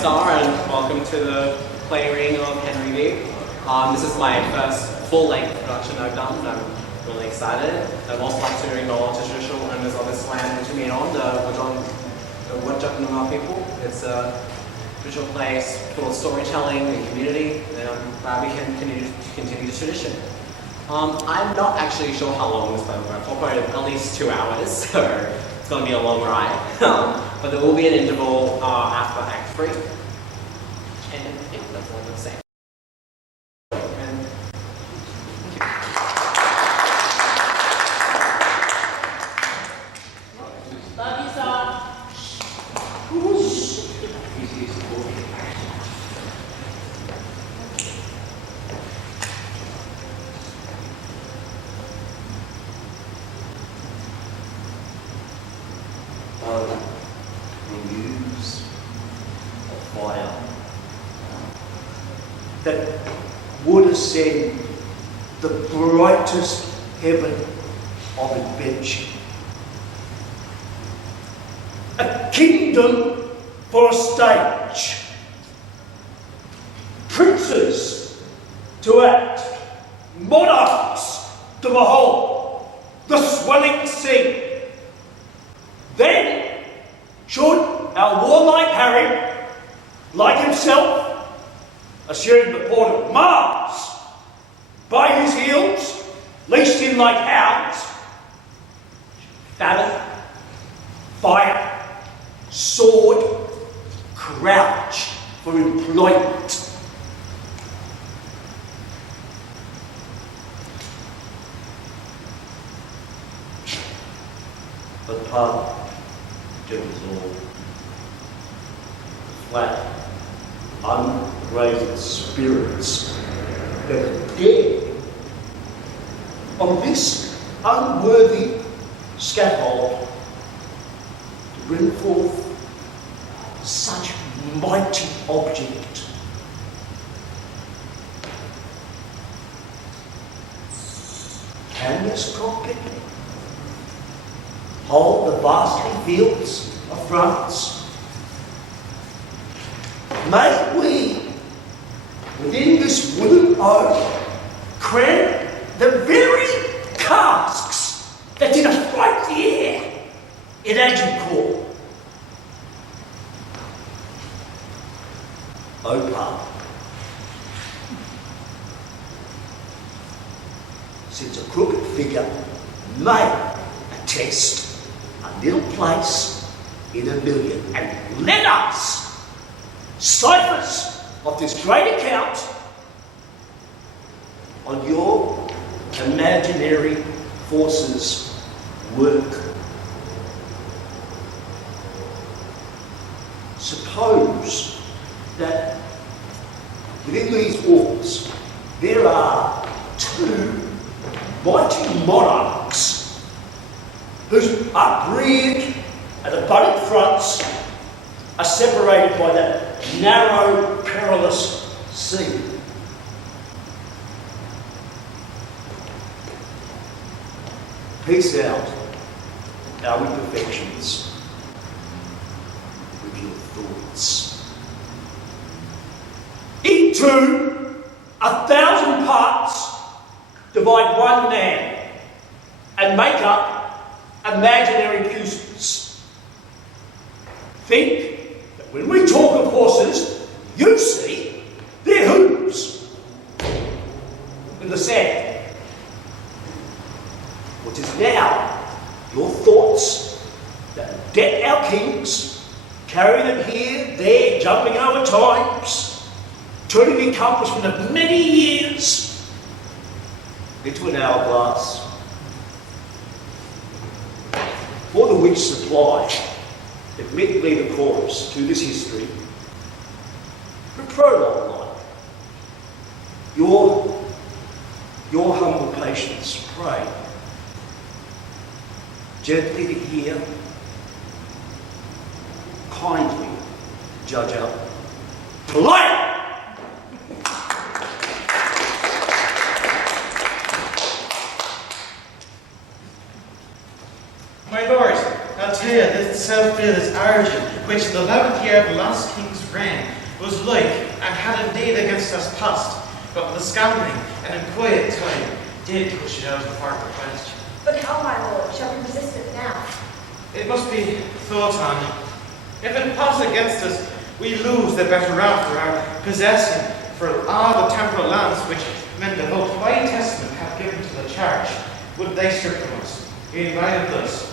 Star, and welcome to the play ring of Henry V. This is my first full-length production I've done, and I'm really excited. I'd also like to acknowledge the traditional owners of this land which we meet on, the Whadjuk Noongar people. It's a traditional place full of storytelling and community, and I'm glad we can continue the tradition. I'm not actually sure how long this play will go. I'll probably at least 2 hours, so it's going to be a long ride. But there will be an interval after Act 3. And yeah, that's all I'm going to say. And Love you, Saw. We use a fire that would ascend the brightest heaven of adventure. A kingdom for a stage. Princes to act. Monarchs to behold. The swelling sea. Then should our warlike Harry, like himself, assume the port of Mars, by his heels, leashed in like hounds, famine, fire, sword, crouch for employment. But pardon, gentle, flat, unraised spirits that dare on this unworthy scaffold to bring forth such mighty object. Can this cockpit hold the vastly fields of France? May we, within this wooden oak, cram the very casks that did affright the air in Agincourt. Opal, since a crooked figure may attest a little place in a million, and let us, ciphers of this great account, on your imaginary forces work. Suppose that within these walls there are two mighty monarchs whose upreared and abutting fronts are separated by that narrow, perilous sea. Piece out our imperfections with your thoughts. Into 1,000 parts, divide one man and make up imaginary puissance. Think that when we talk of horses, you see their hooves in the sand. What is now your thoughts that deck our kings, carry them here, there, jumping over times, turning the accomplishment of many years into an hourglass, for the which supply, admittedly the chorus to this history, the prologue line. Your humble patience, pray, gently to hear, kindly judge up, play! My lord, I'll tell you, this self-will is origin, which in the 11th year of the last king's reign was like, and had indeed against us passed, but with a scambling and in quiet time did push it out of farther question. But how, my lord, shall we resist it now? It must be thought on. If it pass against us, we lose the better after our possession for all the temporal lands which men devote by testament have given to the church, would they strip from us, invited thus.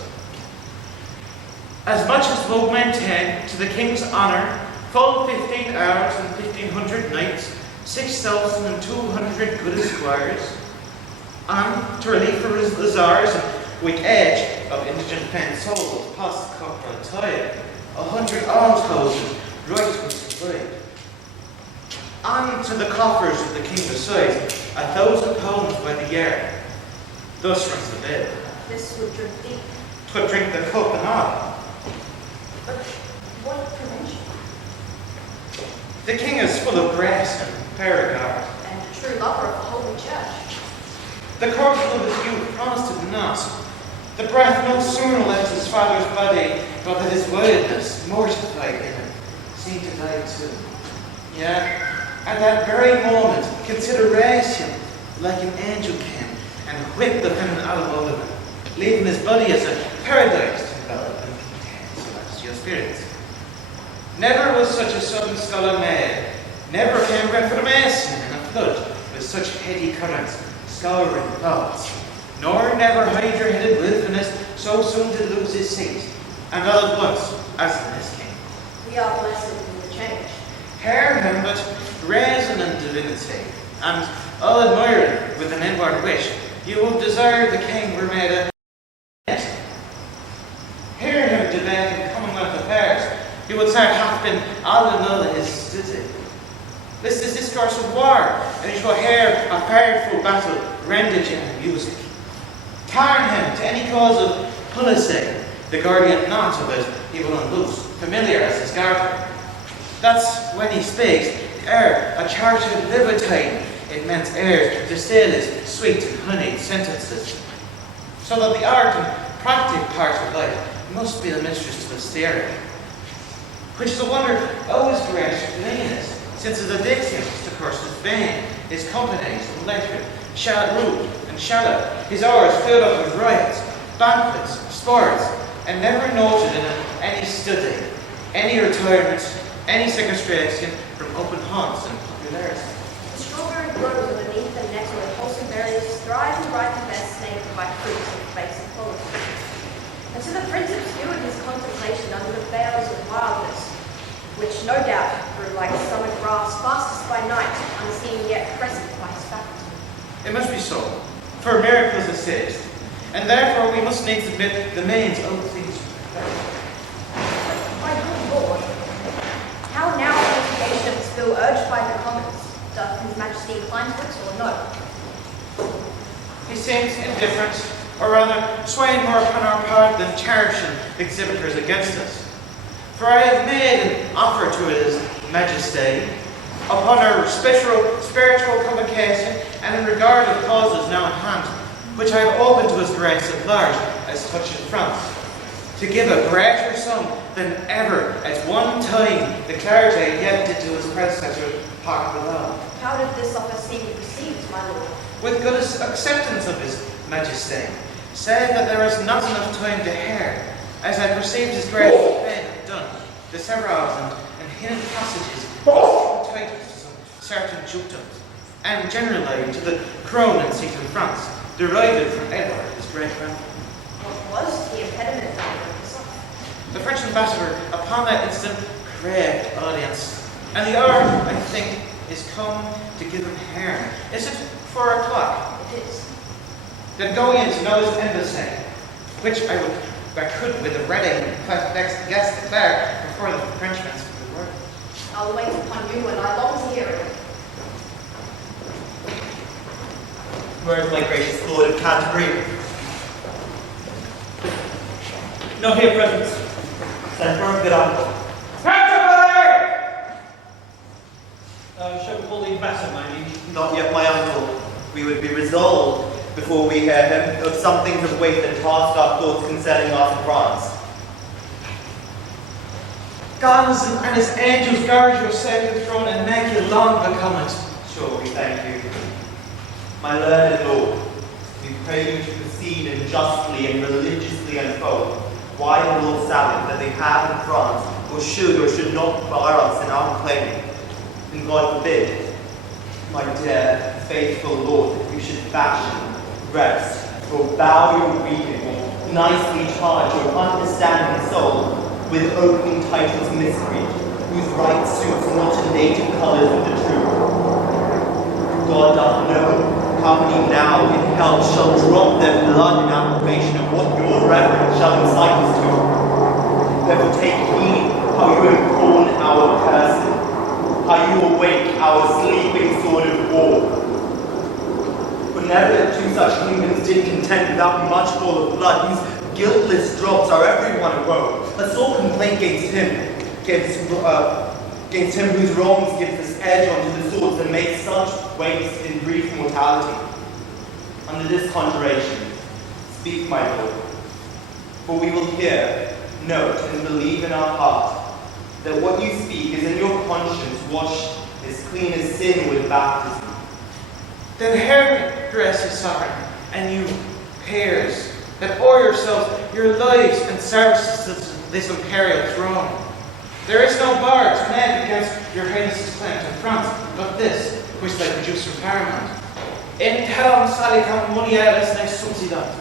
As much as will maintain to the king's honour full 15 hours and 1500 knights, 6,200 good esquires, and to relieve for his lazars and weak edge of indigent faint souls past the corporal tide, 100 almshouses right was supplied. And to the coffers of the king besides, 1,000 pounds by the year. Thus runs the bill. This would drink deep. 'Twould drink the cup and all. But what prevention? The king is full of grace and fair regard. And a true lover of the Holy Church. The courtship of his youth promised it not. The breath no sooner left his father's body, but that his wildness, mortified in him, seemed to die too. Yet, at that very moment, consideration, like an angel came and whipped the feminine out of him, leaving his body as a paradise to envelop and contain celestial spirits. Never was such a sudden scholar made, never came Brentford Mason in a flood with such heady currents, scouring thoughts, nor never hydra-headed wilfulness so soon did lose his seat, and all at once, as in this king. We are blessed in the change. Hair him but reason and divinity, and all admired with an inward wish, you would desire the king were made a hear him debate in commonwealth affairs, you would say hath been all in all his study. This is discourse of war, and you shall hear a powerful battle rendered in music. Turn him to any cause of policy, the guardian not of it, he will unloose, familiar as his guardian. That's when he speaks, a chartered libertine in men's ears, distill his sweet and honeyed sentences. So that the art and practic part of life must be the mistress to the steering. Which is a wonder always great leanness, since his addictions to curse his vain, his companies and leisure, rude and shallow, his hours filled up with riots, banquets, sports, and never noted in it any study, any retirement, any sequestration from open haunts and popularity. The strawberry grows underneath the nettle of wholesome berries, thrive and ripen best snaken by fruits of face and quality. And to the prince obscured his contemplation under the veils of wildness, which no doubt grew like summer grass, fastest by night, unseen yet present by his faculty. It must be so, for miracles assist, and therefore we must needs admit the means of things. My good lord, how now litigations bill urged by the commons, doth his majesty incline to it or no? He seems indifferent, or rather swaying more upon our part than cherishing exhibitors against us. For I have made an offer to his majesty upon our spiritual convocation and in regard of causes now in hand, which I have opened to his grace at large as touching France, to give a greater sum than ever at one time the clarity yet did to his predecessor part below. How did this offer seem received, my lord? With good acceptance of his majesty, save that there is not enough time to hear, as I perceived his grace had done, the several and hidden passages titles to some certain dukedoms, and generally to the crown and seat of France, derived from Edward, his great grandfather. What was the impediment of this offer? The French ambassador, upon that instant, craved audience, and the hour, I think, is come to give him hearing. Is it 4 o'clock? It is. Then going into Noah's embassy, which I could with a ready next guest declare before the Frenchmen speak the word. I'll wait upon you and I long to hear it. Where's my gracious Lord of Canterbury? Not here present. Send for a good uncle. Canterbury! Shall we call the ambassador, my liege? Not yet, my uncle. We would be resolved, before we hear him, of some things of weight that tasked our thoughts concerning us in France. gods and his angels guard your sacred throne and make you long become it. Sure, we thank you. My learned Lord, we pray you to proceed and justly and religiously unfold why the Lord Sabbath that they have in France or should not bar us in our claim. And God forbid, my dear, faithful Lord, that you should fashion, rest, or bow your weeping, or nicely charge your understanding soul with opening titles mystery, whose right suits not in native colours of the true. God doth know how many now in hell shall drop their blood in approbation of what your reverence shall incite us to. Therefore take heed how you impugn our person, how you awake our sleeping sword of war. For never two such kingdoms did contend without much fall of blood, whose guiltless drops are every one a woe. A sore complaint against him whose wrongs gives us edge onto the swords and makes such waste in brief mortality. Under this conjuration, speak, my Lord, for we will hear, note, and believe in our heart that what you speak is in your conscience washed as clean as sin with baptism. Then hear me, gracious sovereign, and you peers, that owe yourselves your lives and services to this imperial throne. There is no bar to make against your highness's claim to France, but this, which they produce from Paramount. In Talam Salicam Munialis ne subsidat,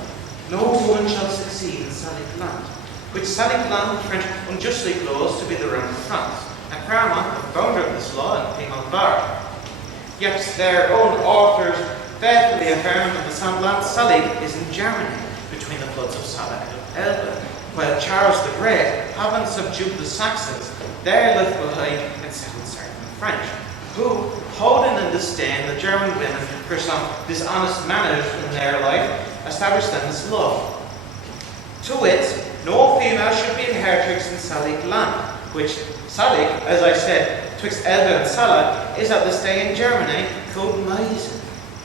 no one shall succeed in Salic land, which Salic land the French unjustly closed to be the realm of France, and Paramount, the founder of this law, and King on Bar. Yet their own authors faithfully affirm that the Sandland Salic is in Germany, between the floods of Salak and Elbe, while Charles the Great, having subdued the Saxons, there left behind and settled certain French, who, holding in disdain the German women for some dishonest manners in their life, established them as law. To wit, no female should be inheritrix in Salic land, which Salic, as I said, twixt Elbe and Salak, is at this day in Germany called Meissen.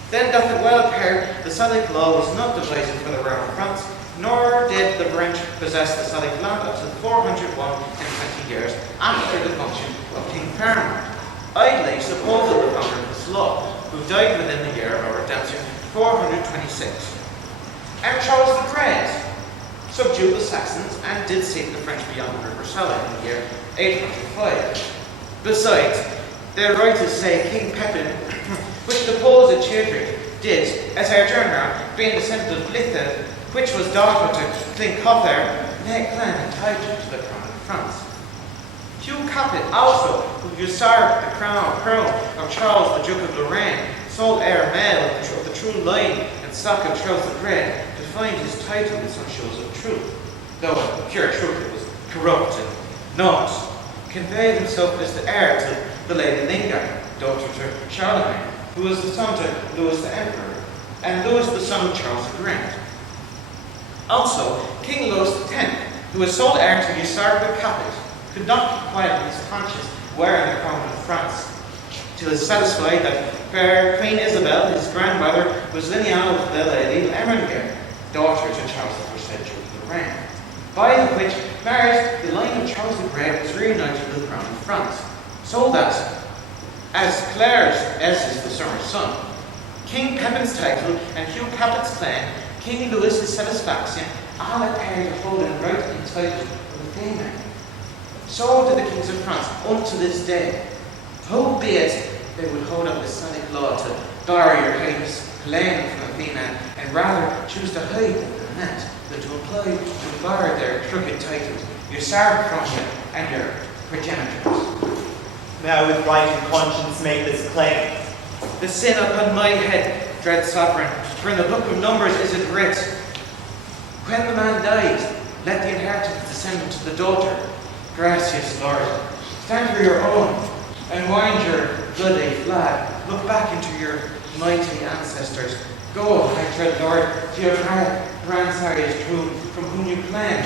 Then doth it well appear the Salic law was not devised for the realm of France, nor did the French possess the Salic land until 401 and 20 years after the function of King Paramount. Idly supposed the founder of this law, who died within the year of our redemption, 426. And Charles the Great subdued the Saxons and did seek the French beyond the River Sala in the year 805. Besides, their writers say King Pepin, which deposed Childred, did, as our journal, being descendant of Litha, which was daughter to King Cother, make claim and title to the crown of France. Hugh Capet also, who usurped the crown of Charles the Duke of Lorraine, sole heir male of the true line and stock of Charles the Great, to find his title in some shows of truth, though in pure truth it was corrupt and not, conveyed himself as the heir to the Lady Lingard, daughter to Charlemagne, who was the son to Louis the Emperor, and Louis the son of Charles the Great. Also, King Louis X, who was sole heir to usurp the Capet, could not keep quiet in his conscience wearing the crown of France, till he was satisfied that fair Queen Isabel, his grandmother, was lineal of the Lady Ermengarde, daughter to Charles I, Duke of Lorraine, by the which marriage the line of Charles the Great was reunited with the crown of France, so that, as Claire's eldest, the summer's son, King Pepin's title and Hugh Capet's claim, King Louis's satisfaction, all appear to hold in right and title of the female. So did the kings of France unto this day. Howbeit they would hold up the Salic law to bar your highness claim from a female, and rather choose to hide the net than to apply to bar their crooked titles, usurp from you and your progenitors. May I with right and conscience make this claim? The sin upon my head, dread sovereign, for in the book of Numbers is it writ, when the man dies, let the inheritance descend to the daughter. Gracious Lord, stand for your own, and wind your bloody flag. Look back into your mighty ancestors. Go, my dread Lord, to your grandsire's tomb, from whom you claim.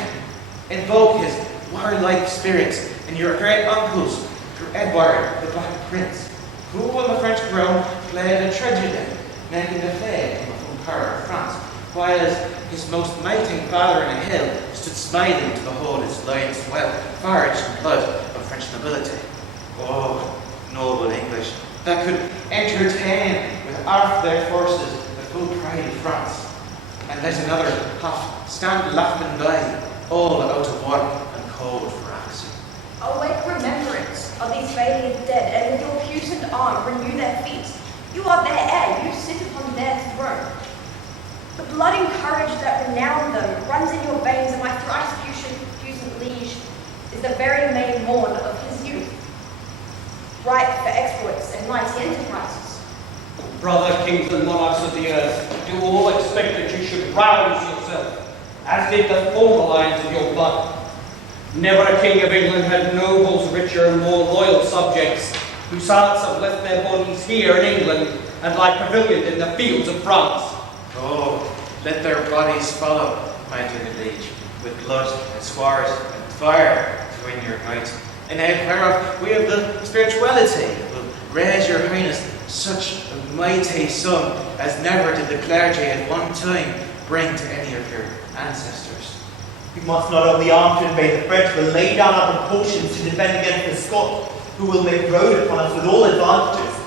Invoke his warlike spirits and your great uncles, through Edward, the Black Prince, who on the French throne played a tragedy, making the fate of the full power of France, while his most mighty father in a hill stood smiling to behold his lion's wealth, foraged in blood of nobility. Oh, noble English, that could entertain with half their forces the full pride of France, and let another half stand laughing by, all out of work and cold for action. Awake remembrance of these valiant dead, and with your puissant arm renew their feet. You are their heir, you sit upon their throne. The blood and courage that renown them runs in your veins, and my thrice puissant liege is the very main morn of his youth, ripe for exploits and mighty enterprises. Brother kings and monarchs of the earth, do all expect that you should rouse yourself, as did the former lines of your blood. Never a king of England had nobles richer and more loyal subjects, whose hearts have left their bodies here in England and lie pavilioned in the fields of France. Oh, let their bodies follow, my dear liege, with blood and sword and fire to win your might. And now whereof we have the spirituality that will raise your highness such a mighty sum as never did the clergy at one time bring to any of your ancestors. We must not only arm to invade the French, but lay down our proportions to defend against the Scots, who will make road upon us with all advantages.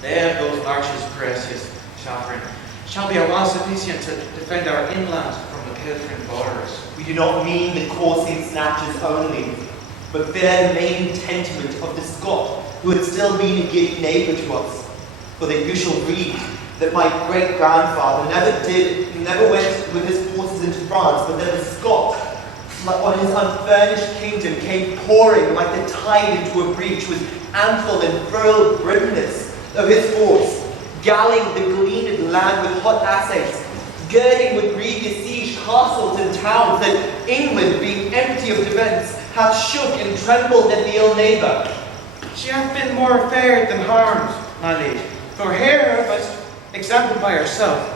There those marches, gracious sovereign, shall be a while sufficient to defend our inland from the pilfering borders. We do not mean the coursing snatchers only, but their main intentment of the Scot, who had still been a giddy neighbour to us. For that you shall read that my great-grandfather never went with his forces into France, but that the Scot, like on his unfurnished kingdom, came pouring like the tide into a breach with ample and furled brimness of his force, galling the gleaned land with hot assays, girding with grievous siege castles and towns, that England, being empty of defence, hath shook and trembled at the ill neighbour. She hath been more fair than harmed, my liege, for here but exampled by herself,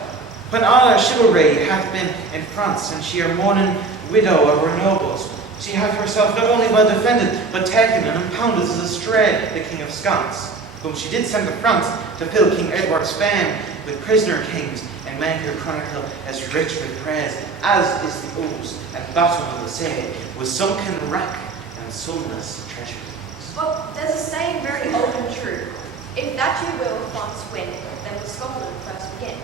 when all our chivalry hath been in France, and she a mourning widow of her nobles, she hath herself not only well defended, but taken and impounded as a stray the King of Scots, whom she did send to France to fill King Edward's fame with prisoner kings, and make her chronicle as rich with praise as is the ooze and bottom of the sea, with sunken wrack and sunless treasure. But there's a saying very old and true. If that you will France win, then will Scotland first begin.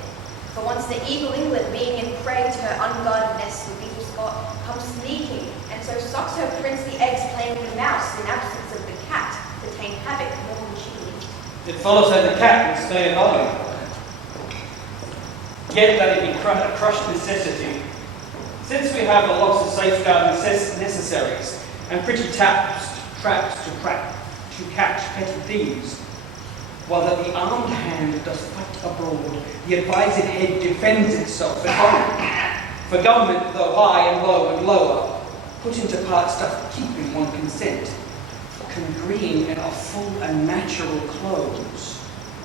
For once the evil England, being in prey to her unguarded nest, the beetle Scot comes sneaking, and so sucks her princely eggs, playing with the mouse in absence of the cat, to tame havoc more than she needs. It follows that the cat will stay at home. Yet that it be a crushed necessity. Since we have the lots of safeguard necessaries, and pretty traps to catch petty thieves, while that the armed hand does fight abroad, the advised head defends itself at home. For government, though high and low and lower, put into parts doth keep in one consent, can green in our full and natural clothes,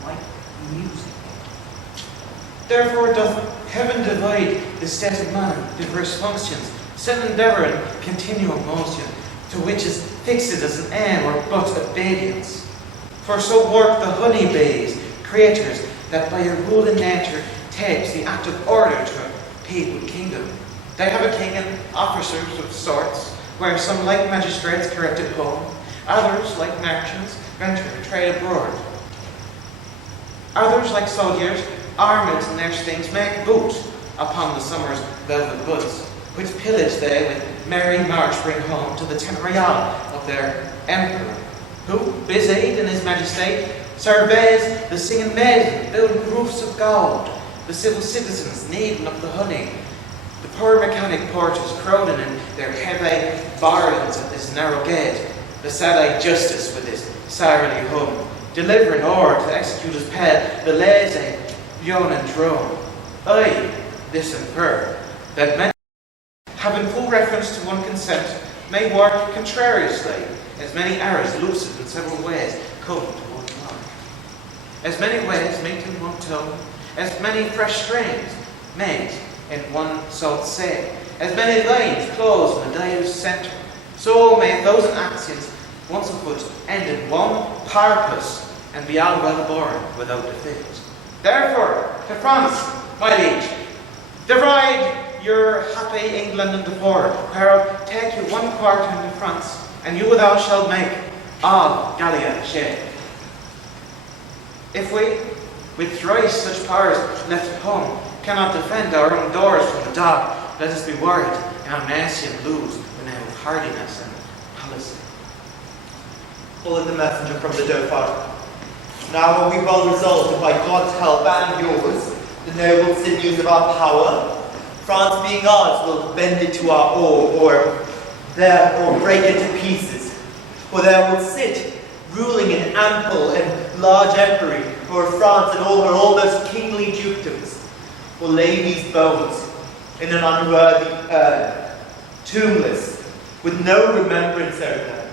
like music. Therefore doth heaven divide the state of man, diverse functions, set endeavour and continual motion, to which is fixed as an aim or but obedience. For so work the honey bees, creatures that by a rule in nature takes the act of order to a peopled kingdom. They have a king and officers of sorts, where some like magistrates correct at home, others like merchants venture to trade abroad. Others like soldiers, armed in their stings, make boot upon the summer's velvet goods, which pillage they with merry march bring home to the tent royal of their emperor, who, busied in his majesty, surveys the singing maiden build roofs of gold, the civil citizens kneading up the honey, the poor mechanic porters crowding in their heavy barons at this narrow gate, the sad-eyed justice with his sourly hum, delivering o'er to execute his pet the lazy yawn and drone. I, this infer, that men, having full reference to one consent, may work contrariously, as many arrows lucid in several ways come to one mark. As many ways meet in one tone, as many fresh strains made in one salt say, as many lines close in the dial's centre, so may a thousand actions once afoot end in one purpose and be all well born without defeat. Therefore, to France, my liege, divide your happy England into four, whereof take you one quarter into France, and you withal shall make all Gallia share. If we, with thrice such powers left at home, cannot defend our own doors from the dog, let us be worried in our mercy and lose when they have hardiness and policy. Followed the messenger from the Dauphin. Now are we well resolved that by God's help and yours, the noble sinews of our power, France being ours, will bend it to our oar, or break it to pieces. For there will sit, ruling in ample and large empery, o'er France and all her almost kingly dukedoms, will lay these bones in an unworthy urn, tombless, with no remembrance over them.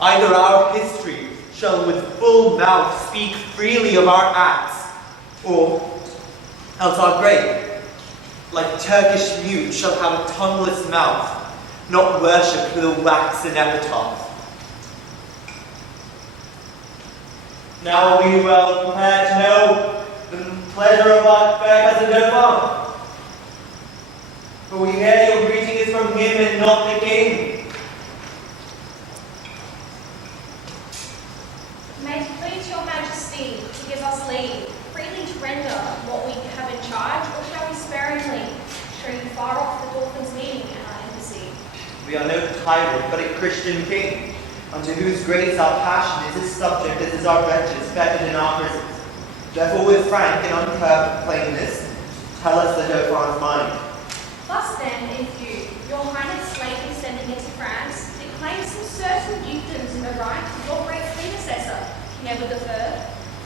Either our history shall with full mouth speak freely of our acts, or else our grave, like Turkish mute, shall have a tongueless mouth, not worshipped with a waxen epitaph. Now are we well prepared to know the pleasure of our fair cousin Dauphin? For we hear your greeting is from him and not the king. May it please your majesty to give us leave freely to render what we have in charge, or shall we sparingly show you far off the Dauphin's meeting at our embassy? We are no tyrant, but a Christian king, unto whose grace our passion is as subject as is our wretches fettered in our prisons. Therefore, with frank and uncurbed plainness, tell us the Dauphin's mind. Thus then, in view, your highness lately sending into France, declaims some certain dukedoms in the right of your great predecessor, King Edward III,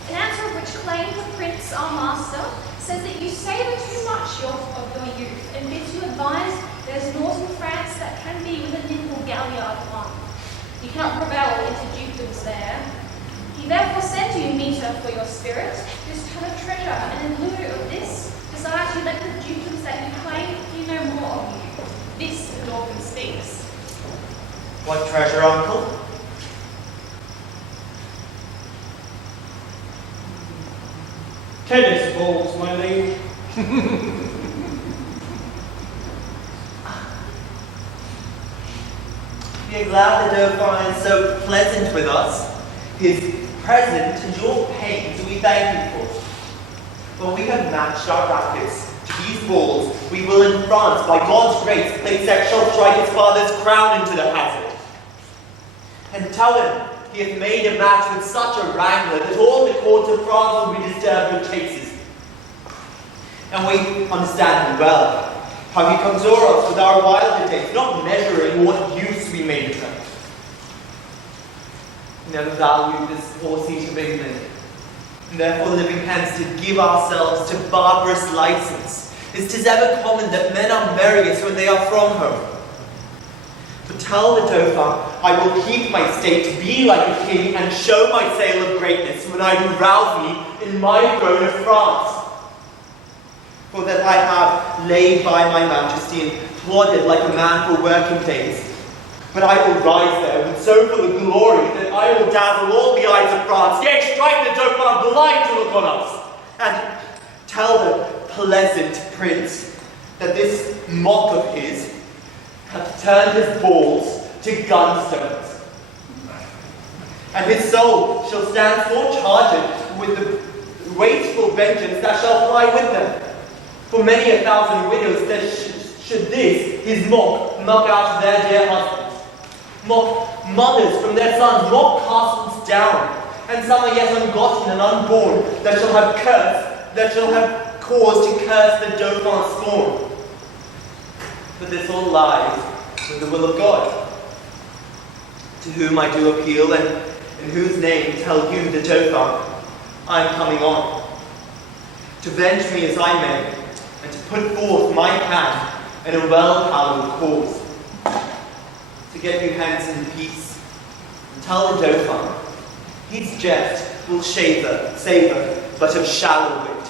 in answer of which claim the prince, our master, says that you savour too much of your youth, and bids you advise there's naught in France that can be with a nimble galliard one. You cannot prevail into dukedoms there. He therefore sends you meter for your spirit, this ton of treasure, and in lieu of this, desires you let the dukedoms that you claim you know more of you. This the Dauphin speaks. What treasure, uncle? Tennis balls, my liege. We are glad the Dauphin is so pleasant with us. His present and your pains we thank you for. When we have matched our rackets to these balls, we will in France, by God's grace, place that shall strike his father's crown into the hazard. And tell him he hath made a match with such a wrangler that all the courts of France will be disturbed with chases. And we understand him well, how he comes o'er us with our wilder days, not measuring what use we made of them. We never valued this poor seat of England, and therefore living hence to give ourselves to barbarous license. Is 'tis ever common that men are merriest when they are from home. But tell the Dauphin, I will keep my state to be like a king and show my sail of greatness when I do rouse me in my throne of France. For that I have laid by my majesty and plodded like a man for working days. But I will rise there with so full of glory that I will dazzle all the eyes of France, yea, strike the Dauphin blind to look on us. And tell the pleasant prince that this mock of his hath turned his balls to gunstones. And his soul shall stand forecharged with the wasteful vengeance that shall fly with them. For many a thousand widows that should this, his mock out their dear husbands. Mock mothers from their sons, mock castles down. And some are yet ungotten and unborn that shall have cause to curse the Dauphin's scorn. But this all lies with the will of God, to whom I do appeal, and in whose name tell you, the Dauphin, I am coming on, to venge me as I may, and to put forth my hand in a well-hallowed cause, to get you hence in peace, and tell the Dauphin, his jest will savour but of shallow wit,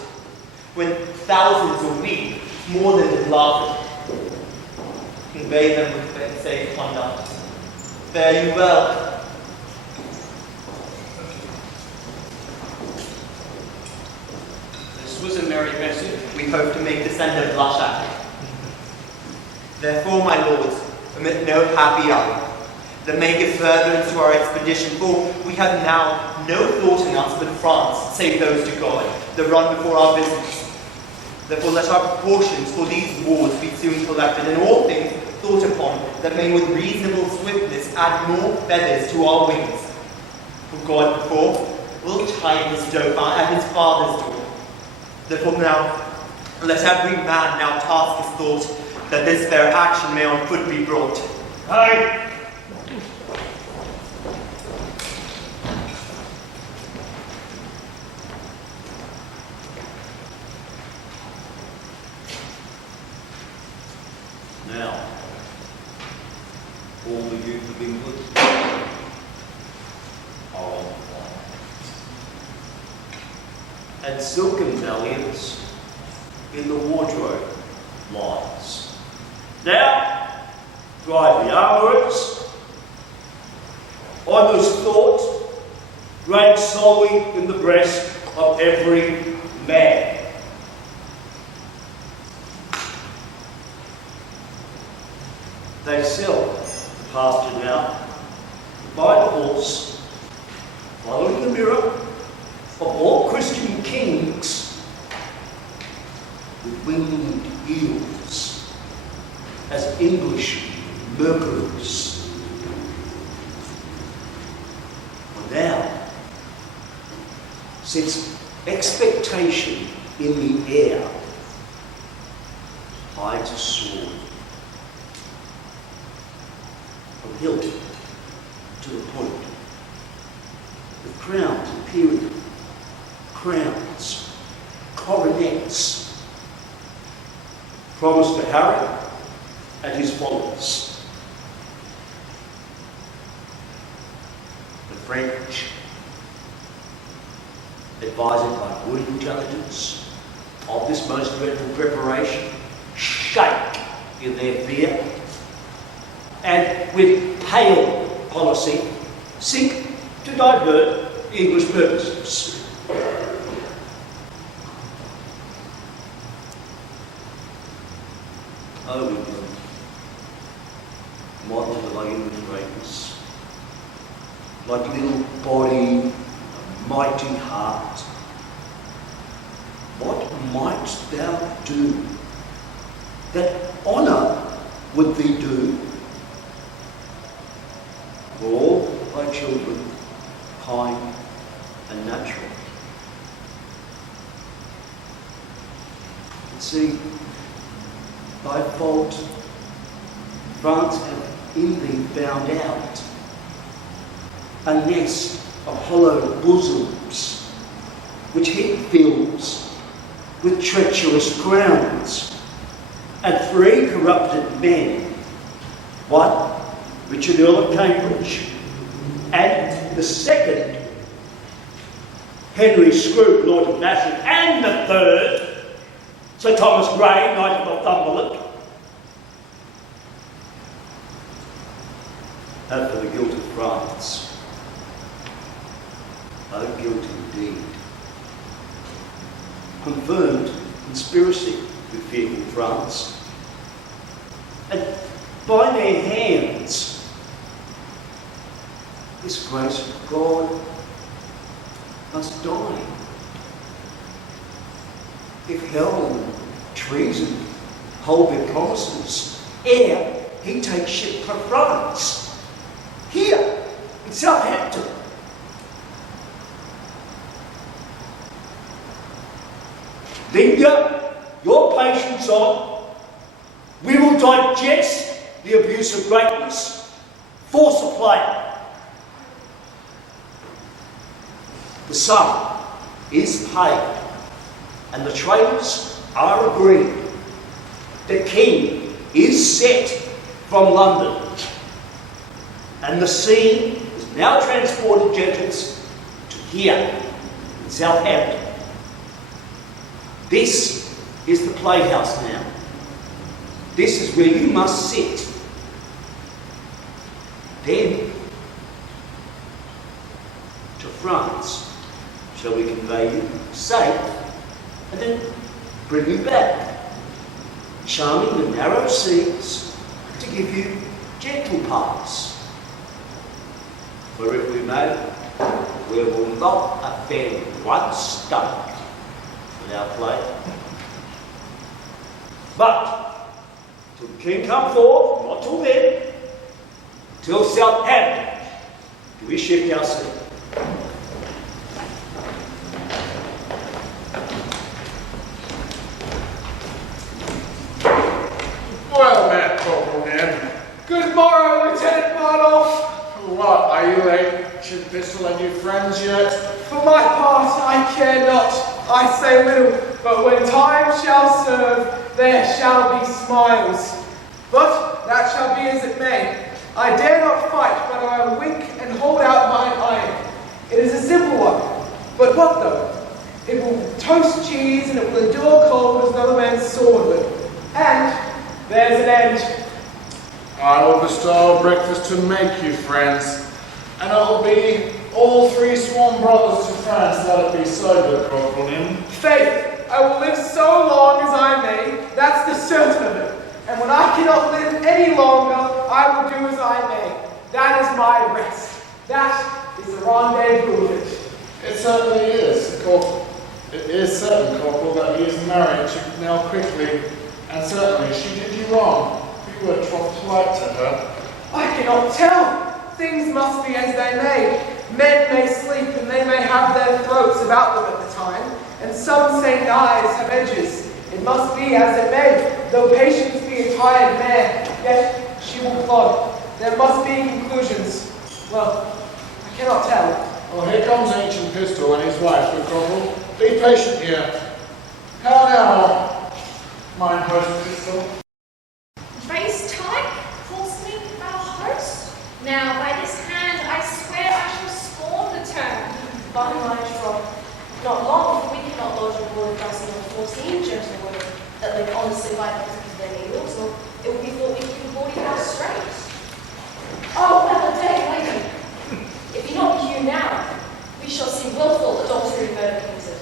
when thousands will weep more than did laughter. Convey them with safe conduct. Fare you well. This was a merry message. We hope to make the sender blush at it. Therefore, my lords, omit no happy hour. that may give furtherance to our expedition, for we have now no thought in us but France, save those to God, that run before our business. Therefore let our proportions for these wars be soon collected, and all things thought upon, that may with reasonable swiftness add more feathers to our wings. For God before will chide his Dauphin and his father's door. Therefore now, let every man now task his thought, that this fair action may on foot be brought. Aye. Now, all the youth of England are on fire. And silken valiance in the wardrobe lies. Now, drive the armourers. Honour's thought reigns solely in the breast of every man. They sell the pasture now, by the horse, following the mirror of all Christian kings with winged eels as English mercuries. For now, since expectation in the air hides a sword, from hilt to the point, with crowns appearing, crowns, coronets, promised to Harry and his followers. The French, advised by good intelligence of this most dreadful preparation, shake in their fear, and with pale policy seek to divert English purposes. Oh, England, model of human greatness, like little body, a mighty heart. What mightst thou do that honour would thee do? For all thy children, kind and natural. And see, thy fault France hath in thee found out a nest of hollow bosoms, which it fills with treacherous crowns, and 3 corrupted men, one Richard Earl of Cambridge, and the second, Henry Scrope, Lord of Masham, and the third, Sir Thomas Grey, Knight of Northumberland. And for the guilt of France, oh guilt indeed, confirmed conspiracy with fearful France, and by their hands, this grace of God must die. If hell and treason hold their promises, ere he takes ship for France, here in Southampton. Linger your patience on. We will digest the abuse of greatness, force a player. The sum is paid, and the traders are agreed. The king is set from London, and the scene is now transported, gentles, to here in Southampton. This is the playhouse now. This is where you must sit. Then, to France shall we convey you safe, and then bring you back, charming the narrow seas to give you gentle paths For if we marry, we will not offend one stone without play. But till King come forth, not till then, till Southampton, do we shift our seat. Well met, Corporal Nim. Good morrow, Lieutenant Bardoff. What, are you Ancient Pistol and your friends yet? For my part, I care not. I say little, but when time shall serve, there shall be smiles. But that shall be as it may. I dare not fight, but I will wink and hold out mine iron. It is a simple one. But what though? It will toast cheese and it will endure cold as another man's sword will. And there's an end. I will bestow breakfast to make you friends, and it'll be all three sworn brothers to France. Let it be so, good Corporal Nim. Faith, I will live so long as I may, that's the certain of it. And when I cannot live any longer, I will do as I may. That is my rest. That is the rendezvous of it. It certainly is, Corporal. It is certain, Corporal, that he is married to Nell Quickly, and certainly she did you wrong. You were troth polite to her. I cannot tell. Things must be as they may. Men may sleep and they may have their throats about them at the time, and some say knives have edges. It must be as it may. Though patience be a tired mare, yet she will plod. There must be conclusions. Well, I cannot tell. Well, here comes Ancient Pistol and his wife, good Corporal. Be patient here. How now, mine host Pistol? Race type, horseman, our host. Now, by this hand, I swear I shall scorn the term. By my troth, not long, for we cannot lodge a board crossing on 14 gentlewomen that live honestly by the because of their needles, or it would be thought we keep 40 hours straight. Oh, well a day, lady. If you not hew now, we shall see willful adultery and murder committed.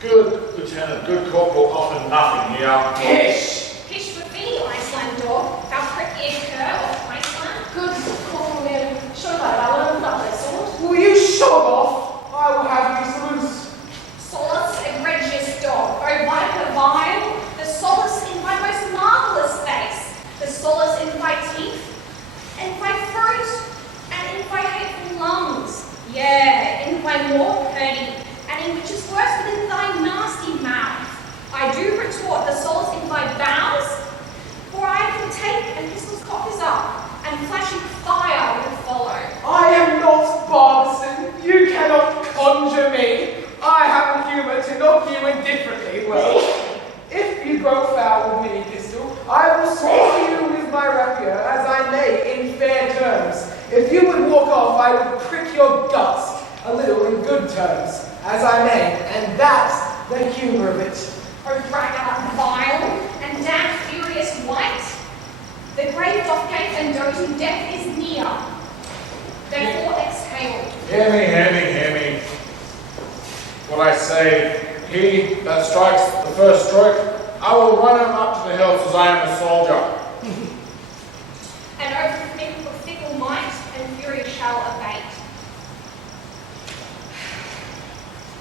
Good Lieutenant, good Corporal, often nothing here. Pish! Fish for thee, Iceland dog, thou prick-eared cur of Iceland. Good Corporal Nim, show thy valour and not thy sword. Will you shove off? I will have you loose. Solace, egregious dog, O viper vile, the solace in thy most marvellous face, the solace in thy teeth, and thy throat, and in thy hateful lungs, yea, in thy more purdy, and in which is worse than thy nasty mouth. I do retort the solace in thy bowels, for I can take and pistol's cock is up, and flashing fire will follow. I am not Barbison. You cannot conjure me. I have a humour to knock you indifferently. Well, if you grow foul with me, Pistol, I will swallow you with my rapier as I may in fair terms. If you would walk off, I would prick your guts a little in good terms, as I may, and that's the humour of it. O braggart vile, and damned furious white, the grave doth gape and doting death is near. Therefore exhale. Hear me. What I say, he that strikes the first stroke, I will run him up to the hills as I am a soldier. And over fickle might and fury shall abate.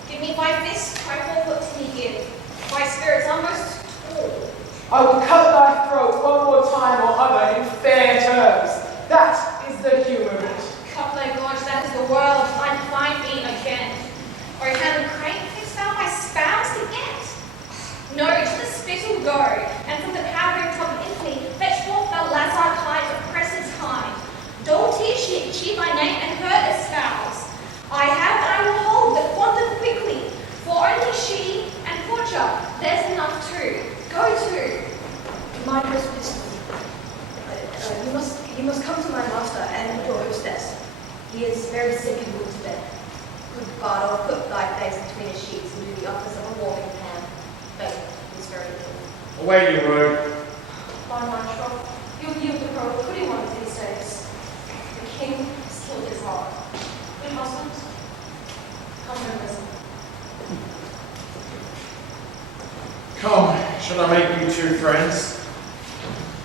Give me thy fist, my forfeit to me give. My spirit's almost tall. I will cut thy throat one more time or other in fair terms. That is the humour of it. Cup thy gorge, that is the world, I'd find thee again. Or hand of crane, fix thou my spouse to get? No, to the spittle go, and from the powdering tub of infamy, fetch forth the lazard hide of Cressid's hide. Dole tears she thy name and her espouse. I have and I will hold the quantum quickly, for only she and Portia, there's enough too. Go to. My host Pistol, you must come to my master and your hostess. He is very sick and would to death. Good God, I'll put thy face between his sheets and do the office of a warming pan. Faith is very ill. Away you rogue. By my troth, you'll yield the crow a pretty one of these days. The king has killed his heart. Good husband, come and listen. Come, shall I make you two friends?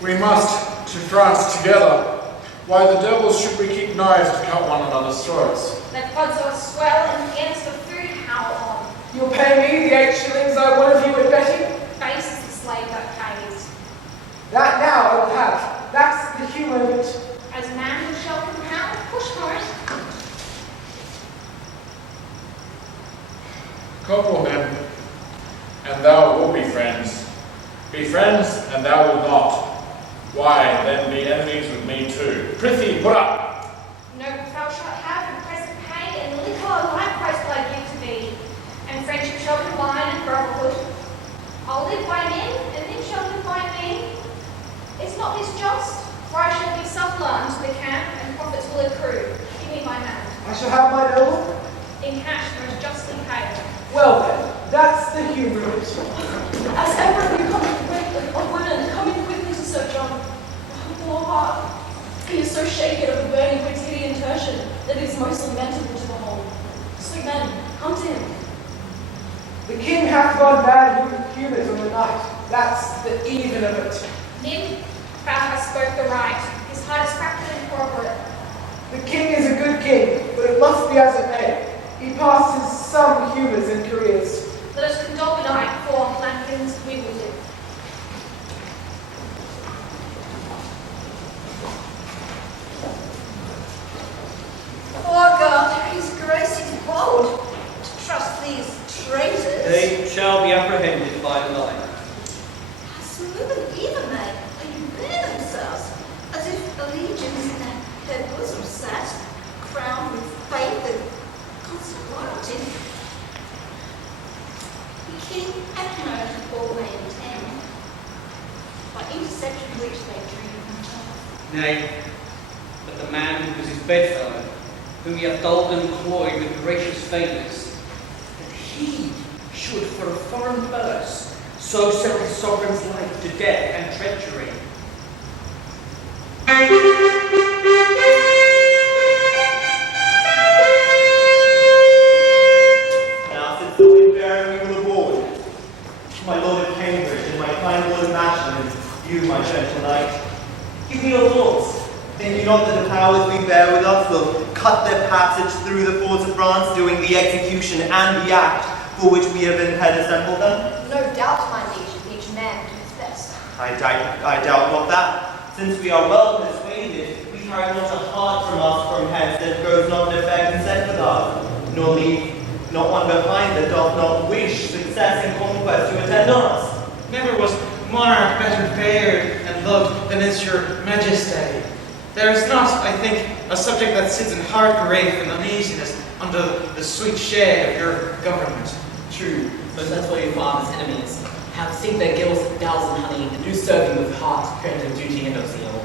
We must to France together. Why the devils should we keep knives to cut one another's throats? Let odds swell and the ends for food howl on. You'll pay me the 8 shillings I won of you at betting? Base is the slave that pays. That now I will have. That's the humour of it. As man who shall compound, push for it. Corporal men, and thou will be friends. Be friends, and thou wilt not. Why, then be enemies with me too. Prithee, put up! No thou shalt have in present pay, and liquor likewise will I give to thee. And friendship shall combine and brotherhood. I'll live by men, and men shall live by me. Is not this just? For I shall be suppler unto the camp, and profits will accrue. Give me my hand. I shall have my noble. In cash most justly paid. Well then, that's the humour of it. As ever you come of women coming quickly to Sir John, poor heart, he is so shaken of the burning quotidian tertian that it is most lamentable to behold. So men, come to him. The king hath gone mad with humours on the night. That's the even of it. Nim, thou hast spoke the right. His heart is crafted and corporate. The king is a good king, but it must be as it may. He passes some humours and careers. Let us condole benight, for Lankins we will live. Oh God, his grace is bold to trust these traitors. They shall be apprehended by the light. How smooth and even they bear themselves, as if allegiance in their bosom sat, crowned with faith and constant loyalty. The king had known all they intend, by interception which they dream. Nay, but the man who was his bedfellow, whom he hath dulled and cloyed with gracious favours, that he should for a foreign purse so sell his sovereign's life to death and treachery. Now, since the wind bearing we will aboard, my lord of Cambridge and my kind lord of Masham, and you, my gentle knight, give me your thoughts. Think you not that the powers we bear with us will cut their passage through the forts of France, doing the execution and the act for which we have been had assembled them? No doubt, my liege, each man do his best. I doubt not that, since we are well persuaded, we carry not a heart from us from hence that goes not in effect and set with us, nor leave not one behind that doth not wish success and conquest to attend on us. Never was monarch better fared and loved than is your majesty. There is not, I think, a subject that sits in heart grief and uneasiness under the sweet shade of your government. True, but that's why your father's enemies have sink their gills in thousand honey and do serve him with heart, credit, and duty and no zeal.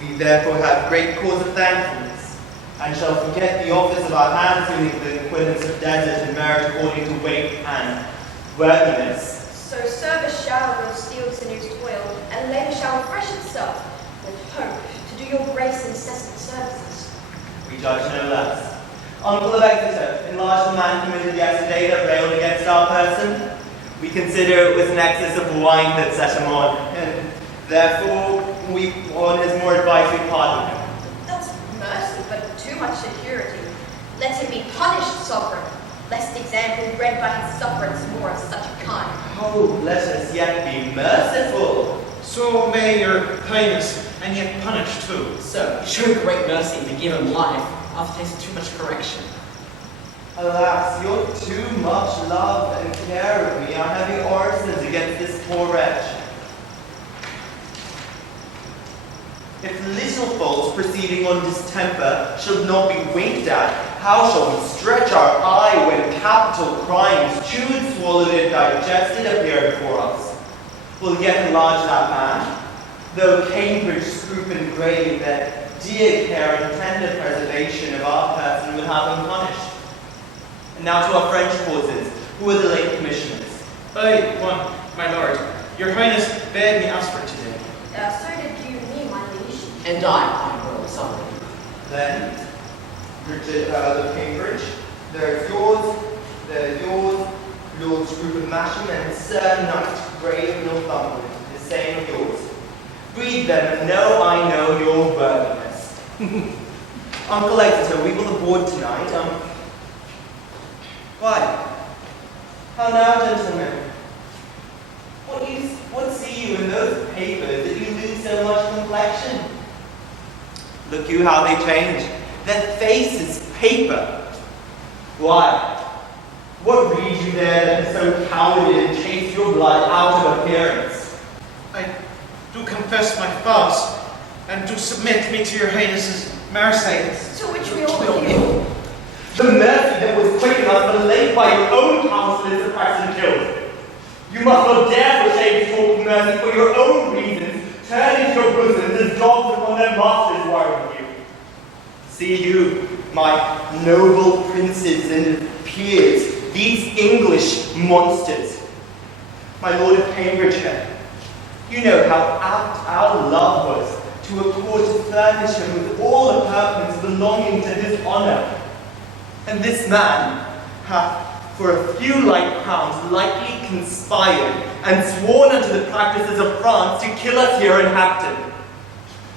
We therefore have great cause of thankfulness, and shall forget the office of our hands doing the equivalence of desert and merit according to weight and worthiness. So service shall with steel sinews toil, and labour shall refresh itself with hope to do your grace incessant services. We judge no less. Uncle of Exeter, enlarged the man committed yesterday that railed against our person. We consider it was an excess of wine that set him on, and therefore we, on his more advice, we pardon him. That's mercy, but too much security. Let him be punished, sovereign, lest example bred by his sufferance more of such a kind. Oh, let us yet be merciful. So may your highness, and yet punish too. So, show great mercy and give him life after tasting too much correction. Alas, your too much love and care of me are heavy arsons against this poor wretch. If little faults proceeding on distemper should not be winked at, how shall we stretch our eye when capital crimes, chewed, swallowed, and digested appear before us? Will yet enlarge that man, though Cambridge scroop and grave that dear care and tender preservation of our person would have him punished. And now to our French causes, who are the late commissioners? I, one, my lord, your highness bade me ask for today. So did you me, my liege. And I, my royal sovereign. Then, Richard Earl of Cambridge, there's yours, Lord Scroop of Masham, and Sir Knight Grey of Northumberland, the same of yours. Breed them, and I know your worthiness. Uncle Exeter, we will aboard tonight. Why? How now, gentlemen? What see you in those papers that you lose so much complexion? Look you how they change. Their face is paper. Why? What read you there that is so cowardly and chase your blood out of appearance? I do confess my faults, and do submit me to your Highness's mercy. To which we all yield. The mercy that was quicken us but laid by your own counsel is suppressed and killed. You must not dare for shame to talk of mercy for your own reasons, turn into your bosoms as dogs upon their masters worry you. See you, my noble princes and peers, these English monsters. My lord of Cambridgeshire, you know how apt our love was to accord to furnish him with all appurtenance belonging to his honour. And this man hath, for a few light crowns, lightly conspired and sworn unto the practices of France to kill us here in Hampton.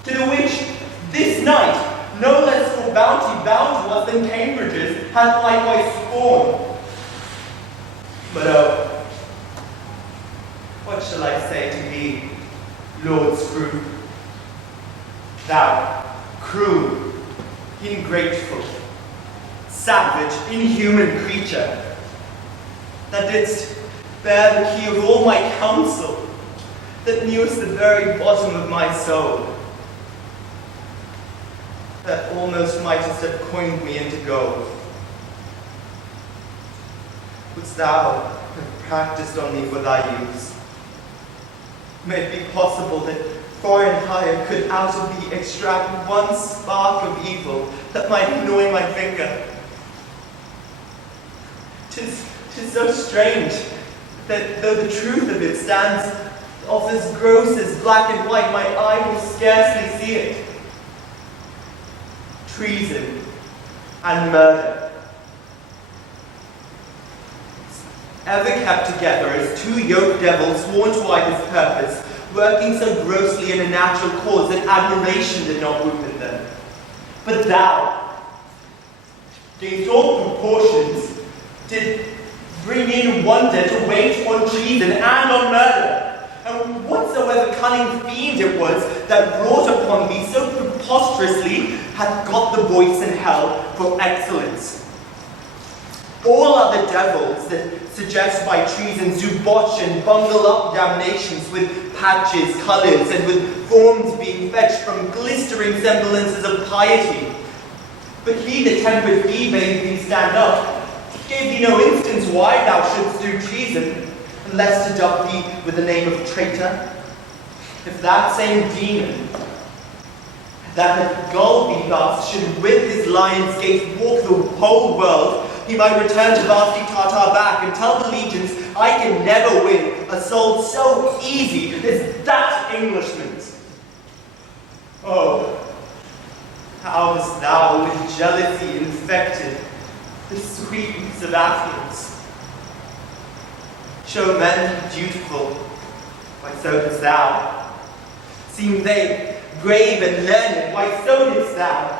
To the which, this night, no less for bounty bound to us than Cambridge's, hath likewise sworn. But oh, what shall I say to thee, Lord Scroope? Thou, cruel, ingrateful, savage, inhuman creature, that didst bear the key of all my counsel, that knewest the very bottom of my soul, that almost mightest have coined me into gold. Wouldst thou have practiced on me for thy use? May it be possible that foreign hire could out of thee extract one spark of evil that might annoy my finger. 'Tis so strange that though the truth of it stands off as gross as black and white, my eye will scarcely see it. Treason and murder, ever kept together as two yoked devils sworn to either's purpose, working so grossly in a natural cause that admiration did not whoop at them. But thou, gainst all proportions, did bring in wonder to wait on treason and on murder. And whatsoever cunning fiend it was that brought upon thee so preposterously hath got the voice in hell for excellence. All other devils that suggest by treasons do botch and bungle up damnations with patches, colours, and with forms being fetched from glistering semblances of piety. But he that tempered thee bade thee stand up, gave thee no instance why thou shouldst do treason, unless to dub thee with the name of traitor. If that same demon that had gulled thee thus should with his lion's gait walk the whole world, he might return to Vasti Tartar back and tell the legions I can never win a soul so easy as that Englishman's. Oh, how hast thou with jealousy infected the sweetness of Athens? Show men dutiful, why so didst thou? Seem they grave and learned, why so didst thou?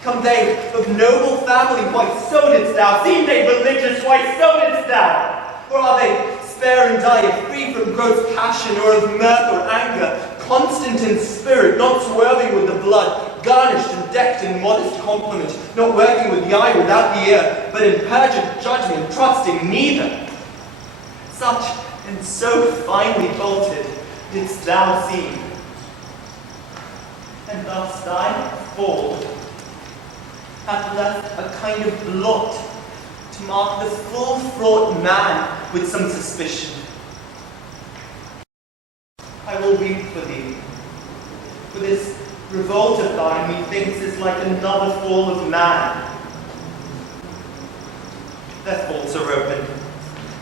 Come they of noble family, why so didst thou? Seem they religious, why so didst thou? Or are they spare and diet, free from gross passion or of mirth or anger, constant in spirit, not swerving with the blood, garnished and decked in modest compliment, not working with the eye without the ear, but in perjured judgment, trusting neither? Such and so finely bolted didst thou seem, and thus thy fall hath left a kind of blot to mark the full-fraught man with some suspicion. I will weep for thee, for this revolt of thine, methinks, is like another fall of man. Their faults are open.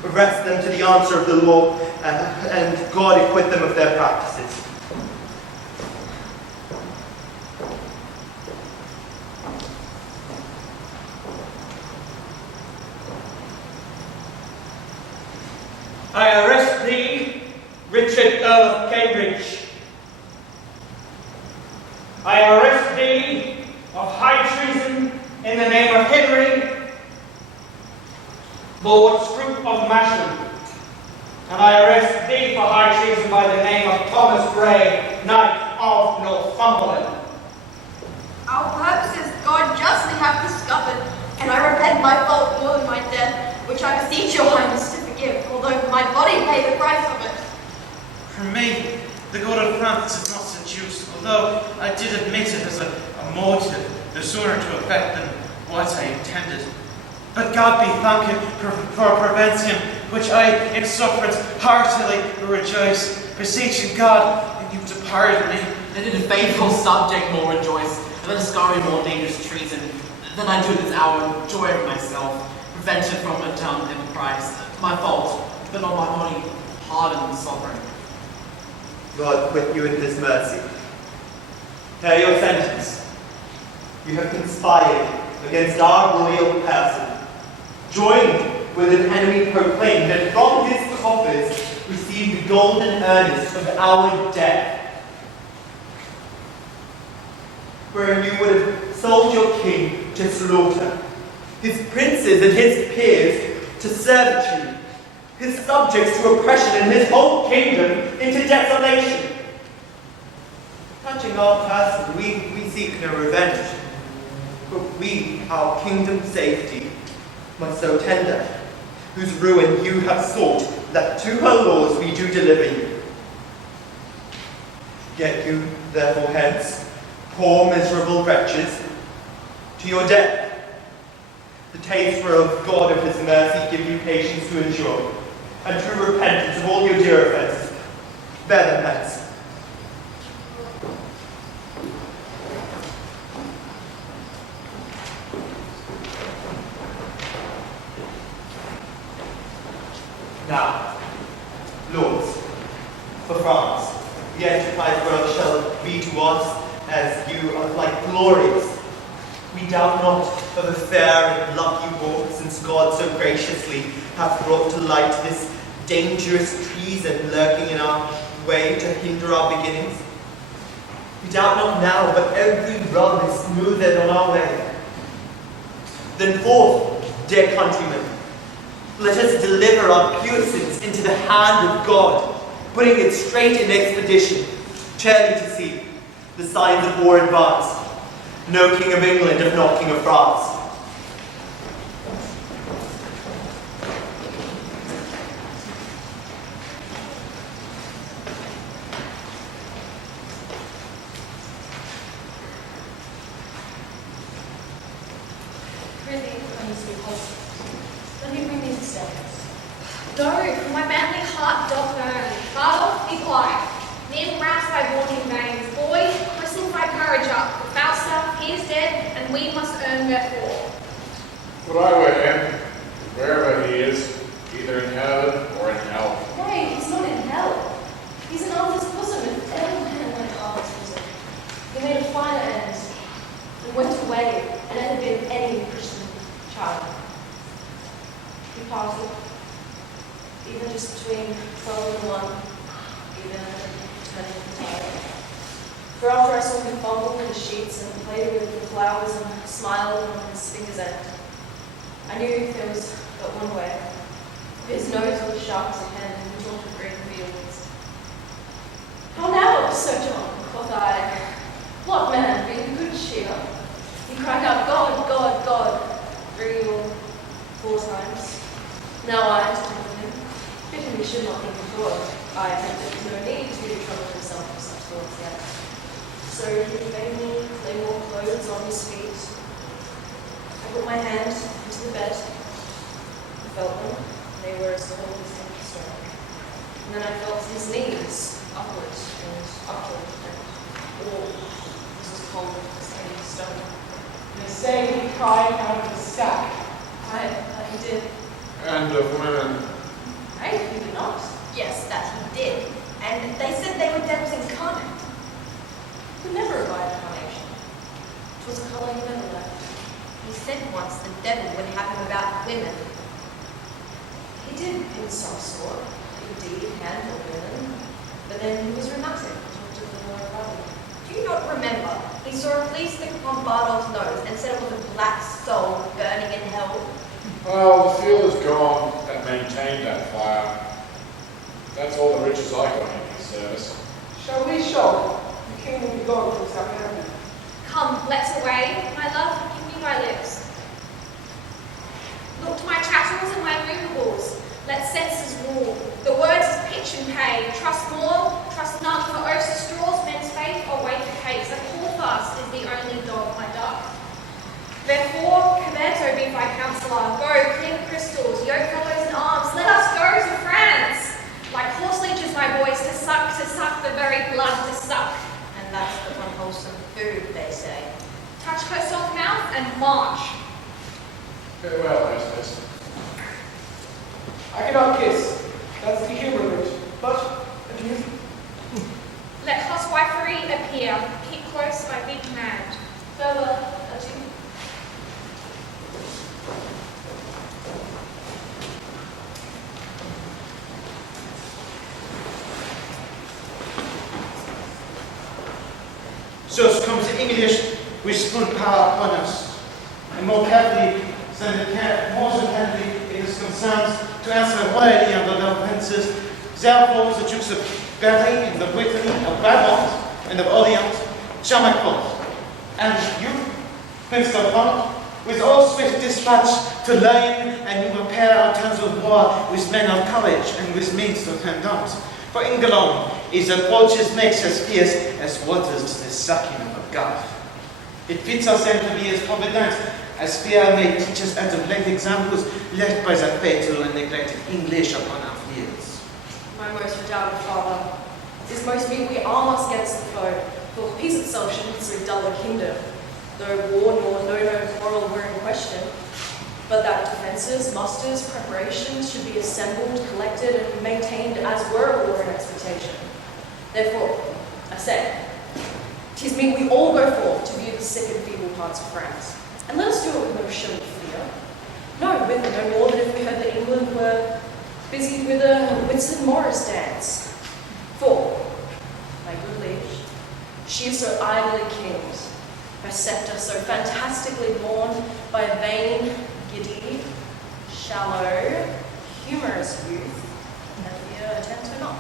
Arrest them to the answer of the law, and God acquit them of their practices. I arrest thee, Richard, Earl of Cambridge, I arrest thee of high treason in the name of Henry, Lord Scroop of Masham. And I arrest thee for high treason by the name of Thomas Gray, Knight of Northumberland. Our purposes God justly hath discovered, and I repent my fault more than my death, which I beseech your highness to forgive, although my body pay the price of it. For me, the God of France is not seduced, although I did admit it as a motive, the sooner to effect than what I intended. But God be thanked for preventing, which I in sufferance heartily rejoice, beseeching God that you to pardon me. And did a faithful subject more rejoice, and let us discover more dangerous treason than I do this hour, joy of myself, prevention from a dumb enterprise. My fault, but on my body, pardon the sovereign. God quit you in his mercy. Hear your sentence. You have conspired against our royal person, joined with an enemy proclaimed, and from his coffers received the golden earnest of our death. Wherein you would have sold your king to slaughter, his princes and his peers to servitude, his subjects to oppression, and his whole kingdom into desolation. Touching our person, we seek no revenge, but we, our kingdom's safety, must so tender, whose ruin you have sought, that to her laws we do deliver you. Get you, therefore, hence, poor miserable wretches, to your death. The taster of God of his mercy give you patience to endure, and true repentance of all your dear offences. Bear them hence. Now, lords, for France, the enterprise world shall be to us as you are like glorious. We doubt not of a fair and lucky walk, since God so graciously hath brought to light this dangerous treason lurking in our way to hinder our beginnings. We doubt not now, but every run is smoothed on our way. Then forth, dear countrymen, let us deliver our puissance into the hand of God, putting it straight in expedition, charely to see the signs of war advance. No king of England, if not king of France. Prithee, my sweet husband, let me bring these steps. No, for my manly heart doth burn. Father, be quiet. Men rouse thy warning veins. Boy, bristle thy courage up. The Falstaff, he is dead, and we must earn therefore. Would I were him, wherever he is, either in heaven or in hell. Nay, he's not in hell. He's in Arthur's bosom, and every man went Arthur's bosom. He made a finer end, and went away, and had been any Christian child. He parted, even just between 12 and 1, even turning the tide. For after I saw him fumble with the sheets and play with the flowers and smile on his fingers' end, I knew there was but one way. His nose was sharp as a pen, and he talked of great fields. How now, Sir John, quoth I, what man, be in good cheer? He cried out, God, God, God, 3 or 4 times. Now I told him, fitting we should not think of God. I had no need to trouble himself with such thoughts yet. So he bade me lay more clothes on his feet. I put my hand into the bed. I felt them. They were as cold as any stone. And then I felt his knees, upward and upward, and all was as cold as any stone. They say he cried out of the sack. He did. And of women. Right? He did not. Yes, that he did. And they said they were devils incarnate. He never abide incarnation. 'Twas a colour he never left. He said once the devil would have him about women. He did, in some sort, indeed, handle women, but then he was rheumatic and talked of the Lord body. Do you not remember? He saw a flea stick upon Bardolph's nose and said it was a black soul burning in hell. Well, the field is gone that maintained that fire. That's all the riches I got in his service. Shall we show? The king will be gone from Southampton. Come, let's away. My love, give me my lips. Look to my chattels and my movables. Let senses rule. The words is pitch and pay. Trust more, trust none, for oaths are straws, men's faith, or wait for case. A fast is the only dog I duck. Therefore, Caberto be thy counsellor. Go, clean crystals, yoke fellows in arms. Let us go to France. Like horse leeches, my boys, to suck the very blood to suck. And that's the unwholesome food, they say. Touch her soft mouth and march. Farewell, hostess. I cannot kiss. That's the human route. But, adieu. Let huswifery appear. Keep close by big command. Farewell, adieu. So comes the English with full power upon us, and more carefully more so carefully it is concerned to answer royally under their princes. Therefore, the Dukes of Berry and of Brittany, of Brabant, and of Orient shall make forth. And you, Prince Dauphin, with all swift dispatch to learn and you prepare our terms of war with men of courage and with means to turn down. For England is approaches makes as fierce as waters to the sucking of a gulf. It fits us then to be as provident as fear may teach us out of late examples left by the fatal and neglected English upon our fields. My most redoubted father, this most meet we arm us against the foe, for peace itself should not so dull a kingdom, though war nor no quarrel were in question, but that defences, musters, preparations should be assembled, collected, and maintained as were a war in expectation. Therefore, I say, 'tis meet we all go forth to view the sick and feeble parts of France, and let us do it with no show of fear. No, with no more than if we heard that England were busy with a Whitsun Morris dance. For, my good liege, she is so idly kinged, her sceptre so fantastically borne by a vain, giddy, shallow, humorous youth, that fear attends her not.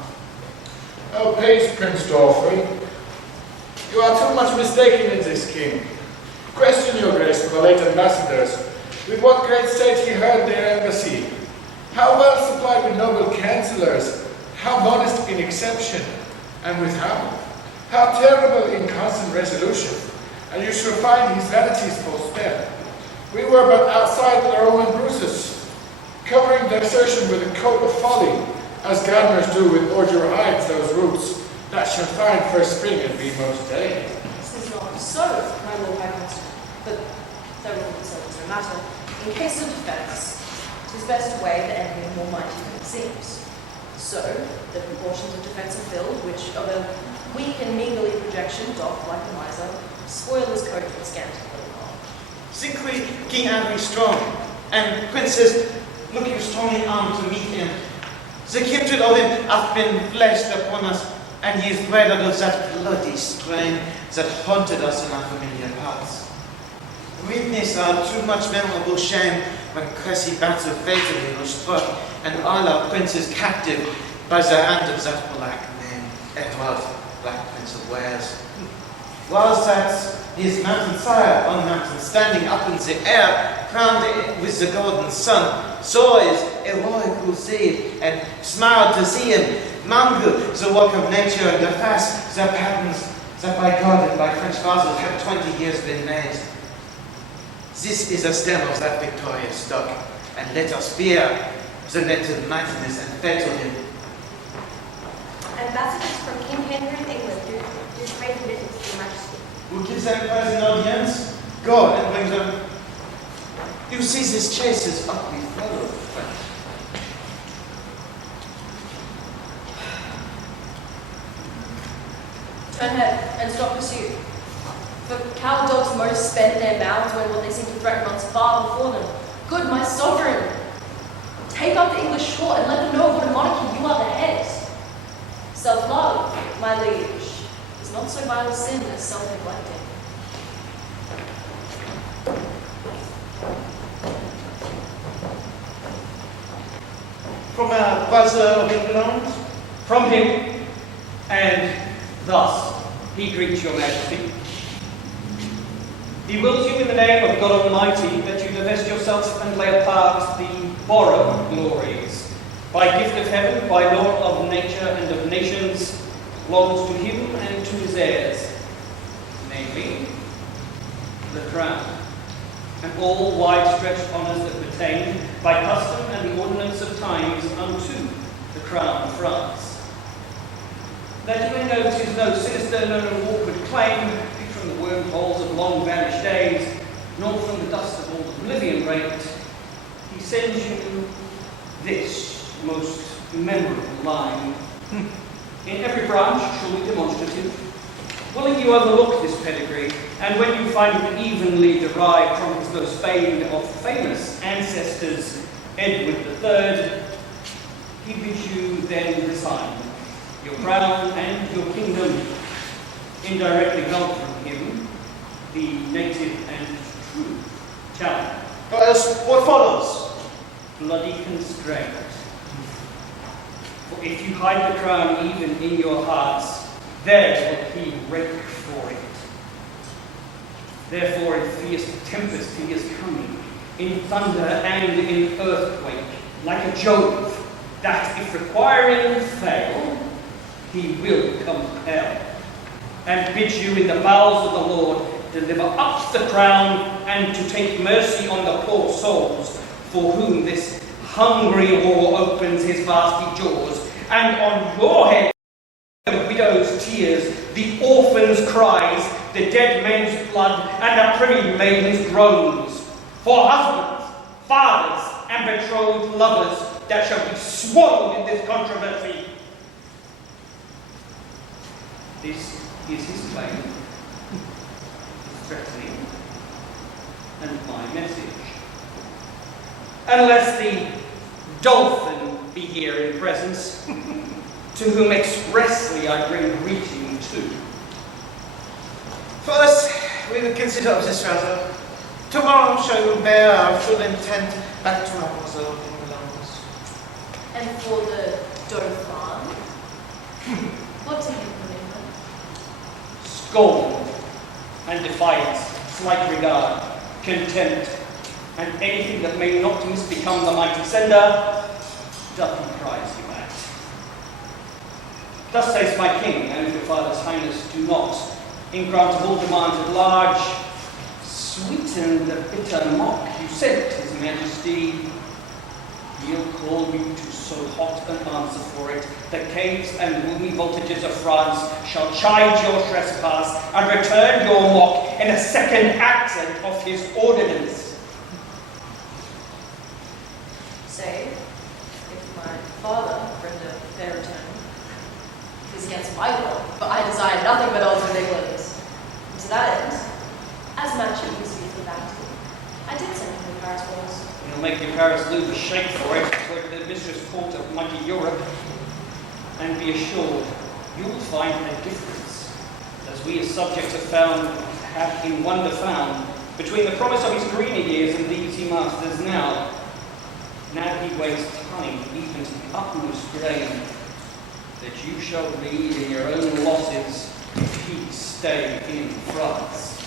Oh, peace, Prince Dauphin. You are too much mistaken in this king. Question your grace of the late ambassadors, with what great state he heard their embassy. How well supplied with noble counsellors, how modest in exception, and with how terrible in constant resolution, and you shall find his vanities forespent. We were but outside the Roman bruises, covering the assertion with a coat of folly, as gardeners do with ordure hides those roots that shall find first spring and be most day. This is not so, my Lord High Constable, but though it is no matter, in case of defence, 'tis best to weigh the enemy more mighty than it seems. So, the proportions of defence are filled, which of a weak and meagerly projection doth, like a miser, spoil his coat with scanty little cloth. Think we King Henry strong, and princes, look you strongly armed to meet him. The kindred of him hath been fleshed upon us, and he is bred out of that bloody strain that haunted us in our familiar paths. Witness our too much memorable shame when Cressy battle fatally was struck, and all our princes captive by the hand of that black man, Edward, Black Prince of Wales. While that his mountain sire on mountain standing up in the air, crowned with the golden sun, saw his heroic crusade and smiled to see him mangle the work of nature and the fast the patterns that by God and by French fathers have 20 years been made. This is the stem of that victorious stock, and let us fear the native mightiness and faith of him. Ambassadors from King Henry of England do pray visits to your majesty. Who gives them present audience? Go and bring them. You see this chase is ugly fellow, friend. Turn head and stop pursuit. For coward dogs most spend their mouths when what they seem to threaten runs far before them. Good, my sovereign! Take up the English shore and let them know of what a monarchy you are the head. Self-love, my liege, is not so vile a sin as self-neglecting. From a buzzer of England, From him, and thus he greets your majesty. He wills you in the name of God Almighty that you divest yourselves and lay apart the borrowed glories. By gift of heaven, by law of nature and of nations, belongs to him and to his heirs, namely, the crown, and all wide-stretched honours that pertain, by custom and the ordinance of times, unto the crown of France. That you may know it is no sinister, no awkward claim, be from the wormholes of long-vanished days, nor from the dust of old oblivion raked. He sends you this most memorable line. In every branch shall be demonstrative, willing you overlook this pedigree, and when you find it evenly derived from his most famed of famous ancestors, Edward III, he bids you then resign your crown and your kingdom, indirectly held from him, the native and true challenge. what follows? Bloody constraint. For if you hide the crown even in your hearts, there will he rake for it. Therefore in fierce tempest he is coming, in thunder and in earthquake, like a Jove, that if requiring fail, he will compel, and bid you in the bowels of the Lord deliver up the crown, and to take mercy on the poor souls for whom this hungry war opens his vasty jaws, and on your head the widow's tears, the orphan's cries, the dead men's blood, and the privy maiden's groans, for husbands, fathers, and betrothed lovers that shall be swallowed in this controversy. This is his claim, his threatening, and my message. Unless the dolphin be here in presence, to whom expressly I bring greeting to. First, we will consider of this matter. Tomorrow shall we bear our full intent back to our mother in England. And for the Dauphin, what to him from England? Scorn and defiance, slight regard, contempt, and anything that may not misbecome the mighty sender, doth he prize you at. Thus says my king, and if your father's highness do not, in grant of all demands at large, sweeten the bitter mock you sent his majesty, he'll call you to so hot an answer for it, the caves and roomy voltages of France shall chide your trespass, and return your mock in a second accent of his ordinance. Say, if my father render fair return, it is against my will, but I desire nothing but odds with England. And to that end, as matching his youthful bounty, I did send him to Paris walls. He'll make your Paris lose a shake for it, for the mistress court of mighty Europe. And be assured, you'll find a difference, as we as subjects have in wonder found, between the promise of his greener years and these he masters now. Now he wastes time even to the utmost grain, that you shall lead in your own losses if he stay in France.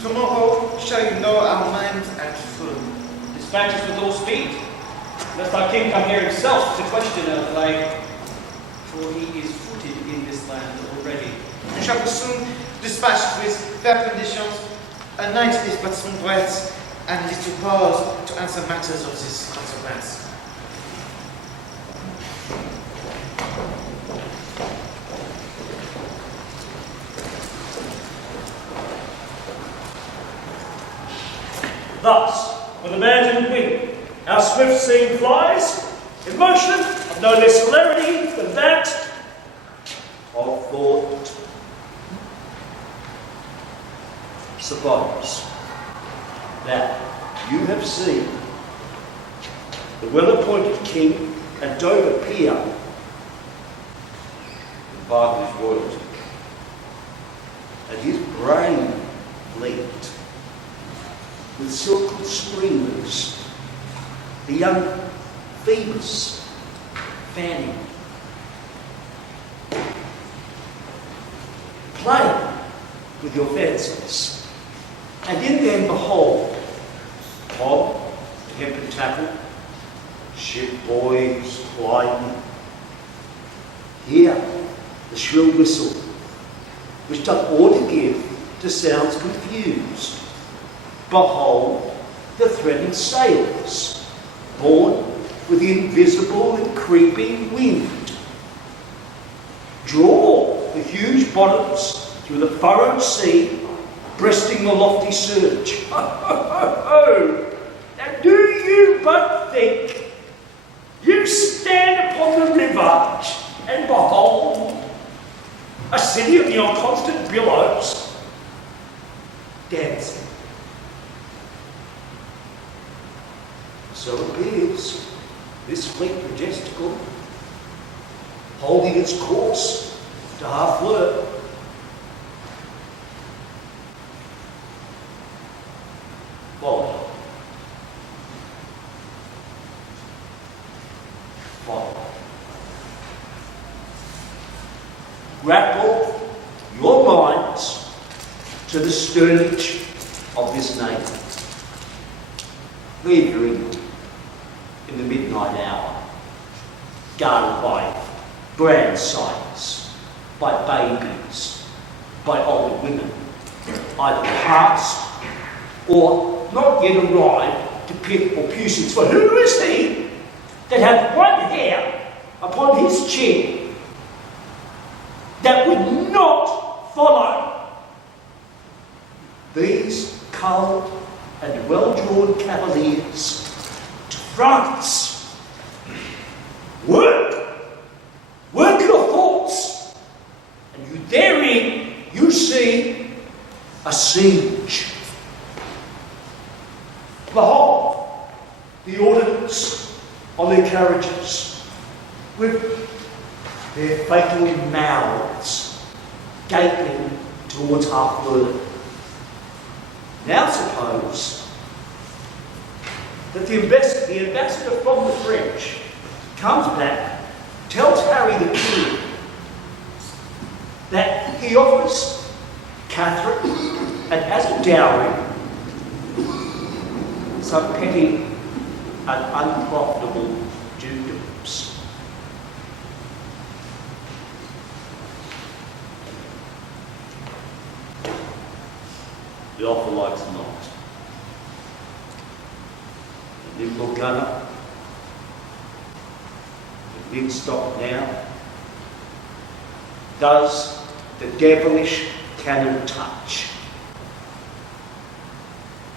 Tomorrow shall you know our minds at full. Dispatch us with all speed, lest our king come here himself to question our delay, for he is footed in this land already. You shall be soon dispatched with fair conditions, a night is but some breaths, and little pause to answer matters of this consequence. Thus, with imagined wing, our swift scene flies, in motion of no less celerity than that of thought. Suppose that you have seen the well-appointed king and Dover peer embark his royalty. and his brain leaked. With silken streamers, the young Phoebus fanning, playing with your fancies. And in them behold, Bob, the hempen tackle, ship boys gliding. Here, the shrill whistle, which doth order give to sounds confused. Behold, the threatening sails, born with the invisible and creeping wind. Draw the huge bottoms through the furrowed sea, breasting the lofty surge. Now do you but think you stand upon the river and behold a city of the unconstant billows dancing. So appears this fleet majestical, holding its course to Harfleur. Follow. Follow. Grapple your minds to the sternage of this name. Leave your England in the midnight hour, guarded by grandsires, by babies, by older women, either past or not yet arrived to Pitt or Pusey's. For who is he that hath one hair upon his chin that would not follow these cold and well-drawn cavaliers to France? Work your thoughts, and therein you see a siege. Behold the ordnance on their carriages, with their fatal mouths gaping towards Harfleur. Now suppose that the ambassador from the French comes back, tells Harry the King that he offers Catherine, and as a dowry, some petty and unprofitable dukedoms. The offer likes not. The nimble gunner, the big stock now, does the devilish cannon touch.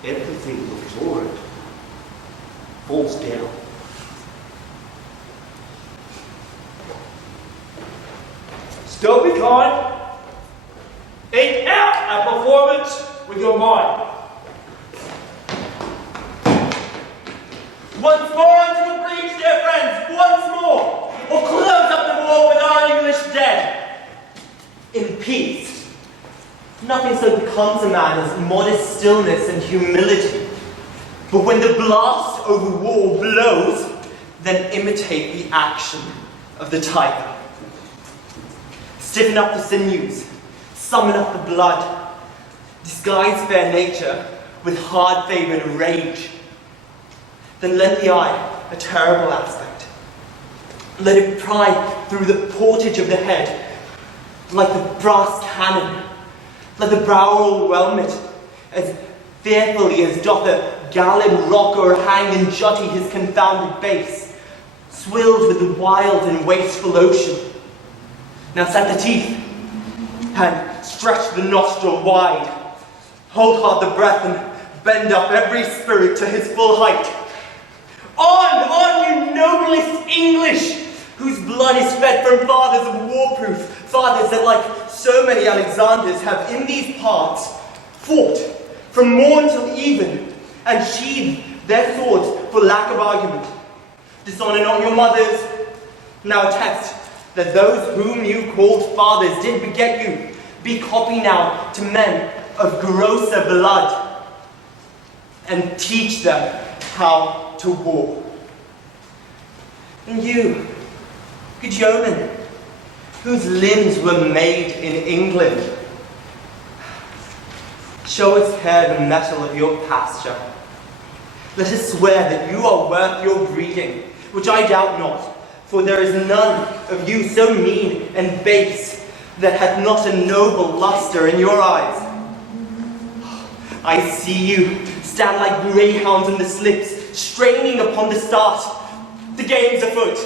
Everything before it falls down. Still be kind. Eke out a performance with your mind. Once more into the breach, dear friends, once more, or close up the war with our English dead. In peace, nothing so becomes a man as modest stillness and humility. But when the blast over war blows, then imitate the action of the tiger. Stiffen up the sinews, summon up the blood, disguise fair nature with hard-favoured rage. Then lend the eye a terrible aspect. Let it pry through the portage of the head, like the brass cannon. Let the brow o'erwhelm it, as fearfully as doth a gallant rocker hang in jutty his confounded base, swilled with the wild and wasteful ocean. Now set the teeth, and stretch the nostril wide. Hold hard the breath, and bend up every spirit to his full height. On, you noblest English, whose blood is fed from fathers of warproof, fathers that, like so many Alexanders, have in these parts fought from morn till even, and sheathed their swords for lack of argument. Dishonour not your mothers. Now attest that those whom you called fathers did beget you, Be copy now to men of grosser blood, and teach them how to war. And you, good yeoman, whose limbs were made in England, show us here the metal of your pasture. Let us swear that you are worth your breeding, which I doubt not, for there is none of you so mean and base that hath not a noble lustre in your eyes. I see you stand like greyhounds in the slips, straining upon the start. The game's afoot.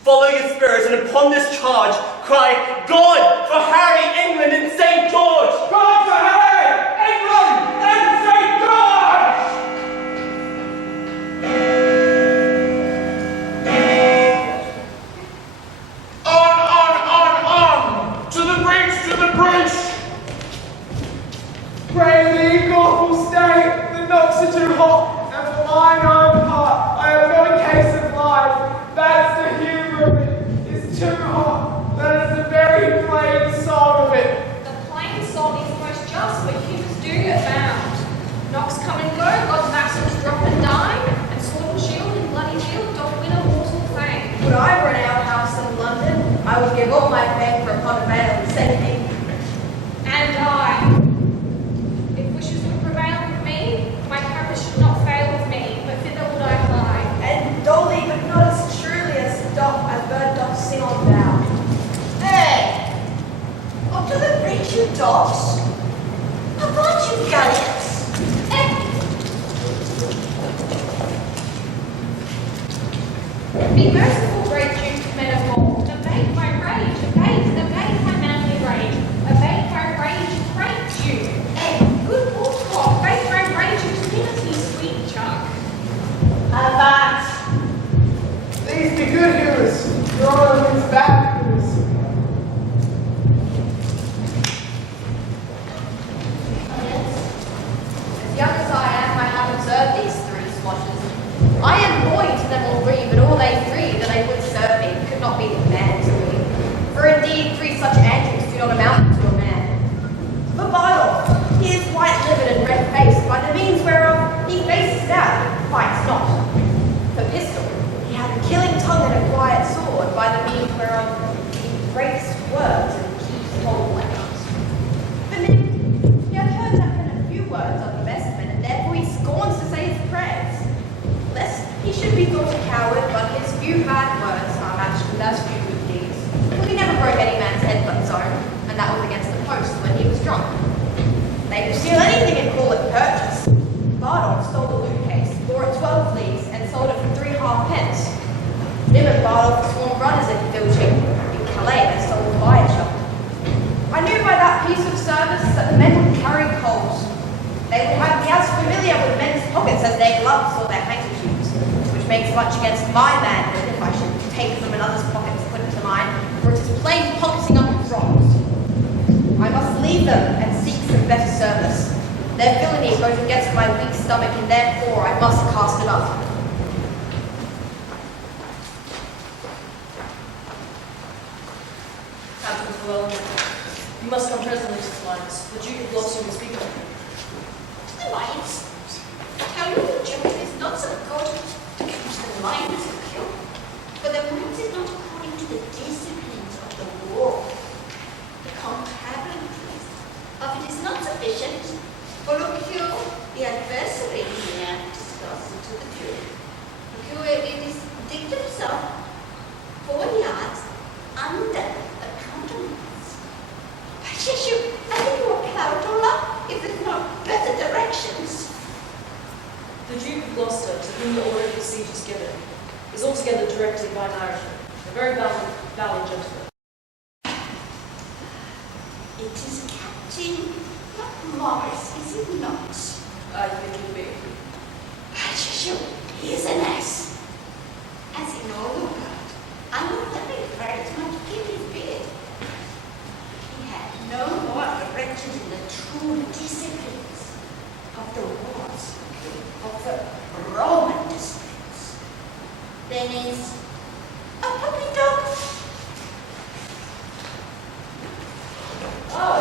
Follow your spirit, and upon this charge, cry, God for Harry, England, and St. George! God for Harry, England, and St. George! On! To the breach! To the breach! Pray thee, God will stay, the knocks are too hot, and for mine own part, I have got a case of life. That's the humour of it. It's too hot. That is the very plain soul of it. The plain soul is most just, but humans do abound. Knocks come and go, God's vassals drop and dine, and sword and shield and bloody shield don't win a mortal fame. Would I run our house in London, I would give all my fame for a pot of ale and send me. And I. If wishes would prevail with me, my purpose should not fail with me, but thither would I fly. And Dolly, but not as truly as bird doth sing on bough. Hey! Up to the breach, you dogs! I thought you galleons! Be merciful, great Duke, men of gold. Abate my rage, abate my manly rage. Abate my rage, great Duke. And good old cock, abate my rage and divinity, sweet Chuck. Avast! These be good humors, your honor means bad humors. As young as I am, I have observed these three swashes. I am loyal to them all three, but all they three that they would serve me could not be the man to me. For indeed, three such antics do not amount to a man. But Bardolph, he is white-livered and red-faced, by the means whereof he faces down, fights not. For pistol, he hath a killing tongue and a quiet sword, by the means whereof he breaks words and keeps whole weapons. For men, he hath heard that men a few words of the best men, and therefore he scorns to say his prayers. Lest he should be thought a coward, but his few bad words are matched with as few good deeds. For he never broke any man's head but his own, and that was against the post when he was drunk. They could steal anything and call it purchase. Bardolph stole the loot case, bore it 12 leagues, and sold it for 3 halfpence. Him and Bardolph sworn runners in filching. In Calais they stole the fire shop. I knew by that piece of service that the men would carry coals. They would have me as familiar with men's pockets as their gloves or their handkerchiefs, which makes much against my manhood if I should take from another's pockets and put it to mine, for it is plain pocketing up wrongs. I must leave them and seek some better service. Their villainy goes against my weak stomach, and therefore I must cast it up. Captain Llewellyn, you must come presently to the lines. The Duke of Gloucester will speak to you. To the lines? Tell you the Duke is not so good to come to the lines of you, for the lines is not according to the disciplines of the war. The concavity of it is not sufficient, for look you, the adversary here discusses to the Duke. Look you, it is digged himself 4 yards under a countenance. I think you will cloud all up if there's not better directions. The Duke of Gloucester, to whom the order of the siege is given, is altogether directed by an Irishman, a very valiant gentleman. It is Captain Morris, is it not? I think it be. He is an ass. As in all the world, I will very afraid not to give his beard. He had no more direction in the true disciplines of the wars, of the Roman disciplines, than is a puppy dog. Oh,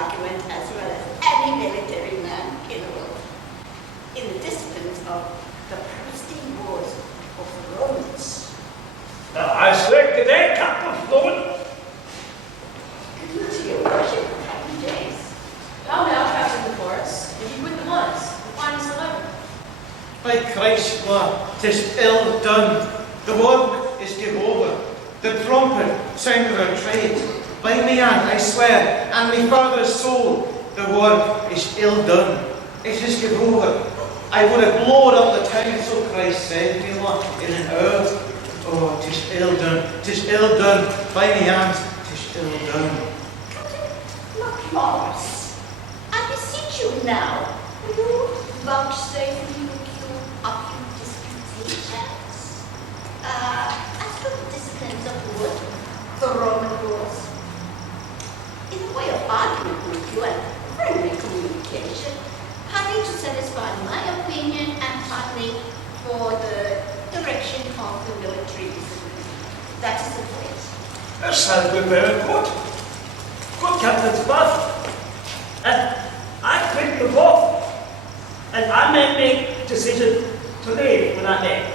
argument as well as any military man in the world in the disciplines of the pristine wars of the Romans. Now, I swear to that, Captain Lord. Good to your worship, Captain James. How now, Captain DeForest? If you quit the once, the finest 11. By Christ, Lord, 'tis ill done. The work is give over. The trumpet sounded our trade. By me hand, I swear, and my father's soul, the work is ill done. It is give over. I would have blowed up the town, so Christ saved me, Lord, in an hour. Oh, 'tis ill done. 'Tis ill done. By me hand, 'tis ill done. Captain Morris, I beseech you now, will you vouchsafe me a few disputations? As to the disciplines of wood, the Roman wars. In the way of argument with you and friendly communication, partly to satisfy my opinion and partly for the direction of the military discipline. That is the point. That sounds very good. Good, Captain Spud. And I quit the war. And I may make decision to leave when I leave.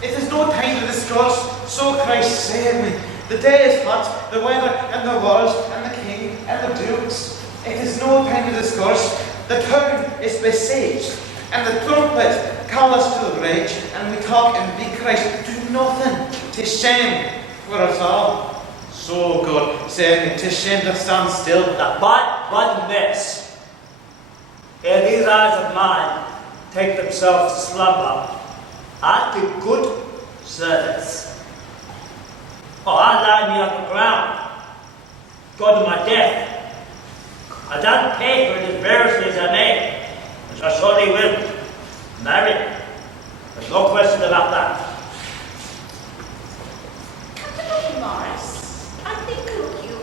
It is no time to discuss, so Christ saved me. The day is hot, the weather and the wars and the king and the dukes. It is no time to discuss. The town is besieged, and the trumpet call us to the bridge, and we talk and be Christ do nothing. 'Tis shame for us all. So God save me, 'tis shame to stand still. But this. Ere these eyes of mine take themselves to slumber, I do good service. Oh, I lie me on the ground, go to my death. I don't pay for it as variously as I may, which I surely will. Marry. There's no question about that. Captain Morris, I think look you,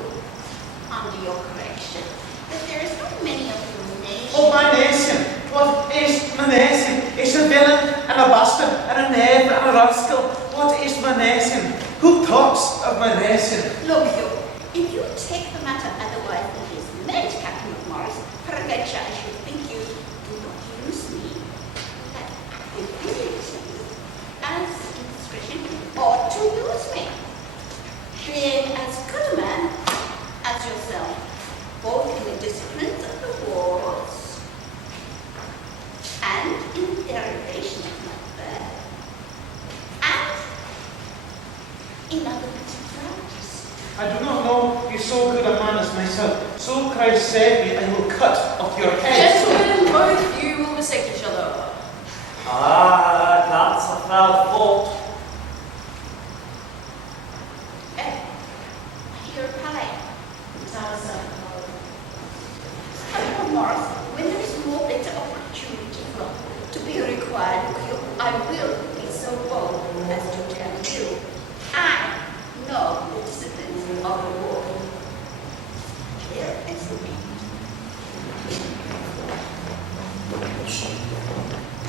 under your correction, that there is not many of the nation. Oh, my nation! What is my nation? It's a villain and a bastard and a knave and a rascal. What is my nation? Who talks of my nation? Look you, if you take the matter otherwise than it is meant, Captain Morris, peradventure I should think you do not use me, that ability as indiscretion, or to use me, being as good a man as yourself, both in the disciplines of the wars and in the derivation of my birth, and in other particulars. I do not know you so good a man as myself. So Christ saved me, and will cut off your head. Gentlemen, both you will mistake each other. Ah, that's a foul fault. Your pie. Captain Morris, when there is more better opportunity to be required, I will be so bold as to tell you. I know the disciplines of the war. Clear as the wind.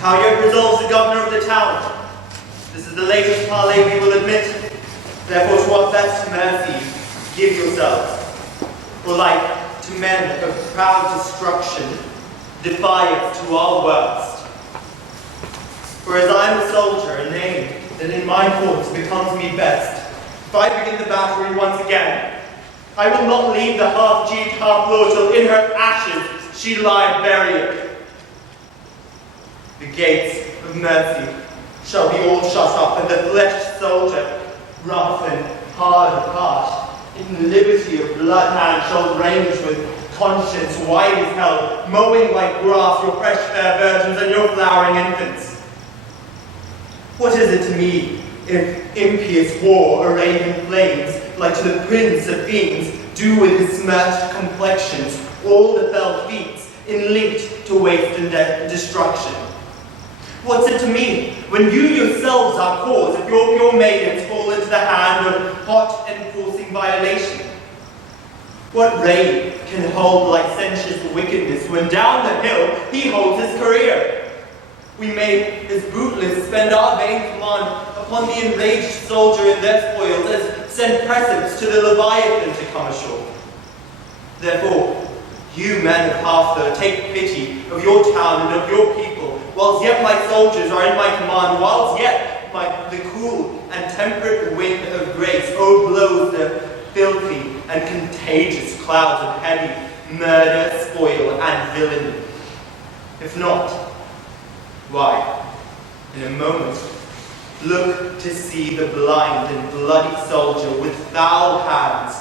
How you have resolved the governor of the town. This is the latest parley we will admit. Therefore, to our best mercy, give yourselves. For like to men of proud destruction, defy us to our worst. For as I am a soldier, a name that in my cause becomes me best, if I begin the battery once again, I will not leave the half-G'd half-lord till in her ashes she lie buried. The gates of mercy shall be all shut up, and the fleshed soldier, rough and hard of heart, in liberty of blood hand shall range with conscience wide as hell, mowing like grass your fresh fair virgins and your flowering infants. What is it to me if impious war arrayed in flames, like to the prince of fiends, do with his smirched complexions all the fell feats, linked to waste and destruction? What's it to me when you yourselves are cause if your pure maidens fall into the hand of hot and forcing violation? What reign can hold licentious wickedness when down the hill he holds his career? We may, as bootless, spend our vain command upon the enraged soldier in their spoils as send presents to the Leviathan to come ashore. Therefore, You men of Harfleur, take pity of your town and of your people, whilst yet my soldiers are in my command, whilst yet the cool and temperate wind of grace o'erblows the filthy and contagious clouds of heavy murder, spoil, and villainy. If not, why, in a moment, look to see the blind and bloody soldier with foul hands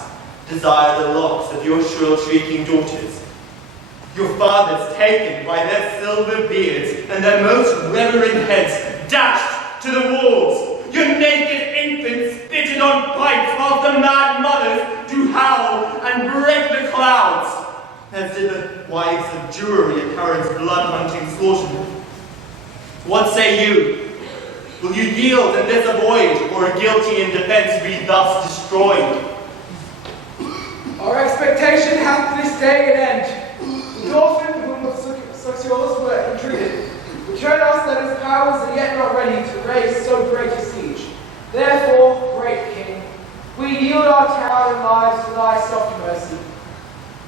desire the locks of your shrill shrieking daughters. Your fathers taken by their silver beards and their most reverend heads dashed to the walls. Your naked infants spitted on pipes whilst the mad mothers do howl and break the clouds. As did the wives of Jewry at Curran's blood-hunting slaughter. What say you? Will you yield in this a void, or guilty in defense be thus destroyed? Our expectation hath this day an end. The Dauphin whom the Soxiors were entreated, return us that his powers are yet not ready to raise so great a siege. Therefore, great King, we yield our town and lives to thy soft mercy.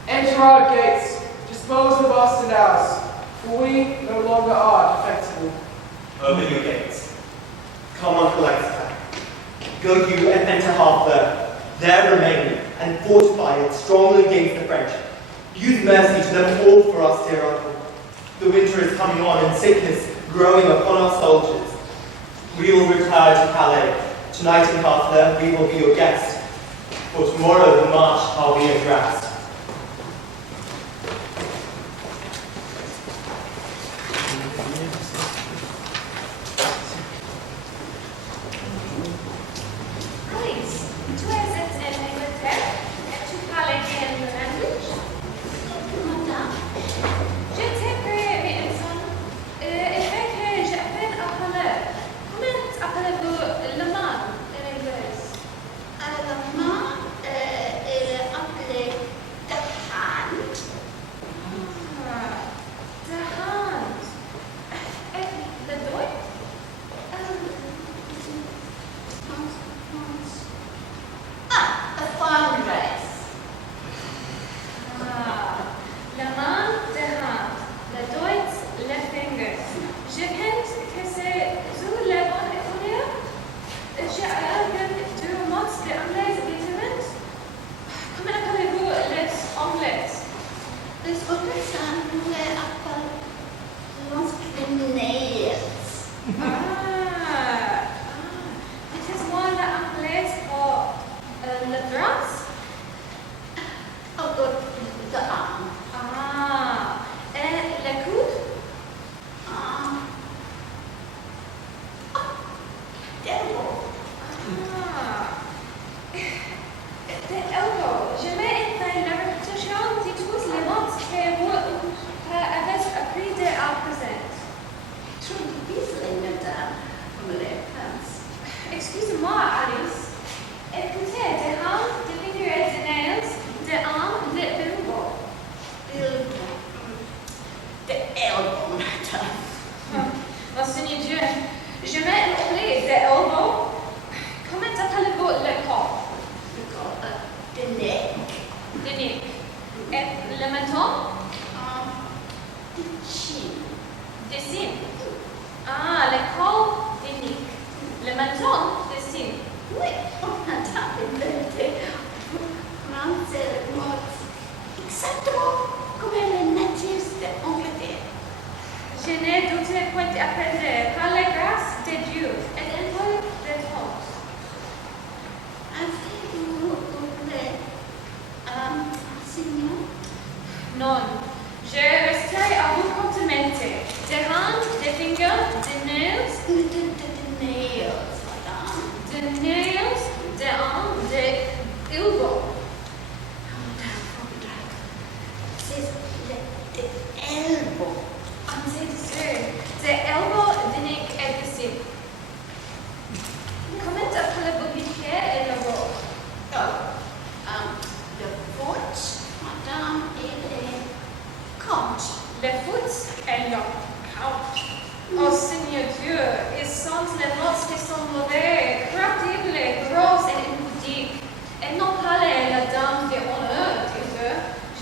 Enter our gates, dispose of us and ours, for we no longer are defensible. Open your gates. Come on, Calexica. Go you and enter Harfleur, there remain, and fortify it strongly against the French. Use mercy to them all for us, dear uncle. The winter is coming on, and sickness growing upon our soldiers. We will retire to Calais. Tonight in Harfleur we will be your guest. For tomorrow the march shall be addressed.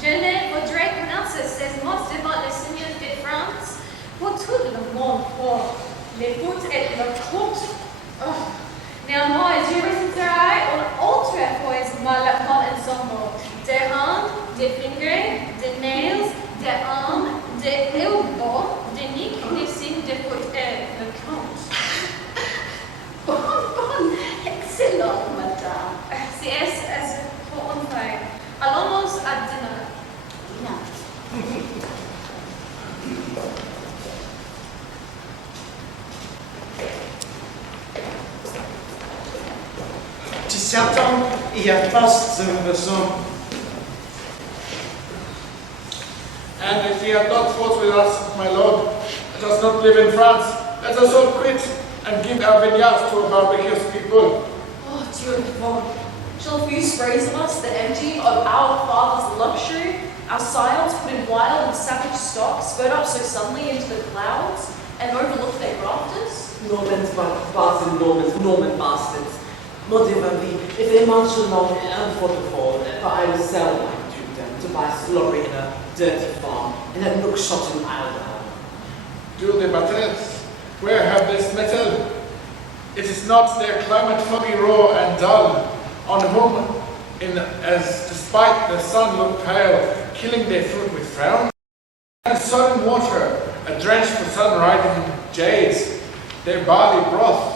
Je ne voudrais prononcer mon corps, les foot et le court. Néanmoins, je resterai une autre fois malapant ensemble. Des hands, des fingers, des nails, des arms, des elbows, des niques, des signes de foot et le compte. Bon, excellent, madame. Si es pour une fois. Allons à dîner. Dina. Tu s'attends, il y a face de raison. And if he had not fought with us, my lord, let us not live in France. Let us all quit and give our vineyards to a barbacuous people. Oh, dear Yvonne, shall a few sprays of us, the empty of our father's luxury, our scions put in wild and savage stock, spurred up so suddenly into the clouds, and overlook their rafters? Normans bastards, Norman bastards. Modernly, if they march along and for the fall, for I will sell my dukedom to buy slobbery in a dirty farm, in a nook shot in Ireland. Do the battles, where have they metal? It is not their climate foggy, raw and dull, on whom, as despite the sun look pale, killing their food with frown, and sudden water, a drench for sun-riding jades, their barley broth,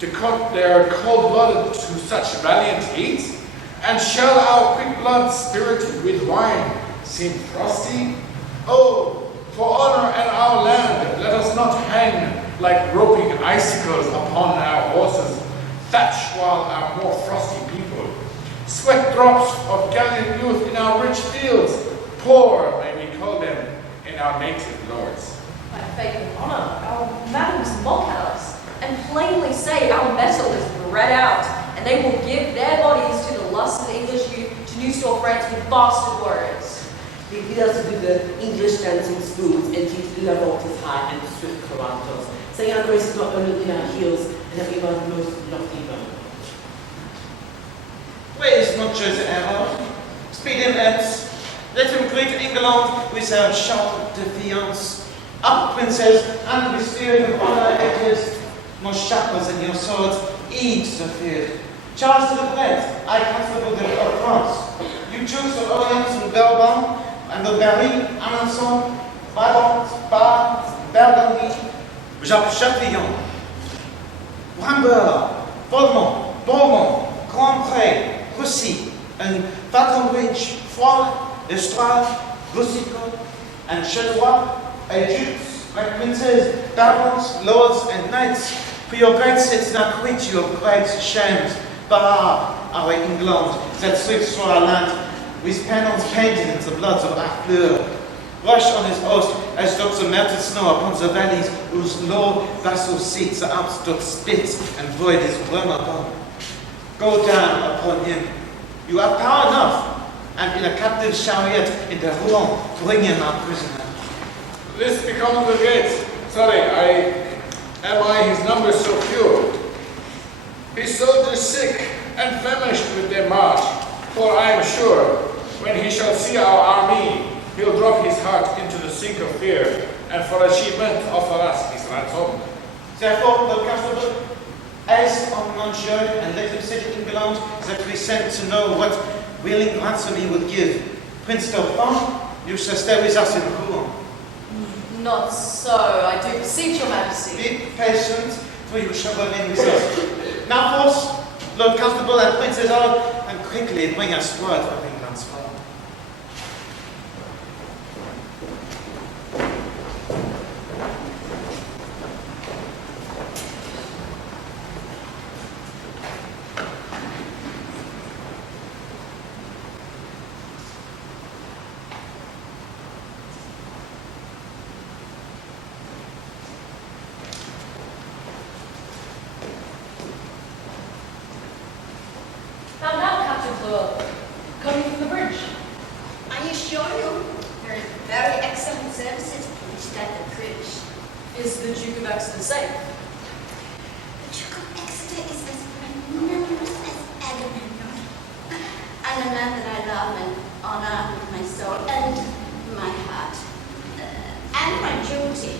to cut their cold-blooded to such valiant heat? And shall our quick blood spirited with wine seem frosty? Oh, for honor and our land, let us not hang like roping icicles upon our horses, thatch while our more frosty people sweat drops of gallant youth in our rich fields, poor may we call them in our native lords. By faith and honour, our madams mock at us, and plainly say our metal is bred out, and they will give their bodies to the lust of the English youth to new store France with bastard warriors. They bid us with the English dancing spoons and teach Lavantis high and swift carantos, saying our grace is not only in our heels and that we are the most lofty bone. Where is Monsieur the Arrow? Speed him hence. Let him greet England with our sharp defiance. Up, princes, and with spirit of honor edges, more shackles than your swords, eat the field. Charles to the bread, I comfortable of France. You choose the Orient and Bourbon, and the Berry, Alençon, Brabant, Bar, Burgundy, Jacques Chatillon, Bramber, Vaudemont, Bourbon, Grand Pré, Roussy, and Falconbridge, Foyle, Lestrade, Boussicot, and Chenois, and dukes, like princes, barons, lords, and knights, for your great sits now quit you of great shames, bar our England, that sweeps through our land, with pennons painted in the bloods of Harfleur. Rush on his host, as doth the melted snow upon the valleys, whose low vassal seats the Alps doth spit, and void his worm upon. Go down upon him. You have power enough, and in a captive chariot in the Rouen, bring him our prisoner. This becomes the gate. Sorry, am I his numbers so few? His soldiers sick and famished with their march, for I am sure, when he shall see our army, he'll drop his heart into the sink of fear, and for achievement offer us his ransom. Therefore, Lord Constable, as on Monsieur, and let him sit in England, that we send to know what willing ransom he will give. Prince Dauphin, you shall stay with us in Rouen. Not so, I do beseech your majesty. Be patient, for you shall remain with us. Now, force, Lord Constable and Princes all, and quickly bring us word of England's fall. Now, Captain Fluel, coming from the bridge. I assure you, there is very excellent services preached at the bridge. Is the Duke of Exeter safe? The Duke of Exeter is as magnanimous as Agamemnon, and a man that I love and honor with my soul and my heart, and my duty.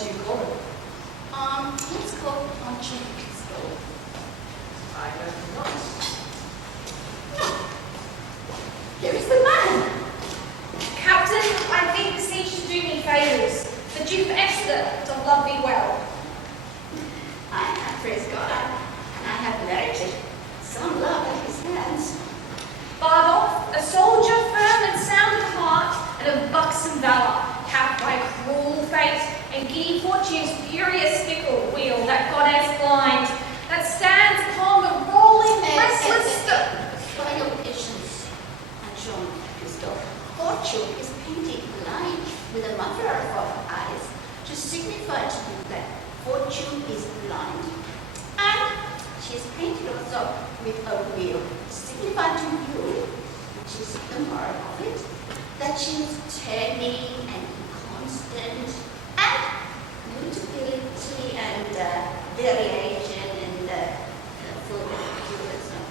do you call him? Let's call Poncho Pistol. I know not. Here is the man. Captain, I think the siege should do me favours. The Duke of Exeter doth love me well. Praise God, I have merited some love at his hands. Bardolph, a soldier firm and sound of heart, and of buxom valour, capped by cruel fate, and giddy fortune's furious fickle wheel, that goddess blind, that stands upon the rolling, restless Try your patience, John Pistol. Fortune is painted blind with a muffler for her eyes to signify to you that fortune is blind. And she is painted also with a wheel to signify to you, which is the moral of it, that she is turning and inconstant, and mutability and variation and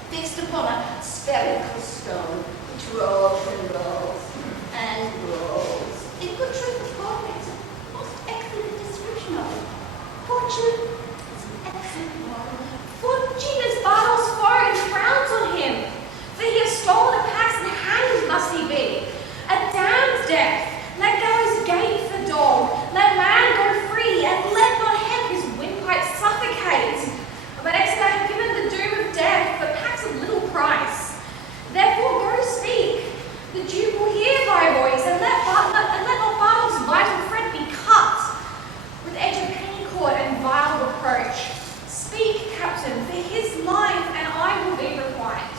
fixed upon a spherical stone which rolls and rolls and rolls. It could transform it. Most excellent description of it. Fortune is an excellent moral. Fortune is Bardolph's foe and frowns on him, for he has stolen the packs and hanged must he be. A damned death. Let go his gate for dog. Let man go free, and let not hemp his windpipe suffocate. But Exeter have given the doom of death for packs of little price. Therefore go speak. The Duke will hear thy voice, and let not Bardolph's vital thread be cut with edge of penny cord and vile reproach. Speak, Captain, for his life, and I will be requited.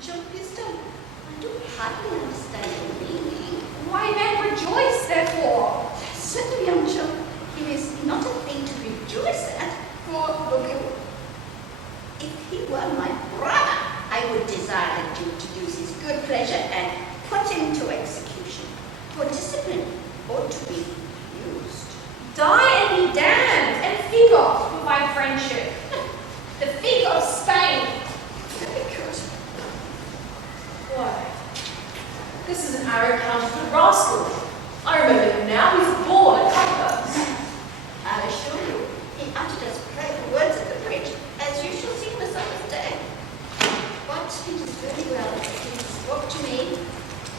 John Pistol, I do hardly understand your meaning. Why then rejoice, therefore? Certainly, young John, it is not a thing to rejoice at, for look, if he were my brother, I would desire the Duke to use his good pleasure and put him to execution. For discipline ought to be used. Die and be damned, and fig off for my friendship. The fig of Spain. Very good. Why, this is an arrow counterfeit rascal. I remember him now. He's born at Cuthbert's. I assure you, he uttered as brave words at the bridge as you shall see the summer's day. But it is very well that he spoke to me.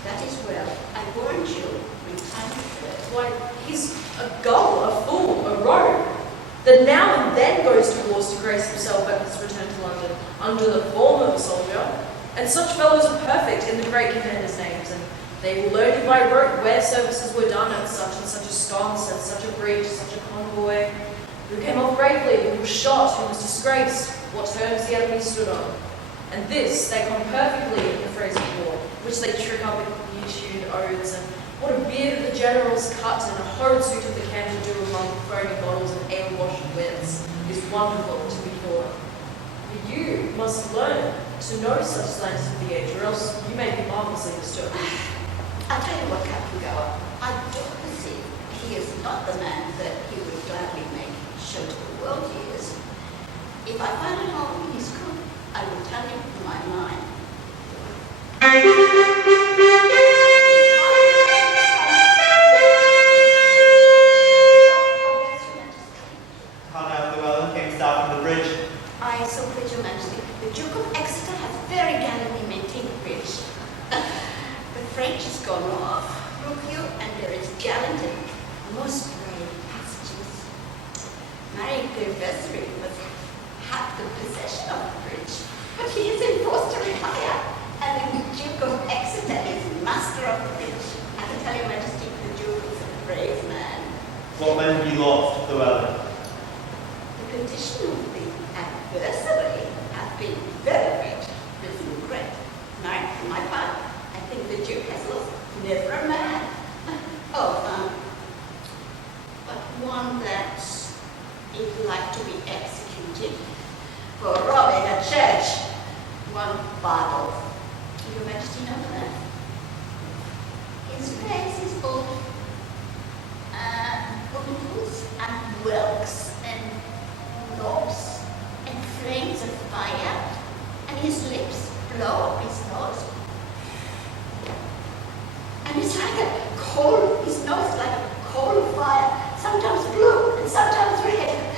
That is well. I warned you when time occurred. Why, he's a gull, a fool, a rogue, that now and then goes to wars to grace himself at his return to London under the form of a soldier. And such fellows are perfect in the great commanders' names, and they will learn you by rote where services were done at such and such a sconce, at such a bridge, such a convoy, who came off bravely, who was shot, who was disgraced, what terms the enemy stood on. And this they come perfectly in the phrase of war, which they trick up in new-tuned oaths, and what a beard of the generals cut, and a horrid suit of the cannon do among foaming bottles and ale-washed winds is wonderful to be thought of. But you must learn to know such slangs of the age, or else you may be marvelously disturbed. I'll tell you what, Captain Gower, I do perceive he is not the man that he would gladly make show to the world he is. If I find at home in his cook, I will tell him my mind. How now, Llewellyn came down from the bridge. I so please your majesty, the Duke of Exeter has very gallantly maintained the bridge. The French has gone off, look you, and there is gallant and most brave passages. Mary Gilvestre was had the possession of the bridge, but he is enforced to retire, and the Duke of Exeter is master of the bridge. I can tell your majesty, the Duke is a brave man. What men have you lost, Llewellyn? The condition of the adversary has been very great, with regret. For my part, I think the Duke has lost never a man. But one that is like to be executed for robbing a church. One Bardolph. Your Majesty know that? His face is full of buttons and whelks and knobs and flames of fire, and his lips blow up his nose. And it's like a coal, his nose is like a coal of fire. Some sometimes blue and sometimes red.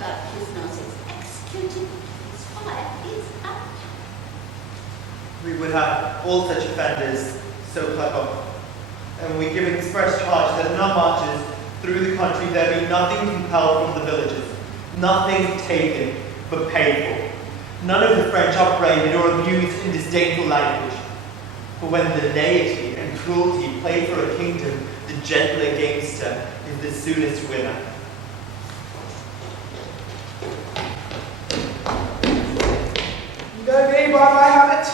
But his nose is executed, his fire is out. We would have all such offenders so cut off. And we give express charge that in our marches through the country there be nothing compelled from the villages, nothing taken but paid for. None of the French upbraided or abused in disdainful language. For when the naivety and cruelty play for a kingdom, the gentler gamester is the soonest winner. You know me by my habit.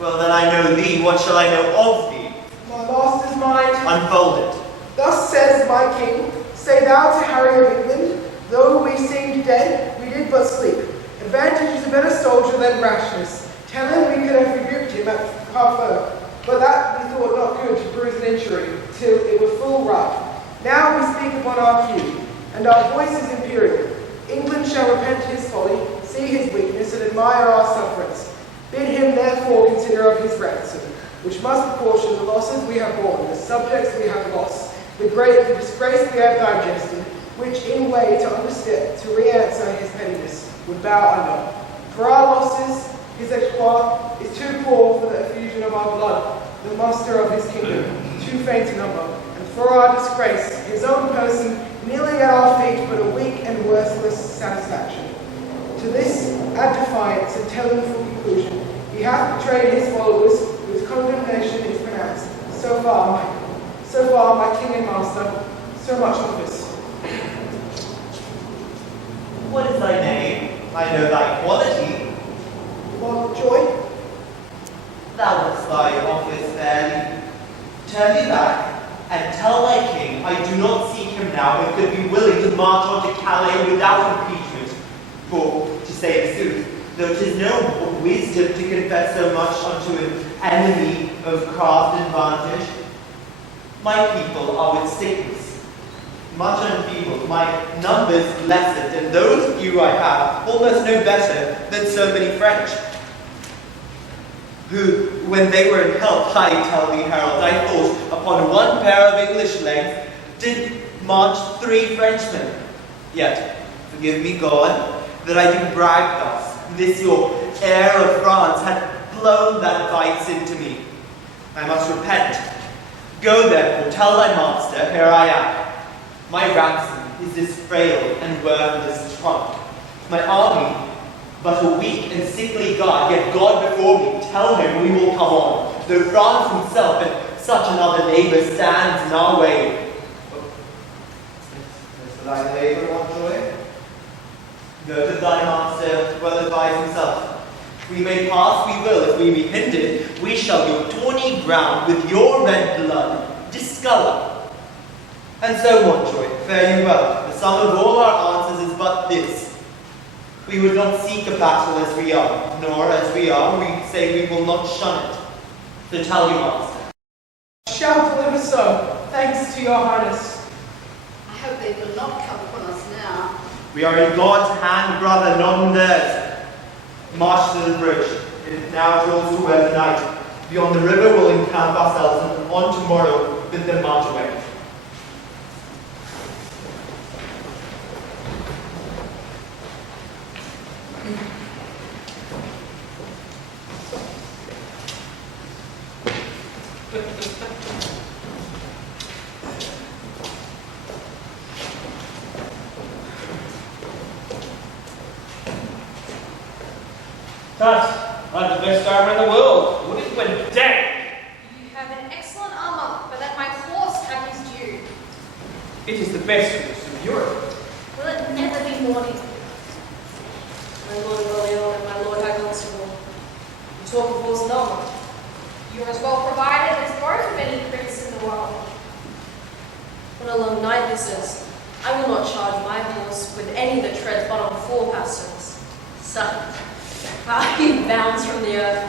Well, then I know thee. What shall I know of thee? My master's mind. Unfold it. Thus says my king, say thou to Harry of England, though we seemed dead, we did but sleep. Advantage is a better soldier than rashness. Tell him we could have rebuked him at Harfur, but that we thought not good to bruise an injury, till it were full right. Now we speak upon our cue, and our voice is imperial. England shall repent his folly, see his weakness, and admire our sufferance. Bid him therefore consider of his ransom, which must proportion the losses we have borne, the subjects we have lost, the disgrace we have digested, which in way to understep, to re-answer his pettiness, would bow under. For our losses, his exploit is too poor for the effusion of our blood, the muster of his kingdom, too faint a number, and for our disgrace, his own person kneeling at our feet but a weak and worthless satisfaction. To this add defiance and tell him for conclusion, he hath betrayed his followers, whose condemnation is pronounced. So far, my king and master, so much office. What is thy name? I know thy quality. Montjoy? Thou wouldst thy office fairly. Turn thee back, and tell thy king I do not seek him now, but could be willing to march on to Calais without impeachment. For, to say the sooth, though 'tis known of wisdom to confess so much unto an enemy of craft and vantage, my people are with sickness, much enfeebled, my numbers lessened, and those few I have almost no better than so many French, who, when they were in health, I tell thee, Harold, I thought upon one pair of English legs did march 3 Frenchmen. Yet, forgive me, God, that I do brag thus. This your heir of France had blown that vice into me. I must repent. Go therefore, tell thy master, here I am. My ransom is this frail and worthless trunk. My army, but a weak and sickly guard, yet God before me, tell him we will come on, though France himself and such another neighbour stands in our way. As for thy labour, Montjoy, go to thy master, well advise himself. We may pass, we will, if we be hindered, we shall be tawny ground with your red blood discolour. And so, Montjoy, fare you well. The sum of all our answers is but this. We would not seek a battle as we are, nor as we are, we say we will not shun it. So tell you, master. Shall deliver so, thanks to your highness. I hope they will not come upon us now. We are in God's hand, brother, not in theirs. March to the bridge. It now draws toward night. Beyond the river we'll encamp ourselves, and on tomorrow bid them march away. That, I'm the best armor in the world. What it went down? You have an excellent armor, but let my horse have his due. It is the best horse of Europe. Will it never be morning? My Lord William and my Lord High Constable, you talk of horse and armor. You're as well provided as both of any prince in the world. What a long night this is. I will not charge my horse with any that treads but on 4 pastures. Son, he bounds from the earth,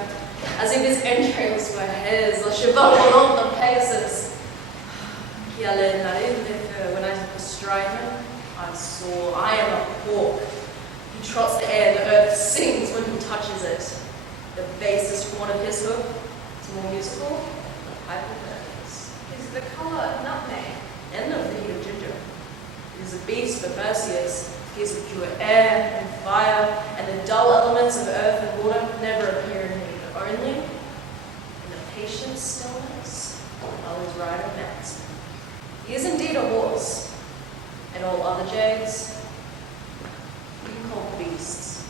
as if his entrails were his, or cheval volant of Pegasus. When I bestride him, I saw I am a hawk. He trots the air, the earth sings when he touches it. The basest horn of his hoof is more musical than the pipe of birds. Is the colour nutmeg? and of the heat of ginger. It is a beast for Perseus. He is of pure air and fire, and the dull elements of earth and water never appear in him, but only in the patient stillness while his rider mounts. He is indeed a horse, and all other jades you call beasts.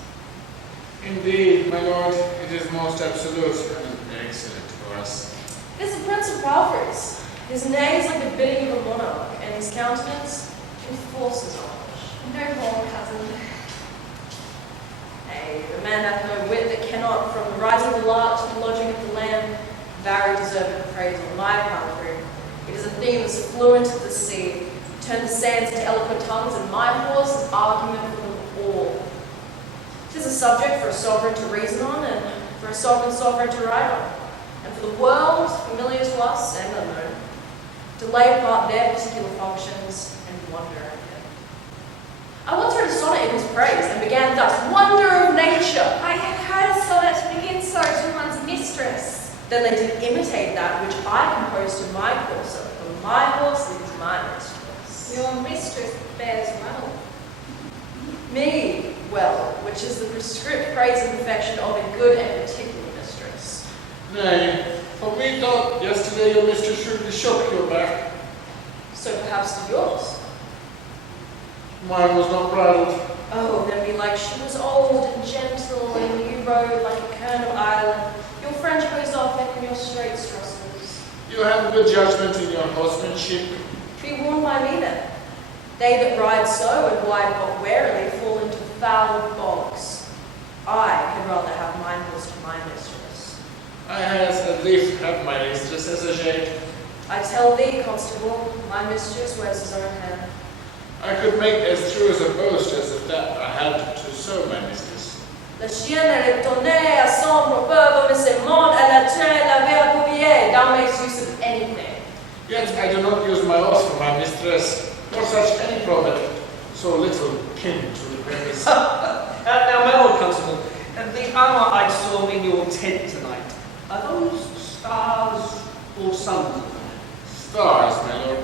Indeed, my lord, it is most absolute and excellent for us. It is the Prince of Palfreys. His neigh is like the bidding of a monarch, and his countenance enforces homage. No more, cousin. Nay, the man hath no wit that cannot, from the rising of the lark to the lodging of the lamb, vary deserved praise on my palfrey. It is a theme as fluent as the sea, turn the sands into eloquent tongues, and my horse is argument for them all. 'Tis a subject for a sovereign to reason on, and for a sovereign to ride on, and for the world, familiar to us and unknown, to lay apart their particular functions and wonder at him. I once read a sonnet in his praise, and began thus: Wonder of nature! I have heard a sonnet begin so to one's mistress. Then they did imitate that which I composed to my courser, for my horse is my mistress. Your mistress bears well. Me, well, which is the prescript praise and perfection of a good and particular mistress. Nay, for me thought yesterday your mistress surely shook your back. So perhaps to yours. Mine was not bridled. Oh, then belike she was old and gentle, and you rode like a kern of Ireland. Your French hosed off in your straight strosses. You have good judgment in your horsemanship. Be warned by me then. They that ride so and wide not warily fall into foul bogs. I had rather have mine horse to my mistress. I has at least have my mistress as a jade. I tell thee, constable, my mistress wears his own hand. I could make as true as a boast as if that I had to serve my mistress. Le chien est retourné à son propre, mais c'est monde à la train la verre paupier. Thou makes use of anything. Yet I do not use my horse for my mistress, nor such any proverb, so little kin to the purpose. Now, my lord constable, the armour I saw in your tent tonight, are those stars or suns? Stars, my lord.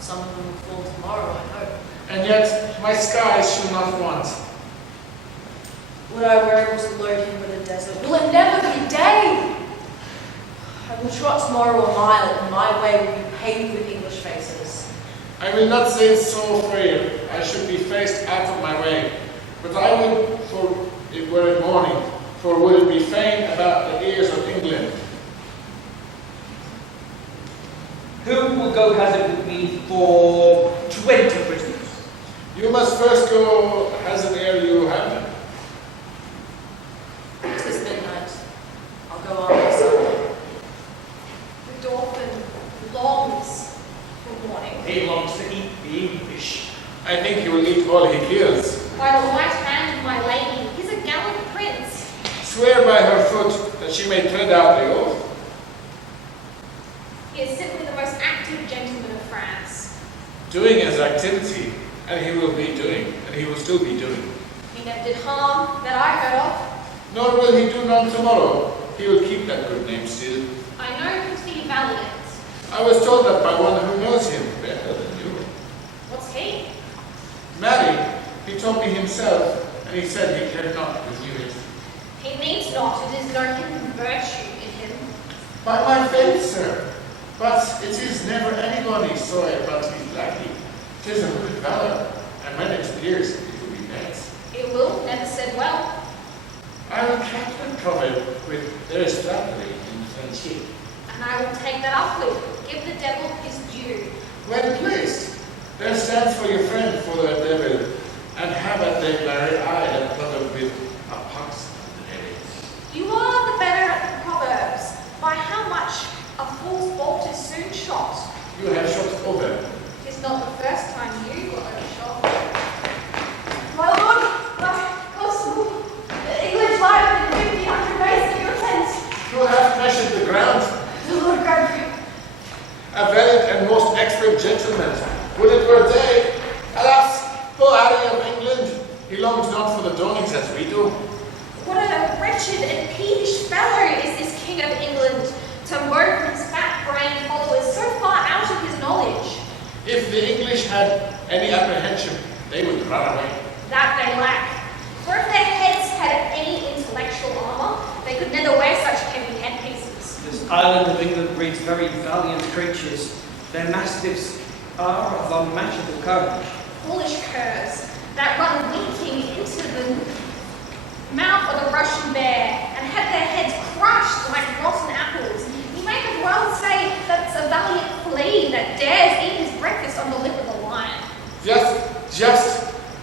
Some of them will fall tomorrow, I hope. And yet my skies shall not want. Would I were able to load him with a desert? Will it never be day? I will trot tomorrow a mile, and my way will be paved with English faces. I will not say so frail, I should be faced out of my way. But I would, for it were it morning, for would it be fain about the ears of England. Who will go hazard with me for 20 prisoners? You must first go hazard ere you have them. 'Tis midnight. I'll go on myself. The dolphin longs for morning. He longs to eat the English. I think he will eat all he kills. By the right hand of my lady, he's a gallant prince. Swear by her foot that she may tread out the oath. He is simply the most active gentleman of France. Doing his activity, and he will be doing, and he will still be doing. He never did harm that I heard of. Nor will he do none tomorrow. He will keep that good name still. I know him to be valiant. I was told that by one who knows him better than you. What's he? Marry, he told me himself, and he said he cared not with you it. He needs not. It is no hidden virtue in him. By my faith, sir, but it is never anybody saw it but he's lucky. 'Tis a good valor, and when it appears, it will be met. It will, never said well. I will Catherine covered with there is flattery in friendship. And I will take that up with. Give the devil his due. Well placed. There stands for your friend for the devil, and have at the very eye that covered with a pox under it. You are the better at the proverbs. By how much a fool's bolt is soon shot. You have shot over. It's not the first time you were overshot. My lord, my constable, the English lie within 50 paces of your tent. You have measured the ground. The Lord guard you. A valiant and most expert gentleman. Would it were day! Alas, poor Harry of England, he longs not for the dawnings as we do. What a wretched and peevish fellow is this King of England, to mope his fat-brained followers so far out of his knowledge. If if the English had any apprehension, they would run away. That they lack. For if their heads had any intellectual armour, they could never wear such heavy headpieces. This island of England breeds very valiant creatures. Their mastiffs are of unmatchable courage. Foolish curs that run winking into the mouth of a Russian bear and have their heads crushed like rotten apples. You may as well say that it's a valiant flea that dares eat his breakfast on the lip of a lion. Just.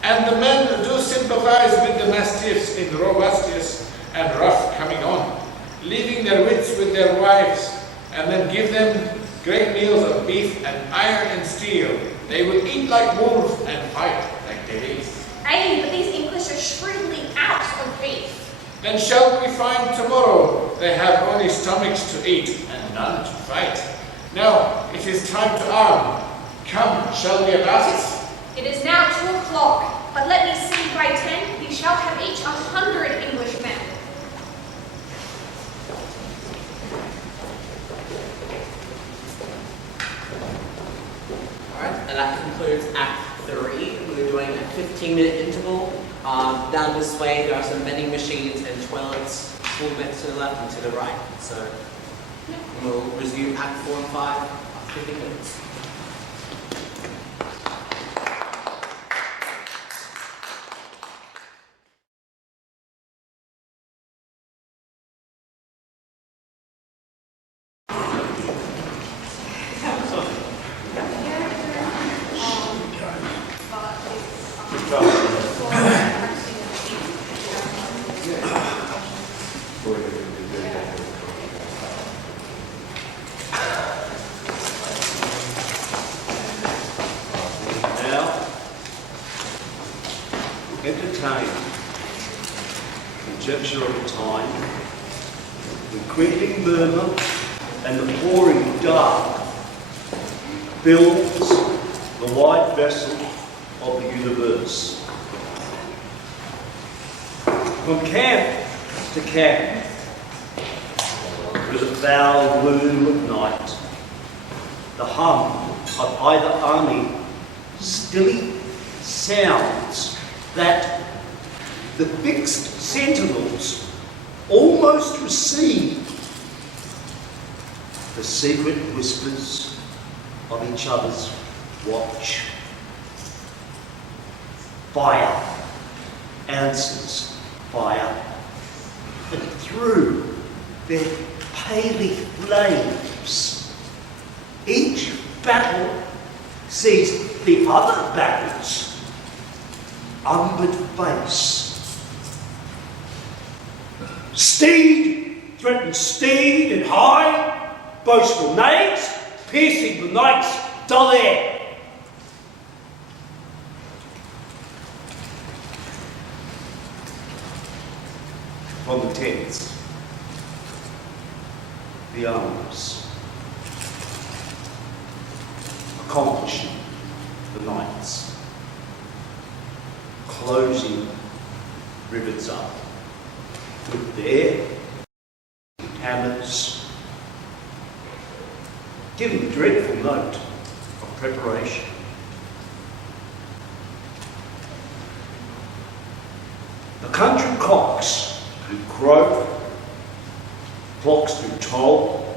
And the men do sympathize with the mastiffs in robustious and rough coming on, leaving their wits with their wives, and then give them great meals of beef and iron and steel. They will eat like wolves and fight like devils. Aye, but these English are shrewdly out of beef. Then shall we find tomorrow they have only stomachs to eat and none to fight. Now it is time to arm. Come, shall we about it? It is now 2 o'clock, but let me see by 10, you shall have each 100 Englishmen. Alright, and that concludes Act 3. We're doing a 15-minute interval. Down this way, there are some vending machines and toilets, full bits to the left and to the right. So we'll resume Act 4 and 5 after 15 minutes. Entertain conjecture of the time, the creeping murmur and the pouring dark builds the wide vessel of the universe. From camp to camp, through the foul gloom of night, the hum of either army stilly sounds that the fixed sentinels almost receive the secret whispers of each other's watch. Fire answers fire, and through their paly flames, each battle sees the other battle's umbered face. Steed threatens steed and high, boastful neighs piercing the night's dull air. From the tents, the arms, accomplishing the nights, closing rivets up with their hammers, giving a dreadful note of preparation. The country cocks who crow, flocks who toll,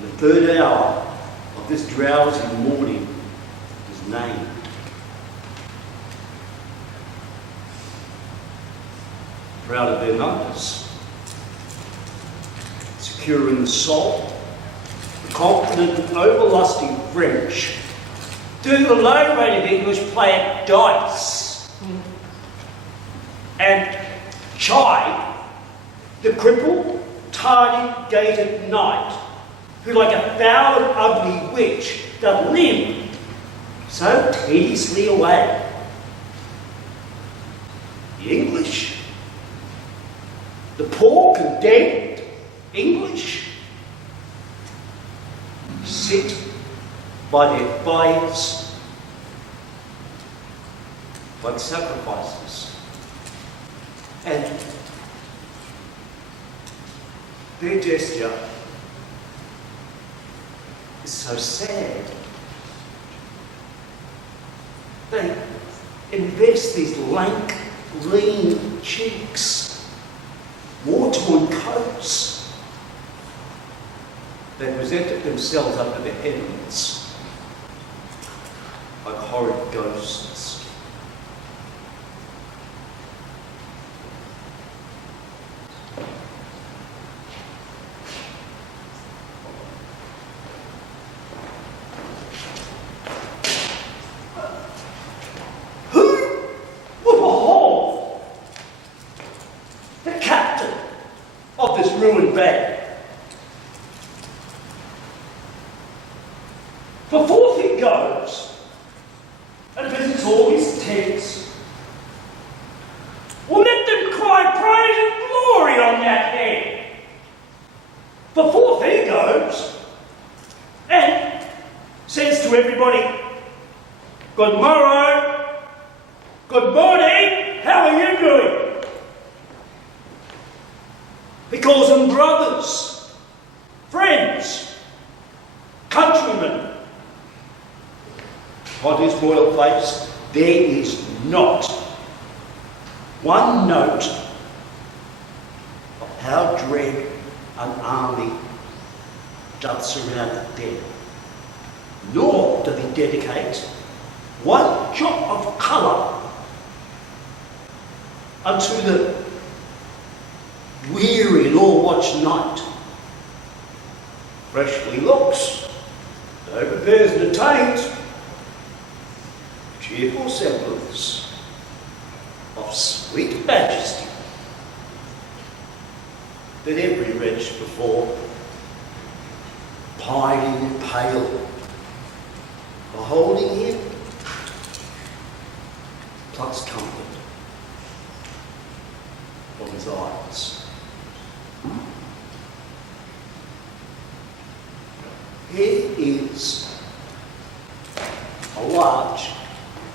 and the third hour of this drowsy morning is named. Proud of their numbers, secure in the soul, the confident and overlusting French, do the low-rated English play at dice, and chide the crippled, tardy-gated knight, who like a foul and ugly witch doth limp so tediously away. The English, the poor condemned English, sit by their fires like sacrifices, and their gesture is so sad they invest these lank, lean cheeks, war-torn coats. They presented themselves under the heavens like horrid ghosts. Of this ruined band. For forth he goes and visits all his tents. Well, let them cry praise and glory on that head. For forth he goes and says to everybody, "Good morrow, good morning, how are you doing?" He calls them brothers, friends, countrymen. On his royal face, there is not one note of how dread an army doth surround the dead, nor doth he dedicate one jot of colour unto the weary law-watch night. Freshly looks, no repairs and attaint, cheerful semblance of sweet majesty that every wretch before, pining and pale, beholding him, plucks comfort from his eyes. Here is a large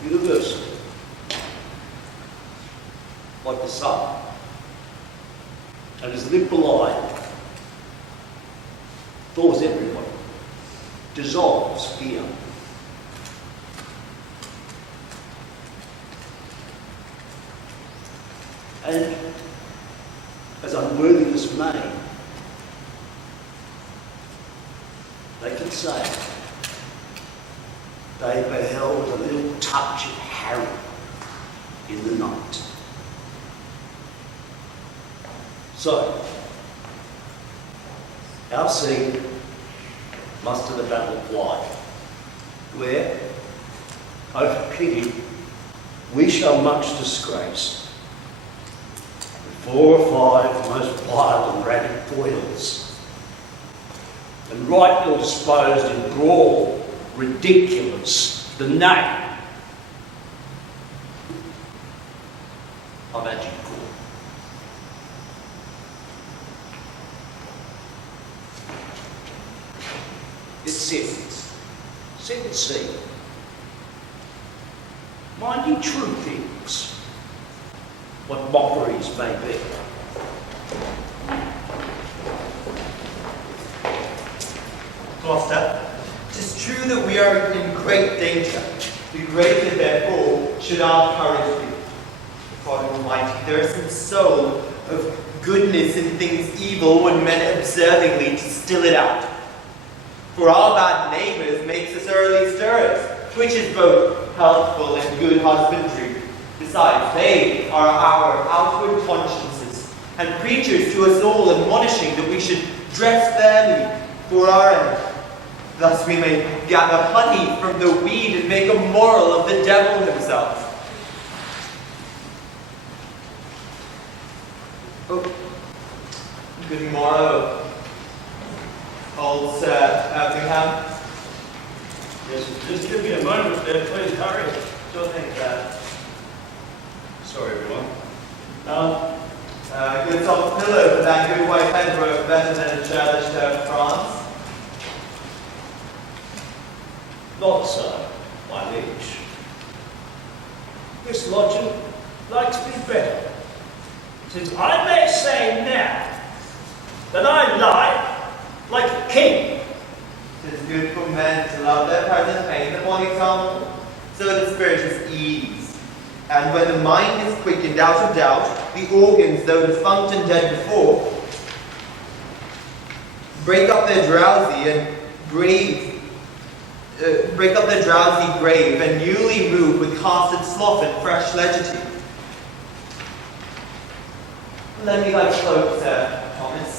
university, like the sun, and his limp line thaws everybody, dissolves fear. And as unworthiness may, they can say they beheld a little touch of Harry in the night. So, our scene must to the battle of Blythe, where, over pity, we shall much disgrace the 4 or 5 most vile and ragged foils, and right ill disposed in brawl, ridiculous, the name of Agincourt. It's sit and see. Mind you true things, what mockeries may be. Gloucester, 'tis true that we are in great danger. The greater, therefore, should our courage be. God Almighty, there is some soul of goodness in things evil when men observingly to still it out. For our bad neighbours makes us early stirrers, which is both healthful and good husbandry. Besides, they are our outward consciences, and preachers to us all, admonishing that we should dress fairly for our end. Thus we may gather honey from the weed and make a moral of the devil himself. Oh, good morrow, old Sir Effingham. Yes, just give me a moment there, please, hurry. Sure thing, Sir. Sorry, everyone. Good soft pillow for that good white head work better than a churlish of France. Not so, my liege. This lodging likes me better, since I may say now that I lie like a king. 'Tis good for men to love their present pain upon example, so the spirit is eased. And when the mind is quickened out of doubt, the organs, though defunct and dead before, break up their drowsy grave, and newly moved with casted sloth and fresh legity. Lend me thy cloak, Sir Thomas.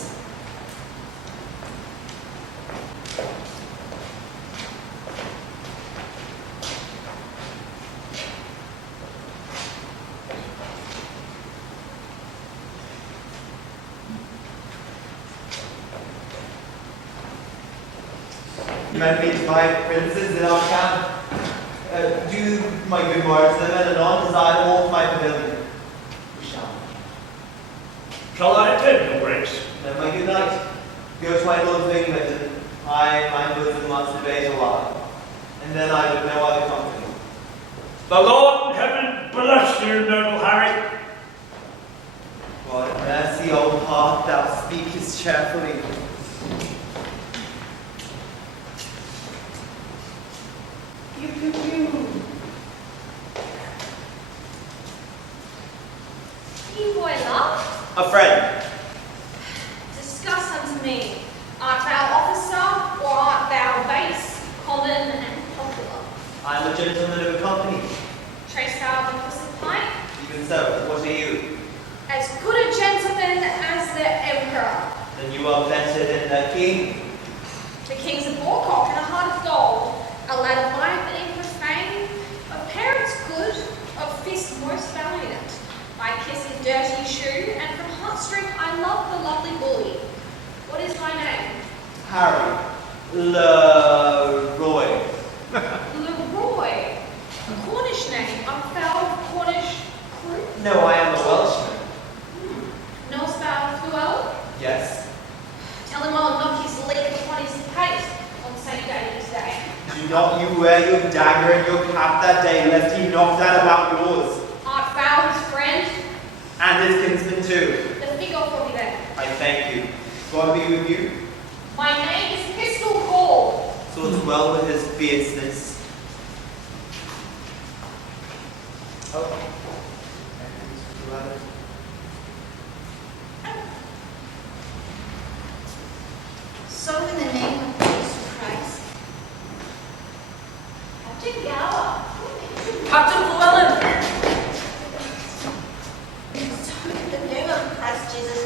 Commend me to my princes in our camp. Do my good march them, and anon desire them all to my pavilion. We shall. Shall I attend, your grace? Then my good night. Go to my lord's Wigmitten. I and my bosom must debate a while, and then I with no other company. The Lord in heaven bless you, noble Harry. God have mercy, old heart, thou speakest cheerfully. You boy love? A friend. Discuss unto me, art thou officer, or art thou base, common, and popular? I am a gentleman of a company. Trace thou the pussy pipe? Even so, what are you? As good a gentleman as the emperor. Then you are better than the king. The king's a boarcock and a heart of gold, a lad of might and emperor's fame, of parents good, of fist most valiant. I kiss his dirty shoe, and from heartstring I love the lovely bully. What is thy name? Harry. Leroy. Leroy. A Cornish name, a foul Cornish crew. No, I am a Welshman. Knowest thou Llewellyn? Yes. Tell him I'll knock his leg upon his pate on the same day this day. Do not you wear your dagger and your cap that day, lest he knock that about yours. Art thou his friend? And his kinsman too. The figure for me then. I thank you. God be with you. My name is Pistol Call. Sorts well with his fierceness. Oh. So in the name of Jesus Christ, Captain Gower. Captain Llewellyn! so in the name of Christ Jesus,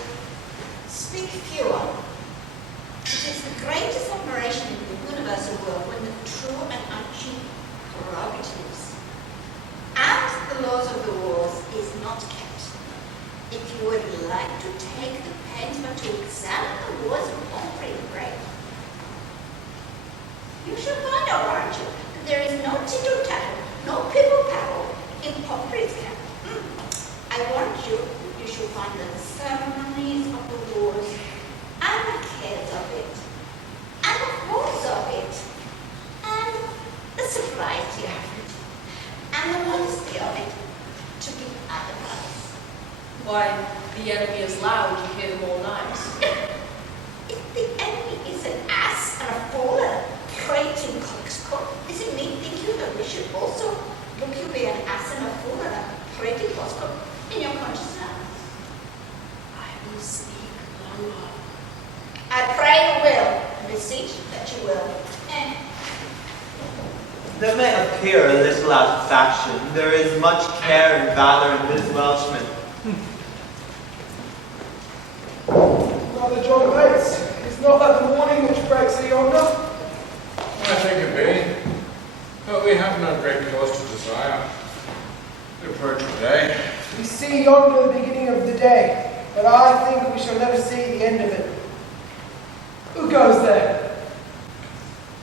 speak fewer. It is the greatest admiration in the universal world when the true and uncheap prerogatives and the laws of the wars is not kept. If you would like to take the pains but to examine the laws of Pomfrey and Bray, you shall find out, aren't you, that there is no tittle-tattle, no pibble-papble in Pomfrey's camp. I warrant you, you shall find that the ceremonies of the wars and the cares of it, and the force of it, and the sobriety of it, and the modesty of it, to be otherwise. Why, the enemy is loud, you hear them all night. If the enemy is an ass and a fool and a prating coxcomb, is it me, think you, that we should also look you be an ass and a fool and a prating coxcomb in your conscience now? I will speak no more. I pray you will, and beseech that you will. Though may appear a little out of fashion, there is much care and valor in this Welshman. Brother John Bates, is not that the warning which breaks the yonder? I think it be. But we have no great cause to desire. The approach of day. We see yonder the beginning of the day, but I think we shall never see the end of it. Who goes there?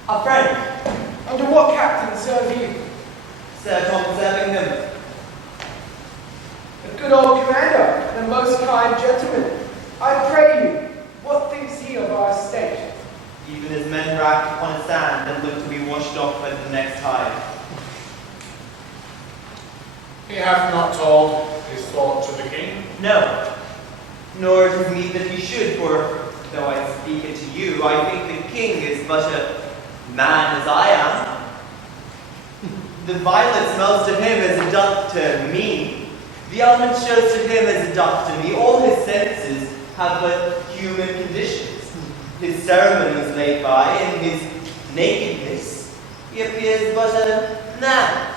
A friend, Under what captain serve you? Sir Thomas Effingham. A good old commander, and a most kind gentleman. I pray you, what thinks he of our state? Even as men wrapped upon a sand and look to be washed off by the next tide. He hath not told his thought to the king. No, nor it is meet that he should, for though I speak it to you, I think the king is but a man as I am. The violet smells to him as it doth to me. The almond shows to him as it doth to me. All his senses have but human conditions. His ceremonies laid by, in his nakedness, he appears but a man.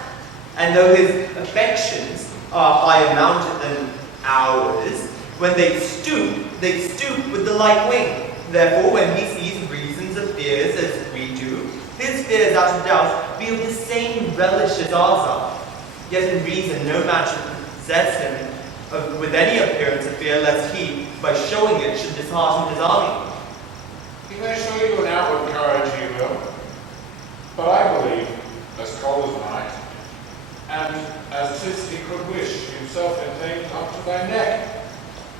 And though his affections are higher mounted than ours, when they stoop with the like wing. Therefore, when he sees reasons of fears as we do, his fears, out of doubt, be of the same relish as ours are. Yet in reason no man should possess him with any appearance of fear, lest he, by showing it, should dishearten his army. He may show you an outward courage, he will, but I believe, as cold as night, and as tis he could wish himself entailed up to thy neck.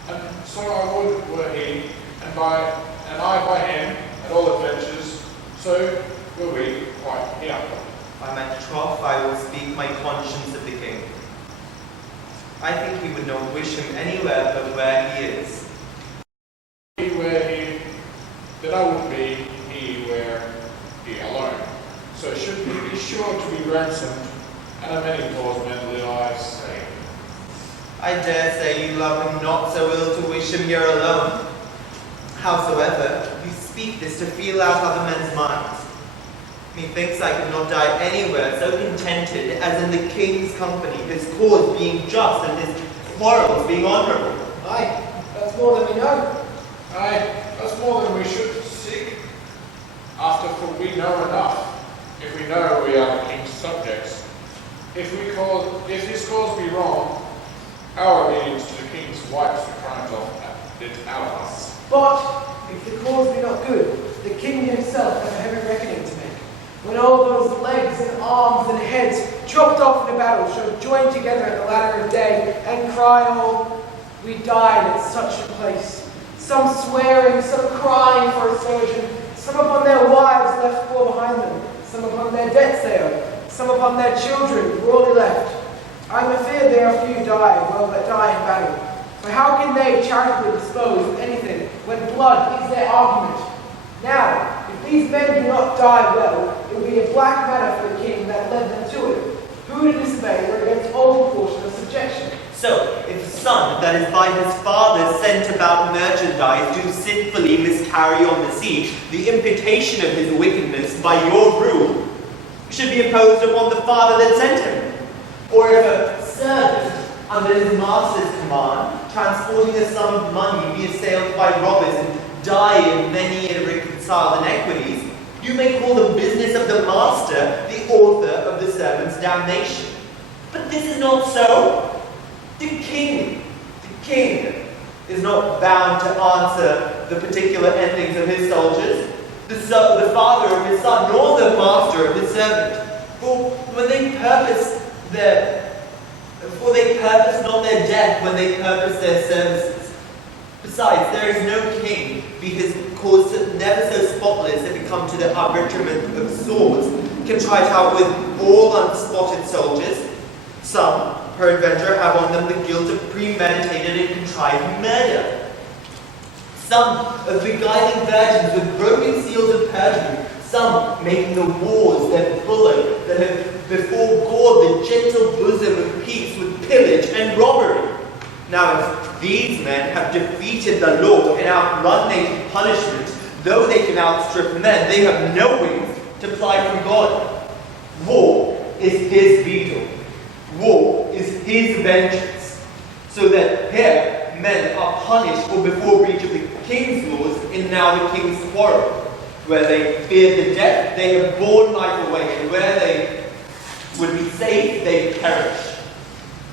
And so I would, were he, and I by him, at all adventures, so were we quite here. By my troth, I will speak my conscience of the king. I think he would not wish him anywhere but where he is. He where he, then I would be he where he alone. So should he be sure to be ransomed, and a many cause men lives saved. I dare say you love him not so ill to wish him here alone. Howsoever, you speak this to feel out other men's minds. Methinks I could not die anywhere so contented as in the king's company, his cause being just and his quarrels being honourable. Aye, that's more than we know. Aye, that's more than we should seek. After for we know enough, if we know we are the king's subjects. If his cause be wrong, our obedience to the king's wipes the crimes of it out of us. But if the cause be not good, the king himself has a heavy reckoning to make. When all those legs and arms and heads chopped off in a battle shall join together at the latter of day and cry, "Oh, we died at such a place." Some swearing, some crying for a surgeon, some upon their wives left poor behind them, some upon their debts they owe, some upon their children rawly left. I am afeard there are few that die in battle. For how can they charitably dispose of anything when blood is their argument? Now, if these men do not die well, it will be a black matter for the king that led them to it. Who to disobey or against all proportion of subjection? So, if a son that is by his father sent about merchandise do sinfully miscarry on the sea, the imputation of his wickedness by your rule should be imposed upon the father that sent him. Or if a servant under his master's command, transporting a sum of money, be assailed by robbers and die in many irreconciled inequities, you may call the business of the master the author of the servant's damnation. But this is not so. The king is not bound to answer the particular endings of his soldiers, the father of his son, nor the master of his servant. For they purpose not their death when they purpose their services. Besides, there is no king, be his cause never so spotless if it come to the arbitrament of swords, can try it out with all unspotted soldiers. Some, peradventure, have on them the guilt of premeditated and contrived murder. Some of beguiling virgins with broken seals of perjury, some making the wars their bulwark that have before gored the gentle bosom of peace with pillage and robbery. Now if these men have defeated the law and outrun native punishment, though they can outstrip men, they have no wings to fly from God. War is his veto. War is his vengeance. So that here men are punished for before breach of the king's laws in now the king's quarrel. Where they feared the death, they have borne life away, and where they would be safe, they perish.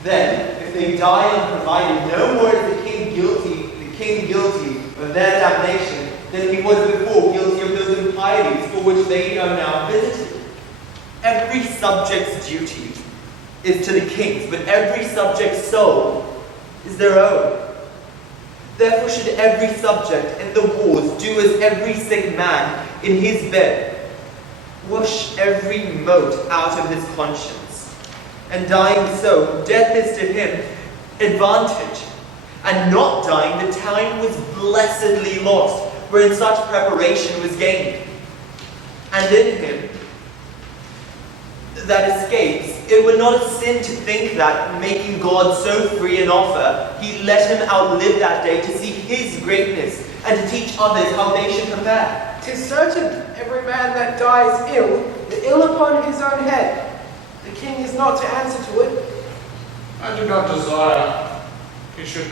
Then, if they die unprovided, no more is the king guilty of their damnation than he was before guilty of those impieties for which they are now visited. Every subject's duty is to the king's, but every subject's soul is their own. Therefore should every subject in the wars do as every sick man in his bed, wash every mote out of his conscience, and dying so, death is to him advantage, and not dying, the time was blessedly lost, wherein such preparation was gained. And in him, that escapes, it were not a sin to think that, making God so free an offer, he let him outlive that day to see his greatness and to teach others how they should prepare. 'Tis certain, every man that dies ill, the ill upon his own head. The king is not to answer to it. I do not desire he should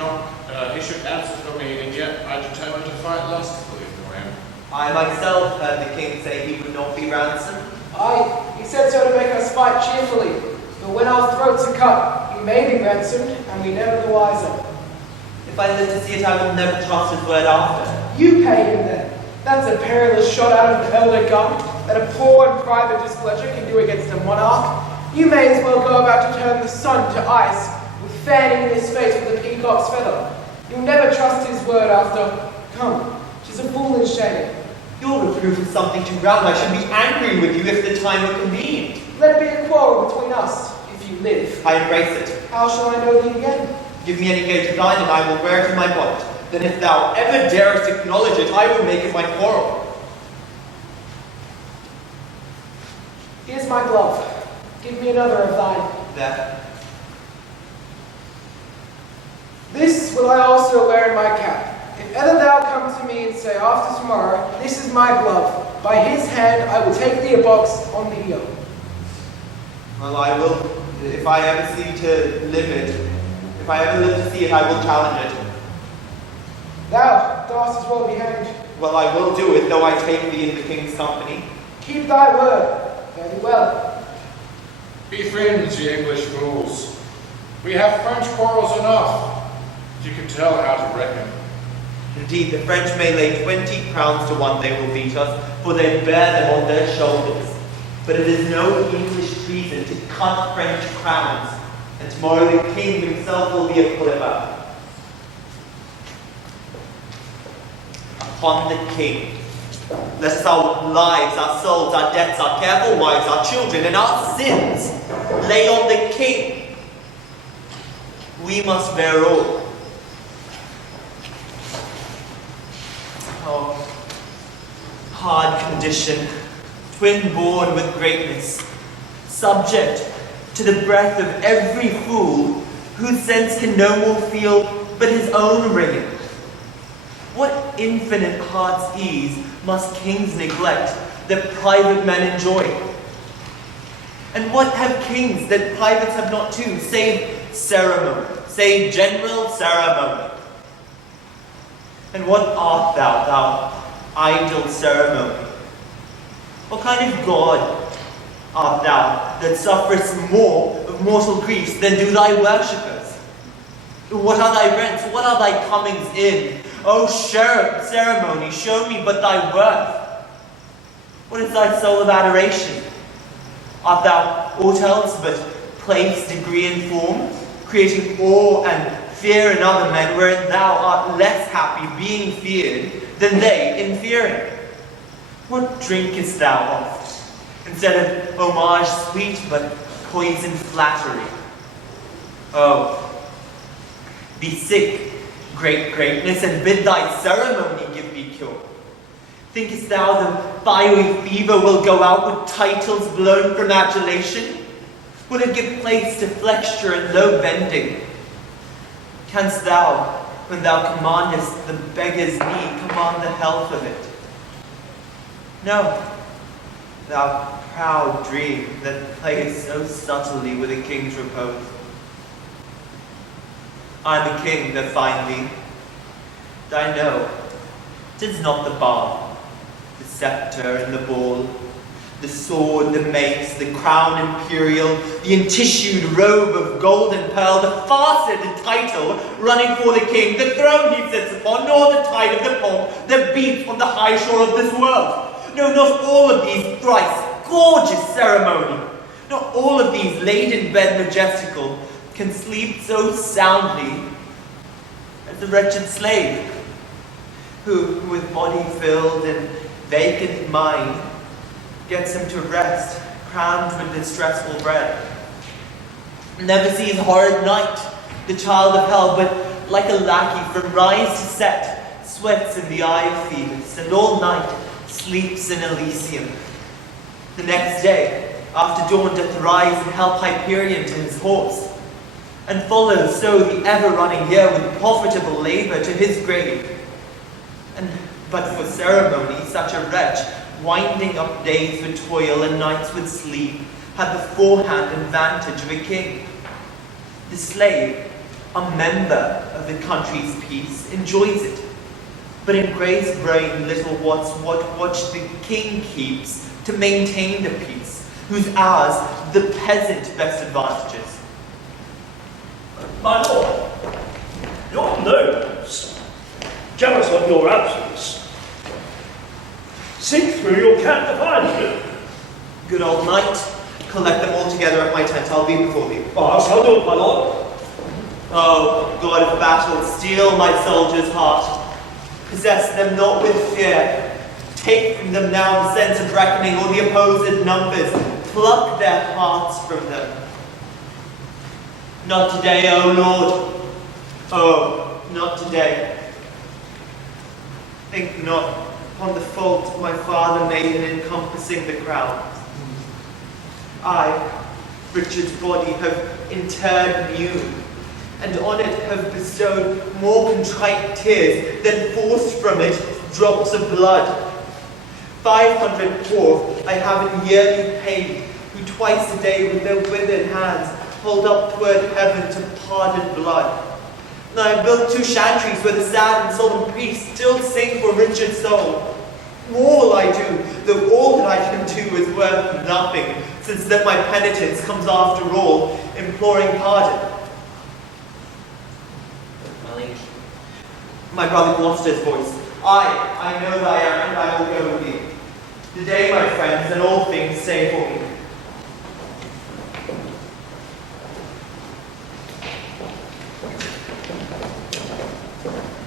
answer for me, and yet I determined to fight lustfully for him. I myself heard the king say he would not be ransomed. Aye, he said so to make us fight cheerfully. But when our throats are cut, he may be ransomed, and we never the wiser. If I live to see it, I will never trust his word after. You pay him then. That's a perilous shot out of the elder gun that a poor and private displeasure can do against a monarch. You may as well go about to turn the sun to ice, with fanning in his face with a peacock's feather. You'll never trust his word after. Come, 'tis a foolish shame. Your reproof is something to round. I should be angry with you if the time were convenient. Let it be a quarrel between us, if you live. I embrace it. How shall I know thee again? Give me any gage of thine, and I will wear it in my bonnet. Then if thou ever darest acknowledge it, I will make it my quarrel. Here's my glove. Give me another of thine. There. This will I also wear in my cap. If ever thou come to me and say after tomorrow, this is my glove, by his hand I will take thee a box on the heel. Well, I will, if I ever live to see it, I will challenge it. Thou dost as well be hanged. Well, I will do it, though I take thee in the king's company. Keep thy word. Very well. Be friends, ye English fools. We have French quarrels enough. You can tell how to reckon. Indeed, the French may lay 20 crowns to one they will beat us, for they bear them on their shoulders. But it is no English treason to cut French crowns, and tomorrow the king himself will be a clever. Upon the king, lest our lives, our souls, our debts, our careful wives, our children, and our sins lay on the king. We must bear all. Oh, hard condition, twin born with greatness, subject to the breath of every fool, whose sense can no more feel but his own ringing. What infinite heart's ease must kings neglect that private men enjoy? And what have kings that privates have not too, save ceremony, save general ceremony? And what art thou, thou idle ceremony? What kind of God art thou that sufferest more of mortal griefs than do thy worshippers? What are thy rents? What are thy comings in? O ceremony, show me but thy worth. What is thy soul of adoration? Art thou aught else but place, degree, and form, creating awe and fear in other men, wherein thou art less happy being feared than they in fearing? What drinkest thou oft, instead of homage sweet, but poison flattery? Oh, be sick, great greatness, and bid thy ceremony give thee cure. Thinkest thou the fiery fever will go out with titles blown from adulation? Will it give place to flexure and low bending? Canst thou, when thou commandest the beggar's knee, command the health of it? No, thou proud dream that plays so subtly with a king's repose. I am a king that find thee. I know, 'tis not the bar, the sceptre and the ball, the sword, the mace, the crown imperial, the entissued robe of gold and pearl, the faceted title running for the king, the throne he sits upon, nor the tide of the pomp that beats on the high shore of this world. No, not all of these thrice gorgeous ceremony, not all of these laid in bed majestical, can sleep so soundly as the wretched slave, who, with body filled and vacant mind, gets him to rest, crammed with distressful bread. Never sees horrid night, the child of hell, but like a lackey from rise to set, sweats in the eye of Phoebus, and all night sleeps in Elysium. The next day, after dawn doth rise and help Hyperion to his horse, and follow so the ever-running year with profitable labour to his grave. And but for ceremony, such a wretch, winding up days with toil and nights with sleep, had the forehand advantage of a king. The slave, a member of the country's peace, enjoys it, but in Gray's brain little wot's what watch the king keeps to maintain the peace, whose ours the peasant best advantages. My lord, your nobles, jealous of your absence, seek through your camp to find you. Good old knight, collect them all together at my tent. I'll be before thee. I shall do it, my lord. Oh, God of battle, steel my soldiers' heart. Possess them not with fear. Take from them now the sense of reckoning or the opposed numbers. Pluck their hearts from them. Not today, O Lord. Oh, not today. Think not upon the fault my father made in encompassing the crown. I, Richard's body, have interred new, and on it have bestowed more contrite tears than forced from it drops of blood. 500 poor I have in yearly paid, who twice a day with their withered hands hold up toward heaven to parted blood. And I have built 2 chantries where the sad and solemn priests still sing for Richard's soul. More will I do, though all that I can do is worth nothing, since that my penitence comes after all, imploring pardon. Malik, my brother Gloucester's voice. I know that I am, and I will go with thee. Today, my friends, and all things say for me.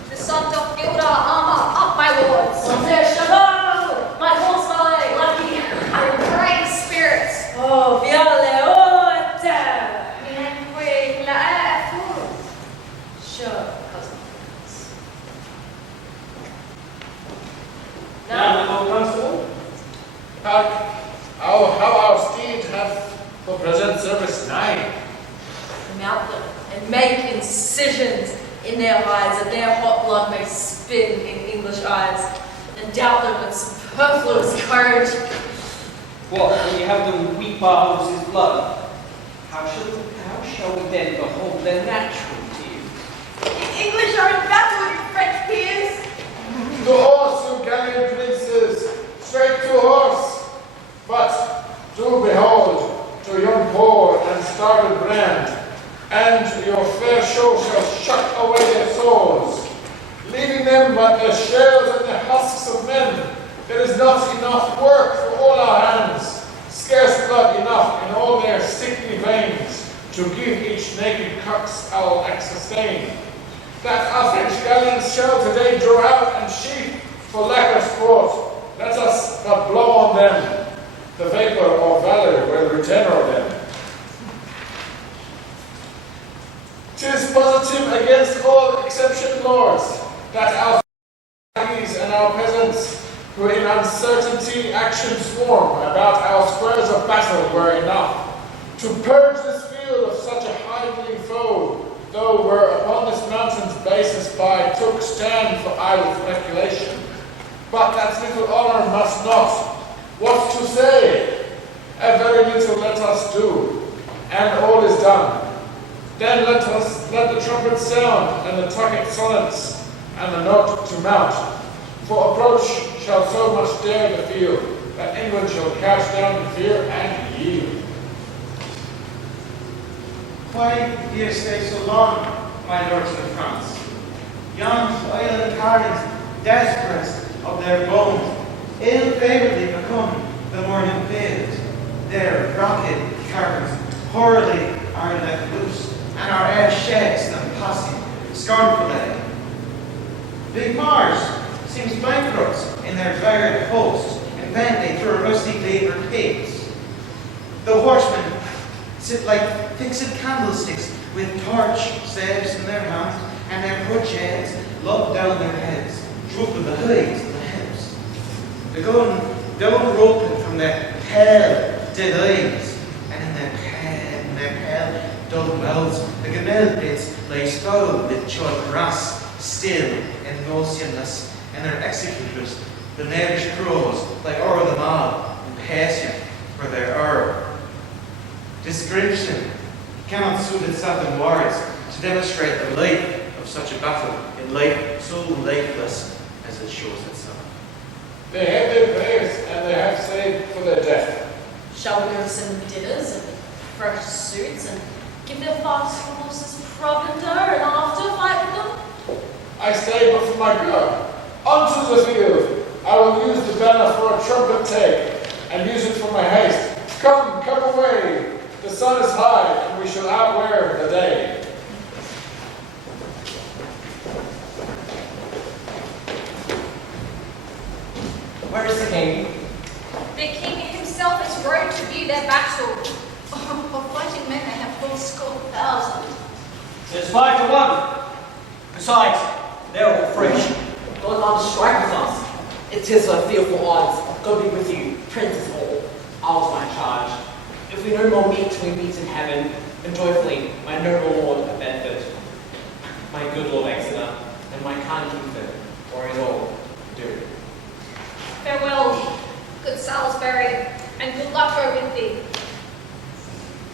The sun doth gild our armour, up my lords. Santé, Chaval! My horse valet, lucky. Our bright spirits. Oh, viens les hautes. Bien oui, la foule. Sure, cousin. Now, my Lord Constable. How our steeds have for present service nigh? Mount them and make incisions in their hides, that their hot blood may spin in English eyes, and doubt them with superfluous courage. What, when you have them weep our horses' blood? How shall we then behold their natural tears? The English are in battle with French peers. To horse, you gallant princes, straight to horse. But do behold, to yon poor and starved brand, and your fair show shall shut away their souls, leaving them but the shells and the husks of men. There is not enough work for all our hands, scarce blood enough in all their sickly veins, to give each naked cock's owl sustain. That our French galleons shall today draw out and sheath for lack of sport. Let us but blow on them, the vapor of valor will return on them. 'Tis positive against all exception, lords, that our lackeys and our peasants, who in uncertainty action swarm about our squares of battle, were enough to purge this field of such a hiding foe, though we're upon this mountain's basis by took stand for idle speculation. But that little honor must not. What to say? A very little let us do, and all is done. Then let the trumpet sound, and the tucket sonnets, and the note to mount. For approach shall so much dare the field, that England shall cast down in fear and yield. Why do you stay so long, my lords of France? Yon island cardinals, desperate of their bones, ill-favouredly become the morning veils. Their rocket carvers horribly are left loose, and our air shakes them passing, scornfully. Big Mars seems bankrupt in their varied hosts, and vainly through rusty labor pigs. The horsemen sit like fixed candlesticks with torch staves in their hands, and their crotchets locked down their heads, drooping the hoods to the hips. The gun down roping from their pale dead eyes, and in their pale, dull mouths, the gamel pits lay sprawled with choice grass, still and motionless, and their executors, the knavish crows, like o'er them all, impatient for their hour. Description cannot suit itself in words to demonstrate the life of such a battle, in life so lifeless as it shows itself. They had their prayers, and they have saved for their death. Shall we go send them dinners and fresh suits and give their fast horses provender and after fight with them? I stay but for my girl. Unto the field. I will use the banner for a trumpet take, and use it for my haste. Come away. The sun is high, and we shall outwear the day. Where is the king? The king himself is rode to view their battle. Of fighting men they have 80,000. There's 5 to 1. Besides, they're all fresh. God not strike with us. It is a fearful odds. God be with you, Princess all. Ours my charge. If we no more meet, we meet in heaven, and joyfully, my noble lord of Bedford, my good lord Exeter, and my kind Kingsford, or it all do. Farewell, good Salisbury, and good luck go with thee.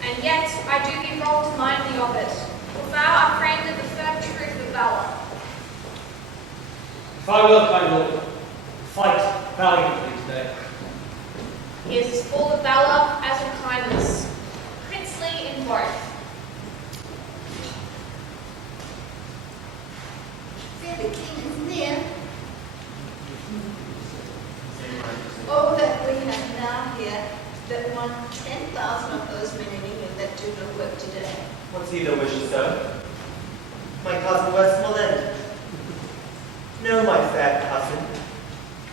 And yet I do be wrong to mind thee of it, for thou art framed in the firm truth of valour. If I will, my lord, fight valiantly today. He is as full of valour as of kindness, princely in both. Fear the king is near. Oh, that we have now here that won 10,000 of those men in England that do no work today. What's he that wishes so? My cousin Westmoreland. No, my fair cousin.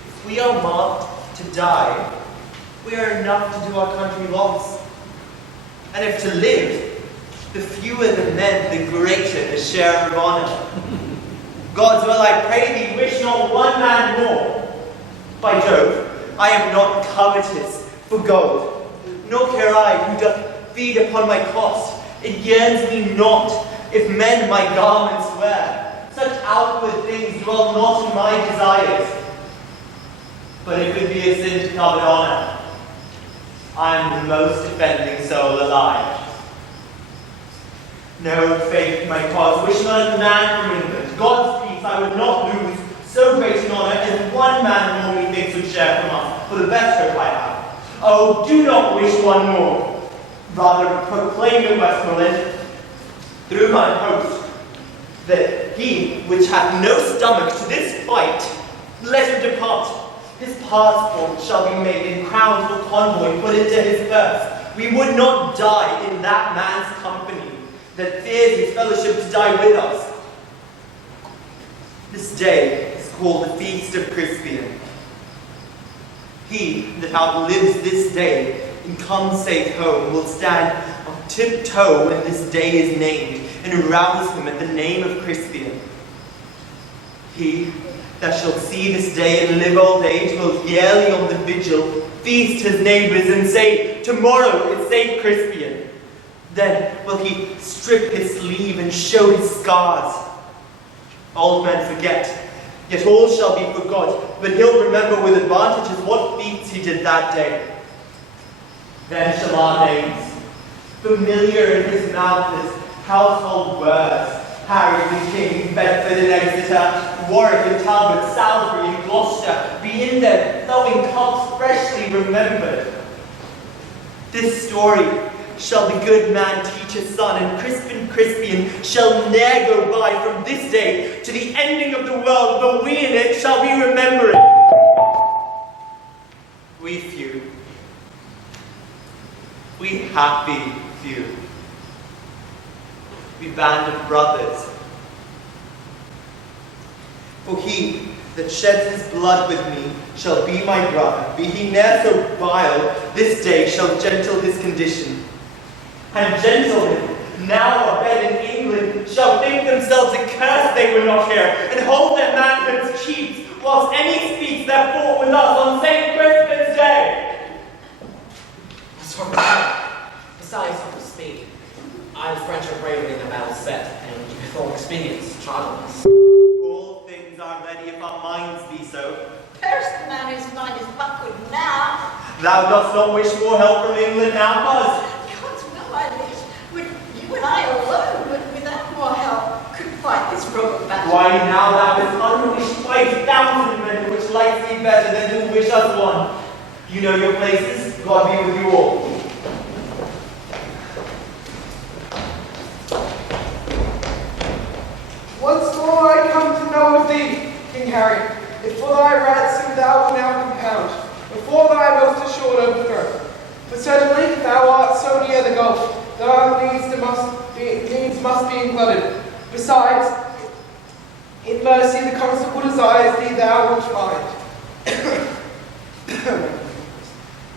If we are marked to die, we are enough to do our country loss. And if to live, the fewer the men, the greater the share of honour. God's will, I pray thee, wish not one man more. By Jove, I am not covetous for gold, nor care I who doth feed upon my cost. It yearns me not if men my garments wear. Such outward things dwell not in my desires. But if it be a sin to covet honour, I am the most offending soul alive. No, faith, my cause, wish not a man from England. God's peace I would not lose so great an honour as one man more methinks would share from us, for the best hope I have. Oh, do not wish one more. Rather proclaim it, Westmoreland, through my host, that he which hath no stomach to this fight, let him depart. His passport shall be made in crowns for convoy put into his purse. We would not die in that man's company, that fears his fellowship to die with us. This day is called the Feast of Crispian. He that outlives this day and comes safe home will stand on tiptoe when this day is named, and arouse him at the name of Crispian. He that shall see this day and live old age will yearly on the vigil feast his neighbours and say, tomorrow is St. Crispian. Then will he strip his sleeve and show his scars. Old men forget, yet all shall be forgot, but he'll remember with advantages what feats he did that day. Then shall our names, familiar in his mouth as household words, Harry the King, Bedford and Exeter, Warwick and Talbot, Salisbury and Gloucester, be in their flowing cups freshly remembered. This story shall the good man teach his son, and Crispin Crispian shall ne'er go by from this day to the ending of the world, but we in it shall be remembering. We few. We happy few. We band of brothers. For he that sheds his blood with me shall be my brother. Be he ne'er so vile, this day shall gentle his condition. And gentlemen, now abed in England, shall think themselves accursed they were not here, and hold their manhood's cheeks, whilst any speaks that fought with us on St. Crispin's Day. Sorry. must not wish more help from England now, cause God, no, I wish. Would you and I alone, but without more help, could fight this Roman battle. why now thou bist unwished 5,000 men, which likes thee better than to wish us one. You know your places, God be with you all. Once more I come to know of thee, King Harry, if for thy ransom thou wilt now compound, before thy most assured overthrow. For certainly thou art so near the gulf, thou needs must be included. Besides, in mercy the constable desires thee thou wilt find.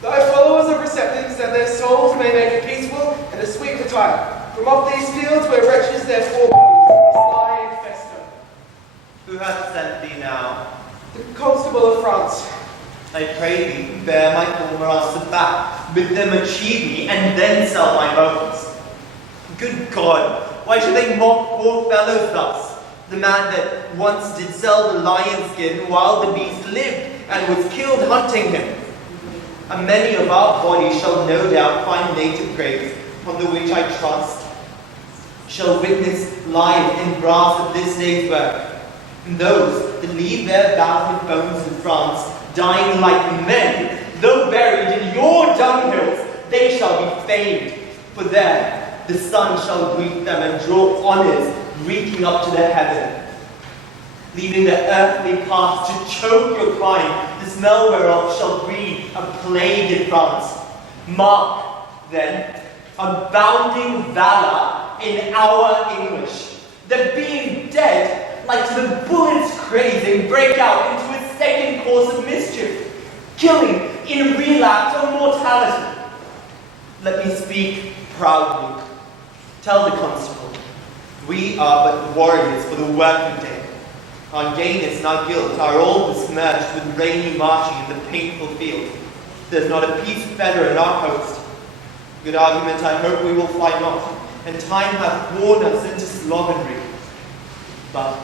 Thy followers are receptive that their souls may make a peaceful and a sweet retire from off these fields where wretches their forebodings lie and fester. Who hath sent thee now? The constable of France. I pray thee, bear my former answer back, bid them achieve me, and then sell my bones. Good God, why should they mock poor fellows thus? The man that once did sell the lion's skin while the beast lived, and was killed hunting him. And many of our bodies shall no doubt find native graves, on the which I trust, shall witness live in brass of this day's work. And those that leave their battered bones in France, dying like men, though buried in your dunghills, they shall be famed. For there the sun shall greet them and draw honours reaching up to the heaven, leaving the earthly path to choke your crime, the smell whereof shall breed a plague in France. Mark, then, abounding valour in our English, that being dead, like to the bullets crazing, break out into its second course of mischief, killing in relapse or mortality. Let me speak proudly. Tell the constable, we are but warriors for the working day. Our gayness and our guilt are all besmirched with rainy marching in the painful field. There's not a piece better in our host. Good argument I hope we will fly not, and time hath worn us into slovenry. But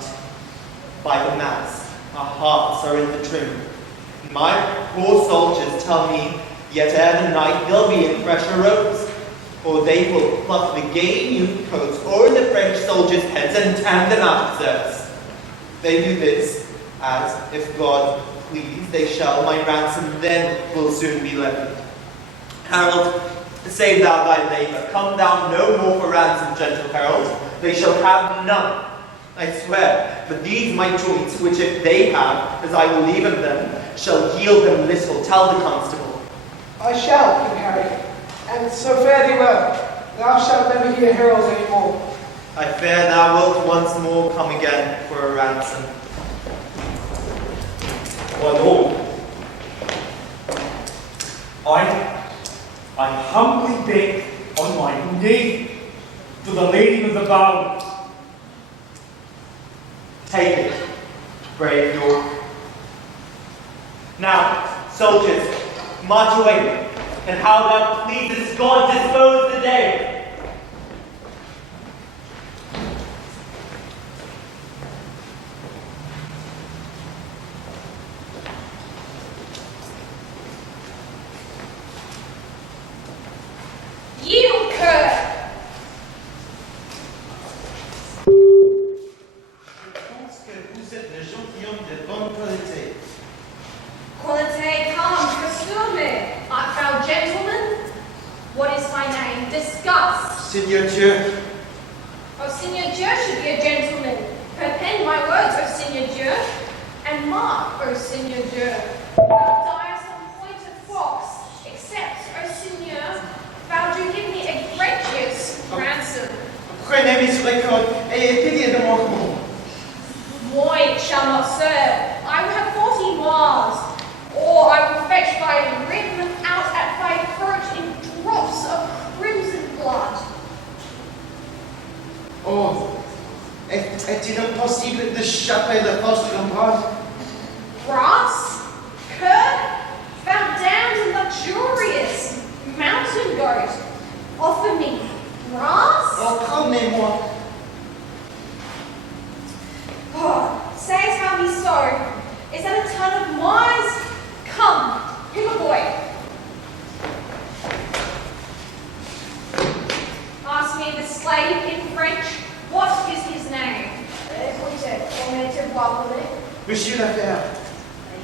by the mass, our hearts are in the trim. My poor soldiers tell me, yet ere the night they'll be in fresher robes, or they will pluck the gay new coats o'er the French soldiers' heads and tan them out of service. They do this, as, if God please, they shall, my ransom then will soon be levied. Harold, save thou thy labour, come thou no more for ransom, gentle Harold, they shall have none. I swear, but these my joints, which if they have, as I will leave them, shall yield them little. Tell the constable. I shall, King Harry, and so fare thee well. Thou shalt never hear heralds any more. I fear thou wilt once more come again for a ransom. My lord, I humbly beg on my knee for the leading of the bow. Take it, brave York. Now, soldiers, march away, and how thou pleasest God dispose the day. You cur! Vous êtes le gentilhomme de bonne qualité. Quality comes costume. Art thou gentleman? What is my name? Discuss. Seigneur Dieu, Oh, Seigneur Dieu should be a gentleman. Perpend my words, O Seigneur Dieu, and mark, O Seigneur Dieu. Thou tiresome pointed fox, except, O Seigneur, thou do give me a gracious ransom. prenez mes records et ayez pitié de mon nom. Moi it shall not serve. I will have 40 mars, or I will fetch thy rim out at thy throat in drops of crimson blood. Oh, est-il impossible d'échapper le poste de l'empereur? Brass, cur, found damned and luxurious, mountain goat, offer me brass? Oh, calmez-moi. Oh, sayest thou me so? Is that a ton of wise? Come, hither boy. slave in French. What is his name? Écoutez, on a été voir voler. Monsieur Lafayette.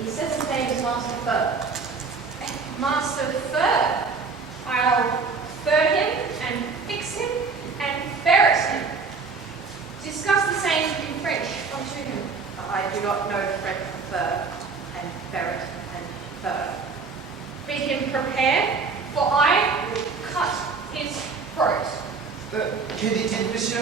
He says his name is Master Fur. Master Fur. I'll fur him and fix him and ferret him. Discuss the same in French unto him. I do not know French for fur and ferret and fur. Bid him prepare, for I will cut his throat. Que dit-il, monsieur?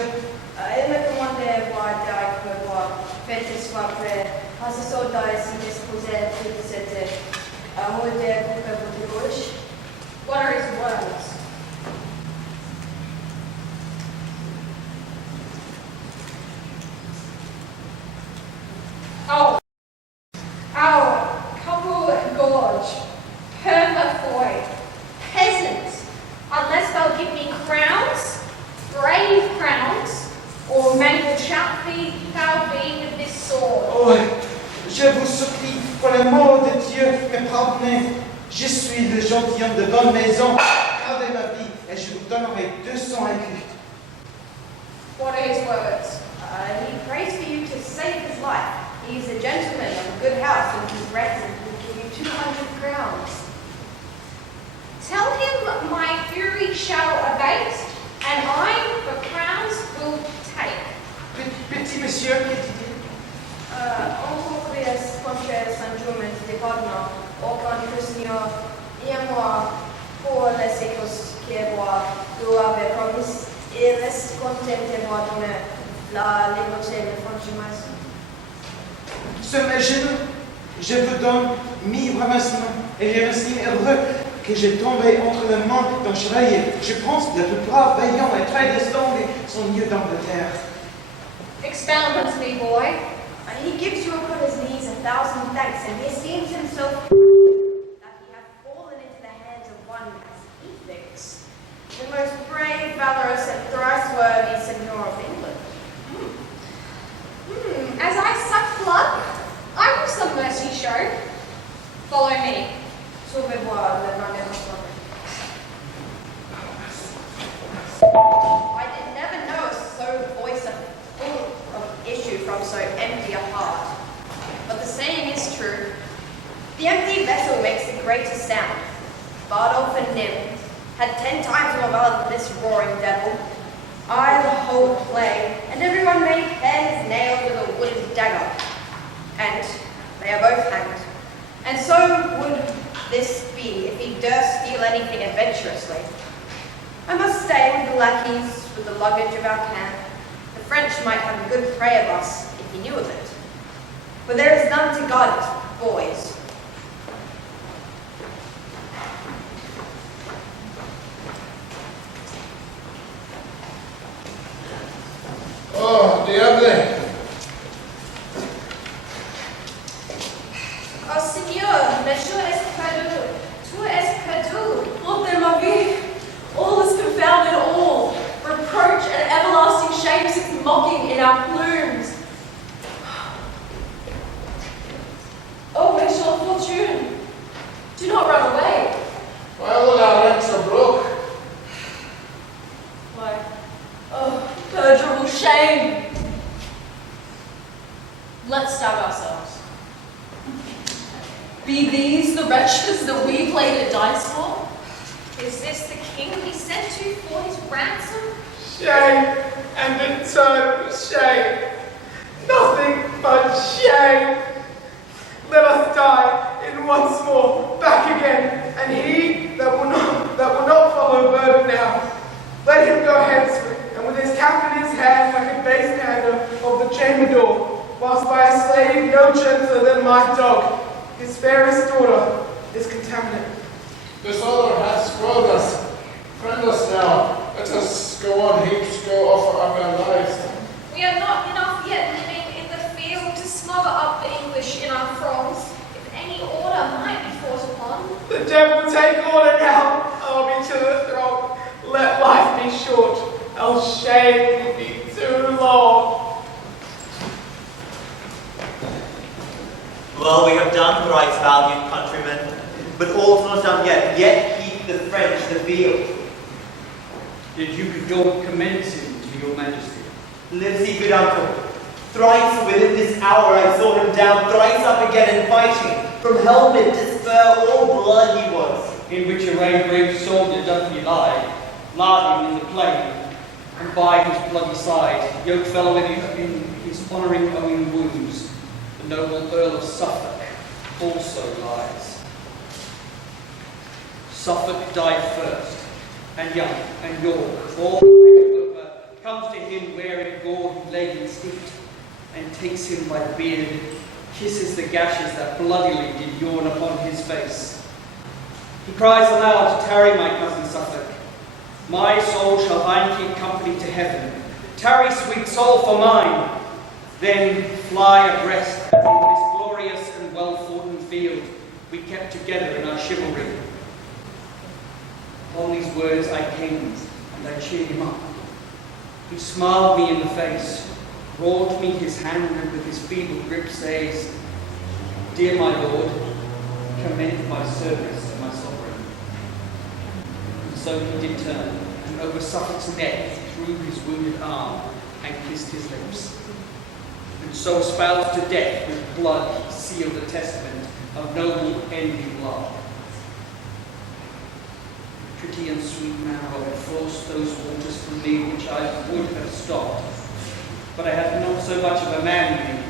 Il me commandait voir d'ailleurs que voir fête soit prêt. À ce soldat ici disposait de cette modèle pour votre gauche. What are his words? Oh, couple gorge, permafoy, peasant, unless they'll give me crowns, brave crowns, or mangle shalt thou be with this sword. Oh, je vous supplie, pour l'amour de Dieu, me pardonnez. Je suis le gentilhomme de bonne maison. Gardez ma vie et je vous donnerai 200 écus. What are his words? He prays for you to save his life. He's a gentleman of a good house and his ransom will give you 200 crowns. Tell him my fury shall abate, and I the crowns will take. Petit monsieur, que dit-il? On prie contre Saint-Germain de pardon, aucun Seigneur et à moi pour les séquences qui moi vous avez promis et reste content de moi donner la liberté de franchise. Sur mes genoux, je vous donne 1000 remerciements et je m'estime heureux que j'ai tombé entre les mains d'un chevalier. Je pense que le plus brave, vaillant et très distingué sont mieux d'Angleterre. Expound unto me, boy. He gives you upon his knees 1,000 thanks, and he esteems himself that he hath fallen into the hands of one as he thinks, the most brave, valorous, and thrice worthy Seigneur of England. As I suck blood, I will some mercy show. Follow me. Sauvez-moi le dernier instant. I did never know so voice of full of issue from so empty a heart. But the saying is true. The empty vessel makes the greatest sound. Bardolph and Nim had 10 times more valor than this roaring devil. I the whole play, and everyone made heads nailed with a wooden dagger. And they are both hanged. And so would this be if he durst steal anything adventurously. I must stay with the lackeys with the luggage of our camp. The French might have a good prey of us if he knew of it. For there is none to guard it, boys. Oh, diable! Oh, Seigneur, monsieur est perdu. Tu es perdu. Lord, de ma vie, all is confounded all. Reproach and everlasting shame sits mocking in our plumes. Oh, méchant fortune, do not run away. Why all our ranks are broke? Why, oh, perdurable shame. Let's stab ourselves. Be these the wretches that we played at dice for? Is this the king we sent to for his ransom? Shame and eternal shame. Nothing but shame. Let us die in once more, back again, and he that will not follow burden now. Let him go hence, and with his cap in his hand, like a base handle of the chamber door, whilst by a slave no gentler than my dog, his fairest daughter is contaminated. This other has spoiled us. Friend us now. Let us go on heaps, go offer up our lives. We are not enough yet living in the field to smother up the English in our thrones. If any order might be fought upon. The devil take order now. I'll be to the throne. Let life be short, else shame will be too long. Well, we have done right, valued countrymen, but all's not done yet. Yet keep the French the field. The Duke of York commends him your majesty. Lives he, good uncle? Thrice within this hour I saw him down, thrice up again and fighting. From helmet to spur, all blood he was. In which array brave soldier doth he lie, lying in the plain, and by his bloody side, yoke fellow in his honouring own wounds, the noble Earl of Suffolk also lies. Suffolk died first, and young, and York, all over, comes to him wearing gore he laid in state, and takes him by the beard, kisses the gashes that bloodily did yawn upon his face. He cries aloud to tarry, my cousin Suffolk. My soul shall thine keep company to heaven. Tarry, sweet soul, for mine. Then fly abreast, as in this glorious and well-foughten field we kept together in our chivalry. Upon these words I came, and I cheered him up. He smiled me in the face, brought me his hand, and with his feeble grip says, Dear my lord, commend my service to my sovereign. And so he did turn, and over Suffolk's neck threw his wounded arm, and kissed his lips. And so espoused to death with blood he sealed the testament of noble envied love. Pretty and sweet Marrow had forced those waters from me which I would have stopped, but I had not so much of a man in me,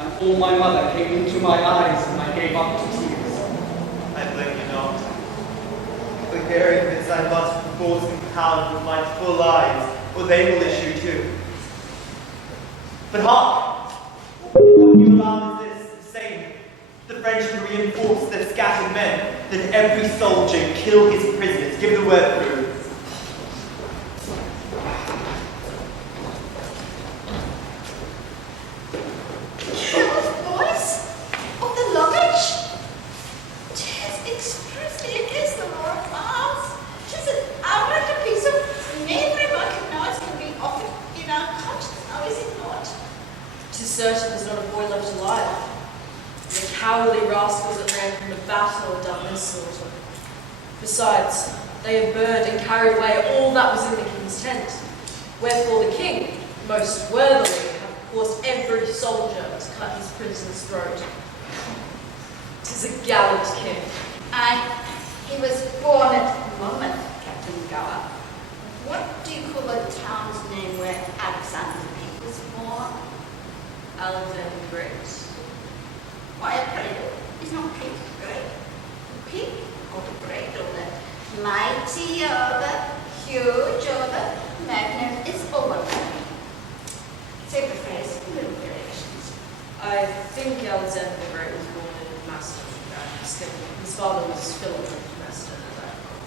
and all my mother came into my eyes, and I gave up to tears. I blame you not. For hearing this I must perforce compound with my full eyes, or they will issue too. But hark! What new alarm is this, saying the French will reinforce their scattered men, that every soldier kill his prisoners? Give the word through. Boys, of the luggage? 'Tis expressly against the law of arms. 'Tis an outright piece of knavery recognized being offered in our conscience. Now is it not? 'Tis certain there's not a boy left alive. The cowardly rascals that ran from the battle have done this slaughter. Besides, they have burned and carried away all that was in the king's tent. Wherefore the king, most worthily, hath caused every soldier to cut his prisoner's throat. 'Tis a gallant king. Aye, he was born at Monmouth, Captain Gower. What do you call the town's name where Alexander the Great was born? Alexander the Great. Why, I pray you, is not Pete great? The Pete or the great or the mighty or the huge or the magnificent is over. Say the phrase, little variations. I think Alexander the Great was born in Macedon. His father was Philip of Macedon, as I recall.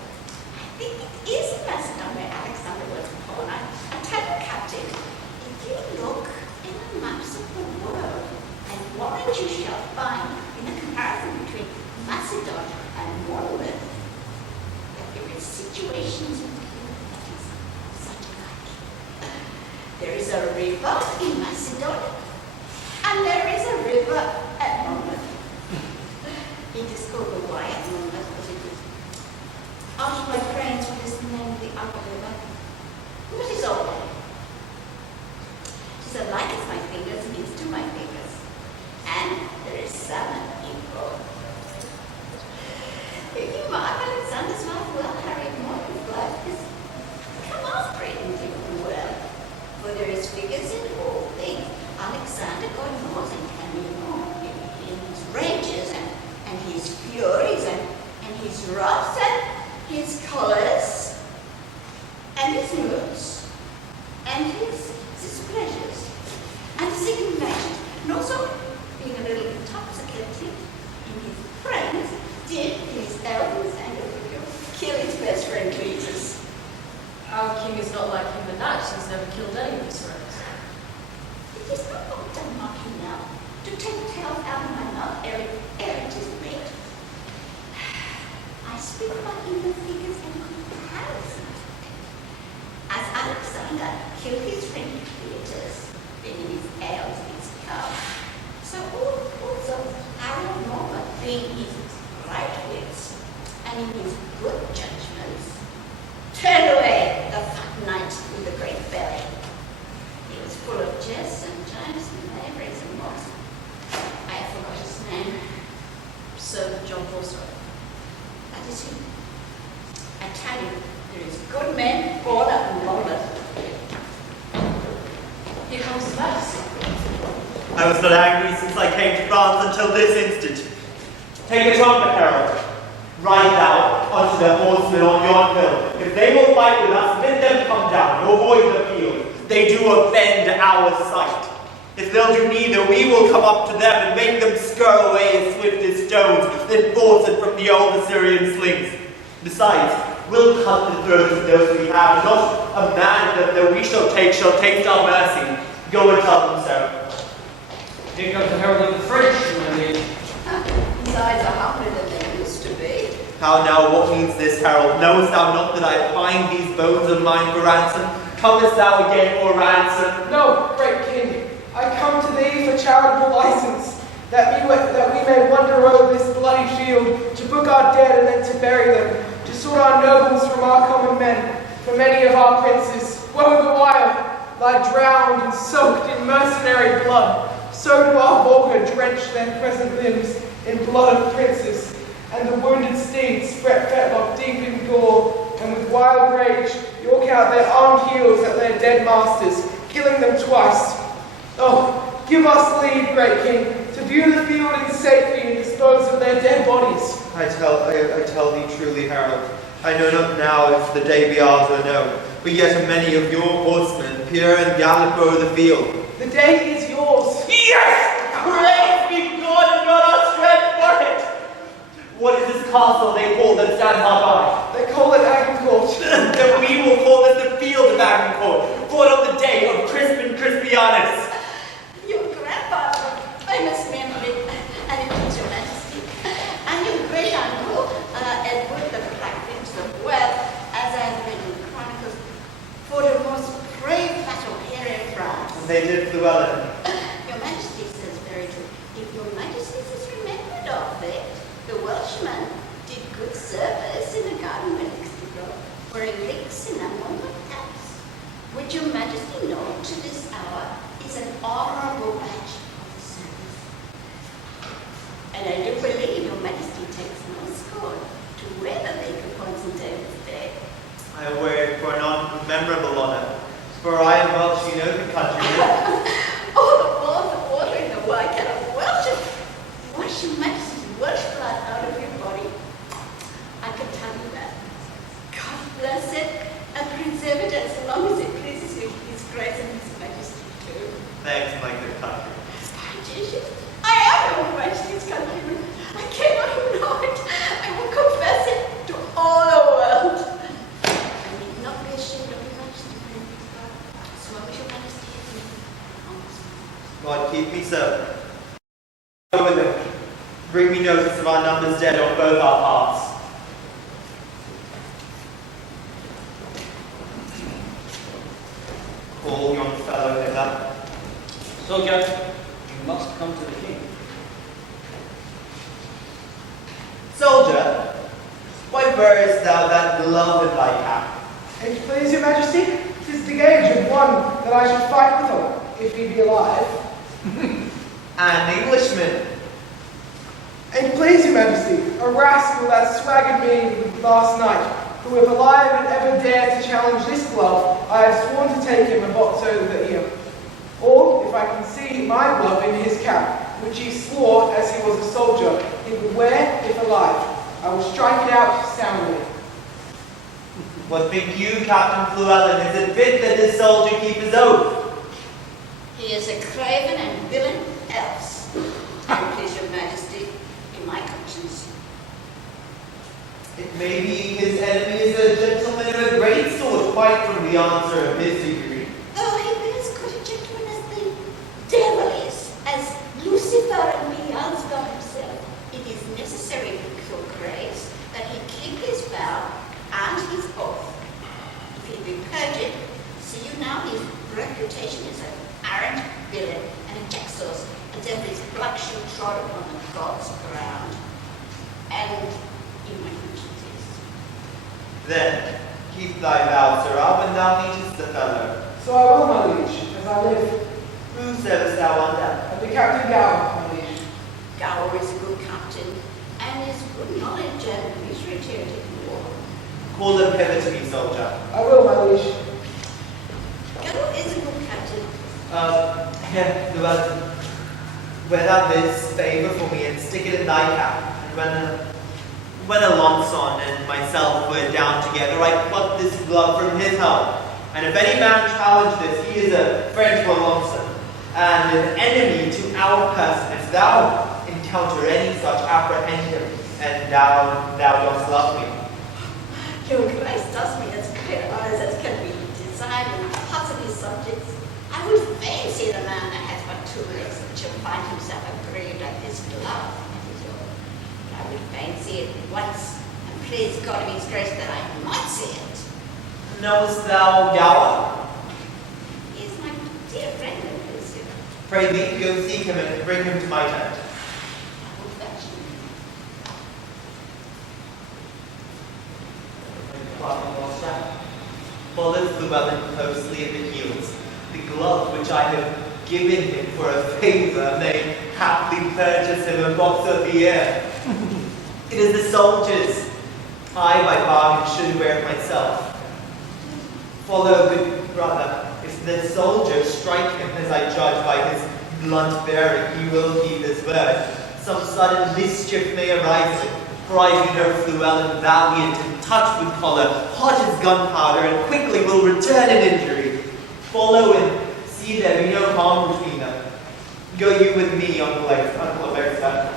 I think it is in Macedon where Alexander was born. I tell you, Captain, if you look in the maps of the world, and what you shall find in a comparison between Macedon and Monmouth, that there is situations in that is such alike. There is a river in Macedon, and there is a river at Monmouth. It is called the Wye at Monmouth, but it is out of my brains what is the name of the other river. What is all that? It is alike as my fingers and is to my fingers. And there is salmon in both. If you mark Alexander's wife well, Harry Morton's life is come after it in different world. For there is figures in all things. Alexander God knows and can be known in his rages and his furies and his wraths and his colours and his moods and his displeasures and his inclinations. And also being a little intoxicated in his friends, did his elders and kill his best friend Cletus. Our king is not like him in that he's never killed any of his friends. It is not often mocking now to take tales out of my mouth ere it is made. I speak about even figures and comparisons. As Alexander killed his friend Cletus, in his ales his cup, so also Harry Mormon, being his right wits and in his good judgments, turned away the fat knight with the great bell Sir John Forsyth. That is him. I tell you, there is good men born up in London. Here comes His Majesty. I was not angry since I came to France until this instant. Take a trumpet, herald. Ride thou unto the horsemen on yon hill. If they will fight with us, bid them come down, or avoid the field. They do offend our sight. If they'll do neither, we will come up to them and make them skirl away as swift as stones, then force it from the old Assyrian slings. Besides, we'll cut the throats of those we have, not a man that though we shall taste our mercy. Go and tell them so. Here comes the herald of the French, my lady. His eyes are humbler than they used to be. How now, what means this, herald? Knowest thou not that I find these bones of mine for ransom? Comest thou again for ransom? No, great king, I come to thee for charitable license, that we may wander over this bloody field, to book our dead and then to bury them, to sort our nobles from our common men, for many of our princes, woe the while, lie drowned and soaked in mercenary blood. So do our vulgar drench their present limbs in blood of princes, and the wounded steeds spread fetlock deep in gore, and with wild rage york out their armed heels at their dead masters, killing them twice. Oh, give us leave, great king, to view the field in safety and dispose of their dead bodies. I tell thee truly, herald, I know not now if the day be ours or no, but yet many of your horsemen peer and gallop over the field. The day is yours. Yes! Praise be God and God our strength for it! What is this castle they call that stands hard by? They call it Agincourt. Then we will call it the field of Agincourt, fought on the day of Crispin Crispianus. Your grandfather, famous memory, and it is your majesty, and your great uncle, Edward the Black Prince of Wales, as I have read in the chronicles, fought a most brave battle here in France. They did Llewellyn. Your majesty says very true. If your majesty is remembered of it, the Welshman did good service in the garden when Exeter, wearing licks in among the taps, which your majesty know to this hour is an honorable badge of the service. And I do believe your majesty takes no scorn to wear the lake upon St. David's Day. I wear it for an memorable honor, for I am Welsh, you know the country. All the water in the wine can of Welsh. Wash your majesty's Welsh blood out of your body. I can tell you that. God bless it and preserve it as long as it pleases his grace and his majesty too. Thanks, my good country. Jesus, I am your majesty's countryman. I cannot ignore it. I will confess it to all the world. I need not be ashamed of your majesty, as long as your majesty is in God keep me so. Go with them. Bring me notice of our numbers dead on both our parts. Call yon fellow hither. Soldier, you must come to the king. Soldier, why bearest thou that glove in thy cap? And please, your majesty, 'tis the gage of one that I should fight withal, if he be alive. An Englishman. And please, your majesty, a rascal that swaggered me last night, who if alive and ever dared to challenge this glove, I have sworn to take him a box over the ear. Or, if I can see my glove in his cap, which he swore, as he was a soldier, he would wear if alive, I will strike it out soundly. What think you, Captain Llewellyn? Is it fit that this soldier keep his oath? He is a craven and villain else. And please your majesty, in my conscience. It may be his enemy is a gentleman of a great sort, quite from the answer of his degree. Oh, he be as good a gentleman as the devil is, as Lucifer and Beelzebub himself. It is necessary for your grace that he keep his vow and his oath. If he be perjured, see you now his reputation is an arrant villain and a jacksaw, as if his blood should trod upon the God's ground. And in my conscience is. Then, keep thy vow, sirrah, when thou meetest the fellow. So I will, my liege, as I live. Who servest thou under? And the Captain Gower, my liege. Gower is a good captain, and good knowledge and literature in war. Call them hither to me, soldier. I will, my liege. Go is a good captain. Here, Llewellyn. Wear thou this favour for me and stick it in thy cap. And when Alonson and myself were down together, I plucked this glove from his helm. And if any man challenge this, he is a friend to Alonson, and an enemy to our person. If thou encounter any such apprehension, and thou dost love me. Your Grace does me as great honours as can be desired in possibly subjects. I would fain see the man that has but 2 legs shall find himself aggrieved at this glove. I would fain see it once, and please God of his grace that I might see it. Knowest thou Gower? He is my dear friend and Lucifer. Pray thee, go seek him and bring him to my tent. I will fetch him. Followed Llewellyn closely at the heels. The glove which I have given him for a favour may haply purchase him a box of the air. It is the soldiers. I, by bargain, should wear it myself. Follow, good brother. If the soldier strike him, as I judge by his blunt bearing, he will keep his word. Some sudden mischief may arise, for I do know Llewellyn valiant and touched with choler, hot as gunpowder, and quickly will return an injury. Follow and see there be no harm between them. Go you with me, Uncle Aversa.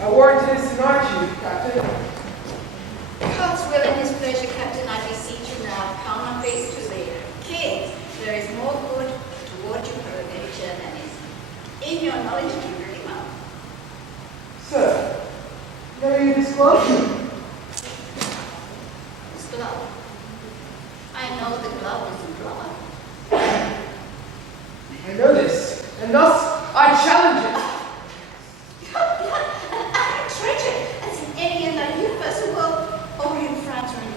I warrant it is tonight, you, Captain. God's will and his pleasure, Captain, I beseech you now, come on face to the king. There is more good toward your peradventure than is in your knowledge to bring him up. Sir, never you disclose? This glove. I know the glove is a glove. I know this, and thus I challenge it. A treasure, as in any in the universe will only in France or in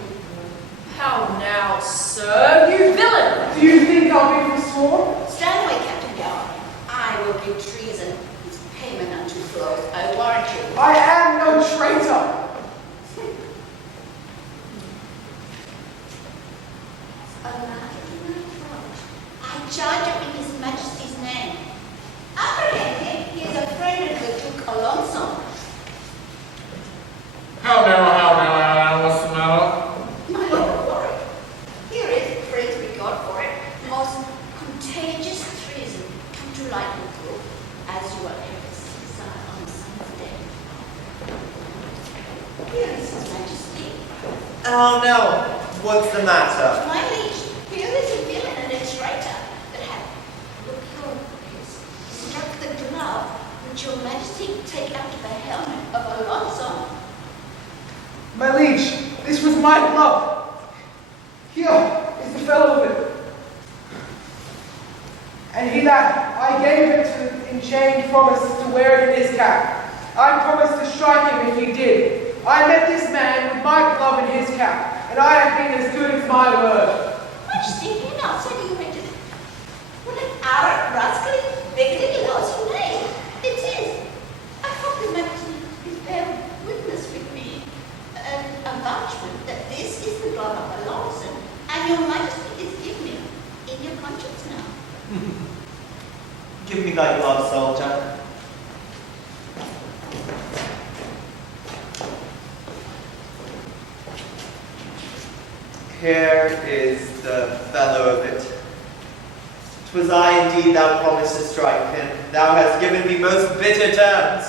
How now, sir, you villain! Do you think I'll be forsworn? Stand away, Captain Gower. I will give treason his payment unto blows. I warrant you. I am no traitor. I charge you in his majesty's name. Apprehend him. He is a friend of the Duke Alonso. How now, what's the matter? My lord Warwick. Here is, praise be God for it, most contagious treason come to light with you, as you are ever seen on the summer's day. Here is his majesty. Oh no, what's the matter? My liege, here is a villain and a traitor that hath, look your face, struck the glove which your majesty take out of the helmet of Alonso. My liege, this was my glove. Here is the fellow of it. And he that I gave it to in chain promised to wear it in his cap. I promised to strike him if he did. I met this man with my glove in his cap, and I have been as good as my word. Majesty, he not said you went to the... What an arrant, rascally, beggarly lost name. It is. I hope your majesty is bear witness with me, an avouchment that this is the glove of Alonso, and your majesty is giving me in your conscience now. Give me thy glove, soldier. Here is the fellow of it. 'Twas I indeed thou promised to strike, and thou hast given me most bitter terms.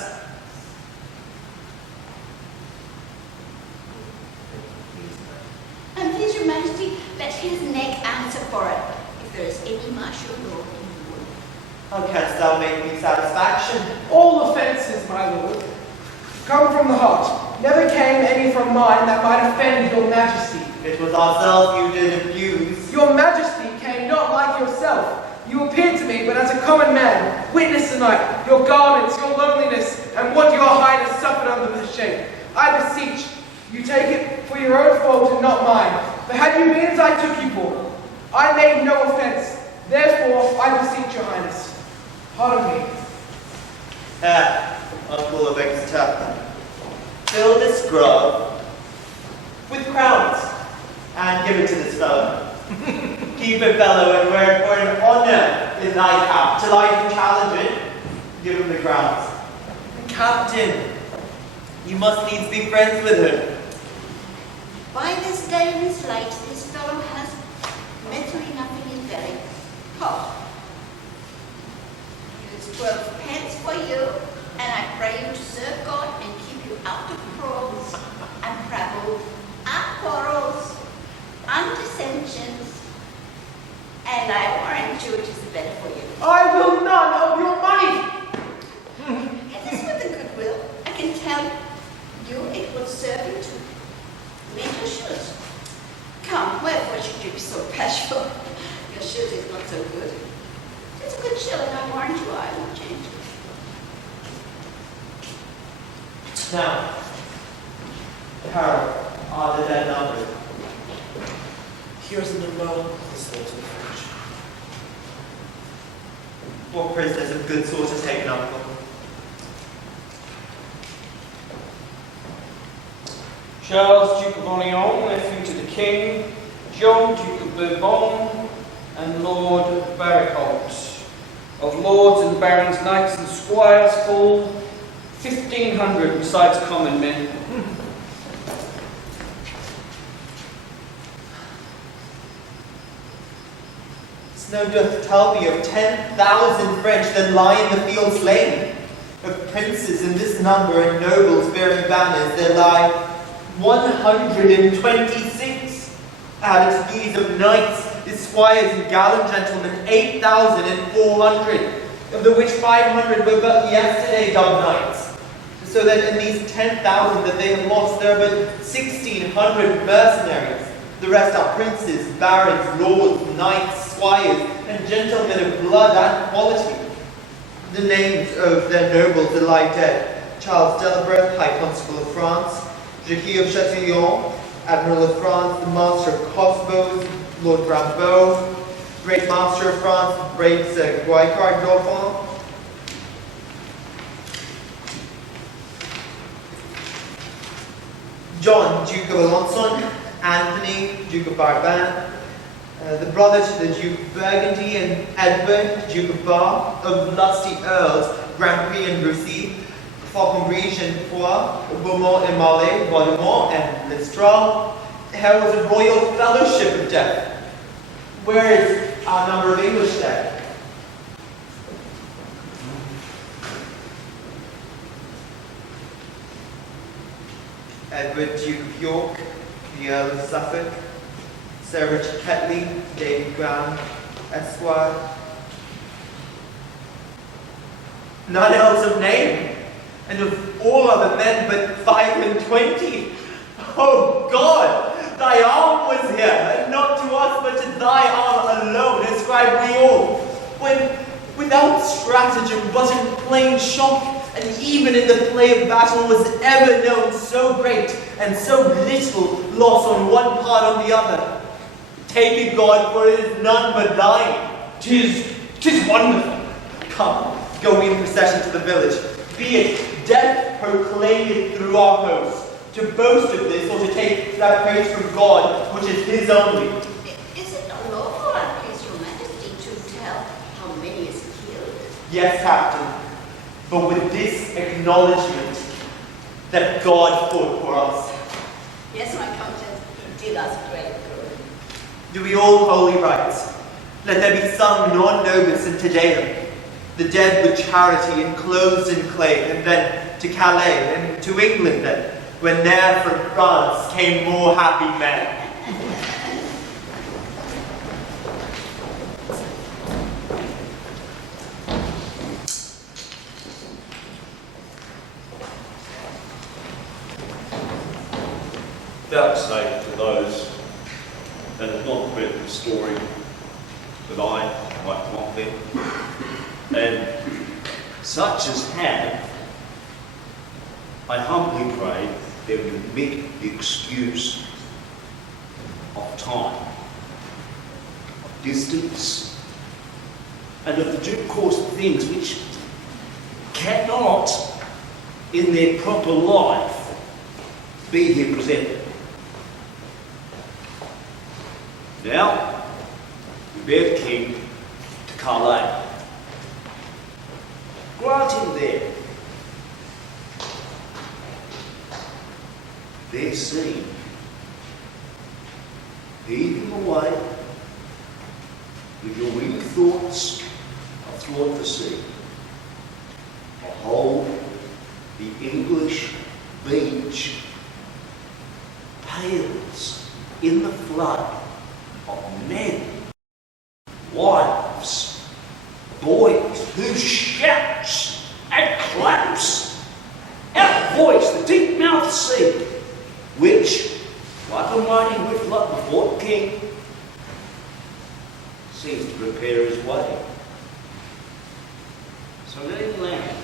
And please your majesty, let his neck answer for it, if there is any martial law in the world. How canst thou make me satisfaction? All offences, my lord, come from the heart. Never came any from mine that might offend your majesty. It was ourselves you did abuse. Your majesty came not like yourself. You appeared to me but as a common man. Witness tonight your garments, your loneliness, and what your highness suffered under the shape. I beseech you take it for your own fault and not mine. For had you been as I took you for, I made no offence. Therefore, I beseech your highness. Uncle of Exeter, fill this grove with crowns and give it to this fellow. Keep it, fellow, and wear it for an honor in thy cap, till I can challenge it. Give him the crowns. Captain, you must needs be friends with her. By this day in his light, this fellow has mentally nothing in belly. Oh. Here's 12 pence for you, and I pray you to serve God and keep you out of quarrels and trouble and quarrels and dissensions. And I warrant you it is better for you. I will none of your money. It is with a good will. I can tell you it will serve you to mend your shoes. Come, wherefore should you be so bashful? Your shoes is not so good. It's a good shilling, I warrant you, I won't change it. Now, Harold, are the dead numbered? Here's the number of the sort of French. What prisoners of good sort are taken up for? Charles, Duke of Orleans, nephew to the King, John, Duke of Bourbon, and Lord Barricault. Of lords and barons, knights and squires, full 1,500 besides common men. Snow doth tell me of 10,000 French that lie in the field slain. Of princes in this number and nobles bearing banners there lie 126. Added to these of knights, esquires and gallant gentlemen, 8,400, of the which 500 were but yesterday dubbed knights. So that in these 10,000 that they have lost, there are but 1,600 mercenaries. The rest are princes, barons, lords, knights, squires, and gentlemen of blood and quality. The names of their nobles that lie dead: Charles Delabreath, High Constable of France; Jacques of Chatillon, Admiral of France; the Master of Crossbows, Lord Rambeau; Great Master of France, brave Sir Guicard Dauphin; John, Duke of Alençon; Anthony, Duke of Bourbon; the brother to the Duke of Burgundy, and Edward, Duke of Bar; of lusty earls, Grand Prix and Roussy, Falconbridge and Poix, Beaumont and Malay, Vaudemont and Lestral, heralds of royal fellowship of death. Where is our number of English dead? Edward, Duke of York, the Earl of Suffolk, Sir Richard Ketley, David Brown, Esquire. None else of name, and of all other men but 25. Oh God, thy arm was here, and not to us but to thy arm alone ascribe we all, when without stratagem but in plain shock, and even in the play of battle was ever known so great and so little loss on one part on the other. Take it, God, for it is none but thine. 'Tis wonderful. Come, go we in procession to the village. Be it death proclaimed through our host, to boast of this or to take that praise from God, which is his only. Is it not lawful, I please your majesty, to tell how many is killed? Yes, Captain, but with this acknowledgement that God fought for us. Yes, my conscience, he did us great good. Do we all holy rites? Let there be sung non nobis in Te Deum, the dead with charity enclosed in clay, and then to Calais, and to England then, when there from France came more happy men. Vouchsafe to those that have not read the story that I might not be, and such as have, I humbly pray they will admit the excuse of time, of distance, and of the due course of things which cannot in their proper life be here presented. Now, we bear the king to Calais. Grant him their scene, heaving away with your winged thoughts athwart the sea. Behold, the English beach pales in the flood of men, wives, boys, whose shouts and claps outvoice the deep-mouthed sea, which, like a mighty whiffler before the king, seems to prepare his way. So let him land.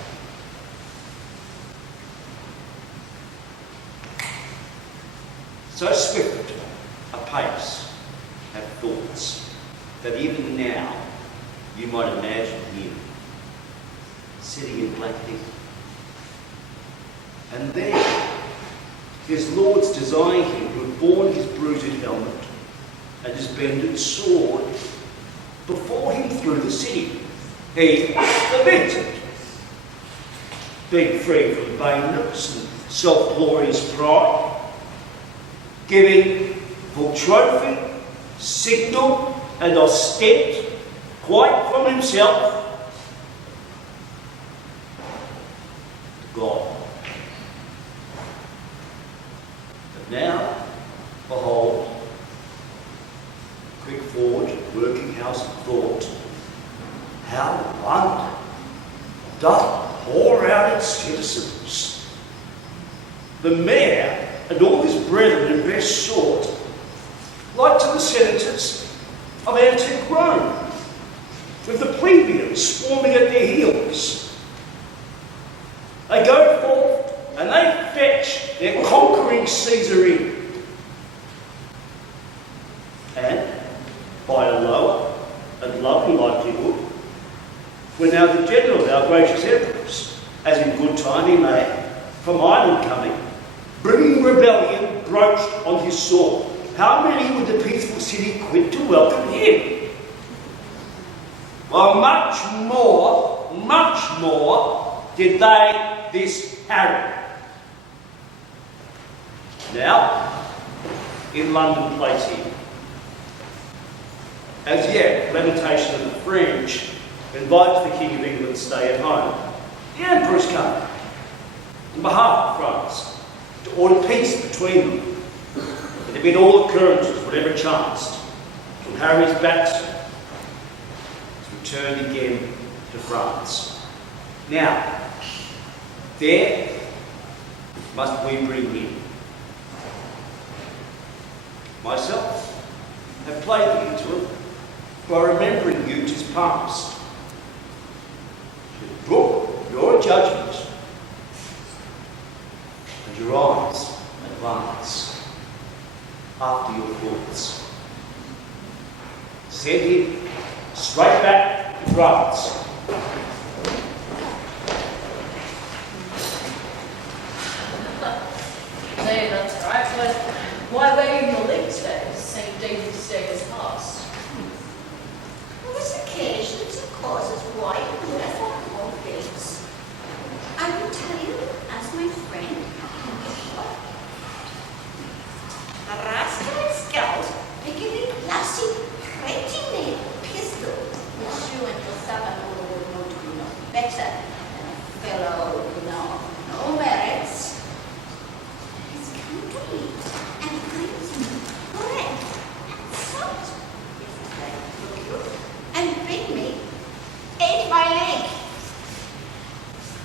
So swift a pace have thoughts that even now you might imagine him sitting in black heat. And there his lords design him to have borne his bruited helmet and his bended sword before him through the city. He, the Vincent, being free from baneness and self-glorious pride, giving for trophy, signal, and ostent quite from himself to God. But now, behold, quick forward, working house of thought, how London doth pour out its citizens. The mayor and all his brethren in best sort, like to the senators of antique Rome, with the plebeians swarming at their heels. They go forth and they fetch their conquering Caesar in. And, by a lower and lovely likelihood, we're now the general of our gracious emperors, as in good time he may, from Ireland coming, bringing rebellion broached on his sword. How many would the peaceful city quit to welcome him? Well, much more did they this Harry. Now, in London place here, as yet, lamentation of the French invites the King of England to stay at home. The Emperor's coming, on behalf of France, to order peace between them. It had been all occurrences, whatever chanced, from Harry's baptism to return again to France. Now, there must we bring him. Myself have played the into it by remembering Euge's past. Brook your judgment and your eyes advance after your thoughts. Send him straight back to France. Nay, that's right, but why waiting the late days, St. David's Day has passed? On this occasion, it's of causes why and wherefore all things. I will tell you, as my friend, a rascally scout picking a classy, pretty pistol, which you and your servant would know to be no better than a fellow who no merits. He's come to eat and brings me bread and salt, and bring me 8 my leg.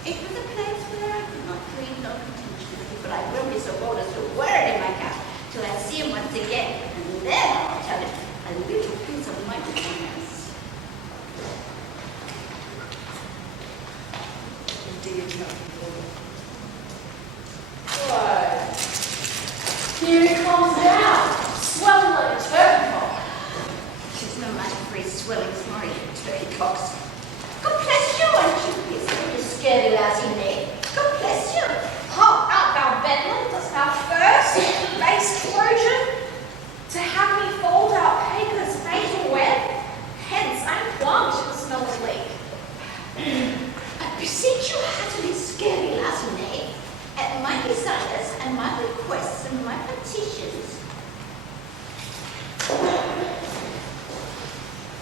It was a place where I could not plead no contention with you, but I will be so bold as to wear it in my cap till I see him once again, and then I'll tell him a little piece of my kindness. Why, here he comes down, swelling like a turkey cock. She's no matter for his swelling snorri, turkey cocks. God bless you, aren't you? He's a scaredy lassie, nay. God bless you.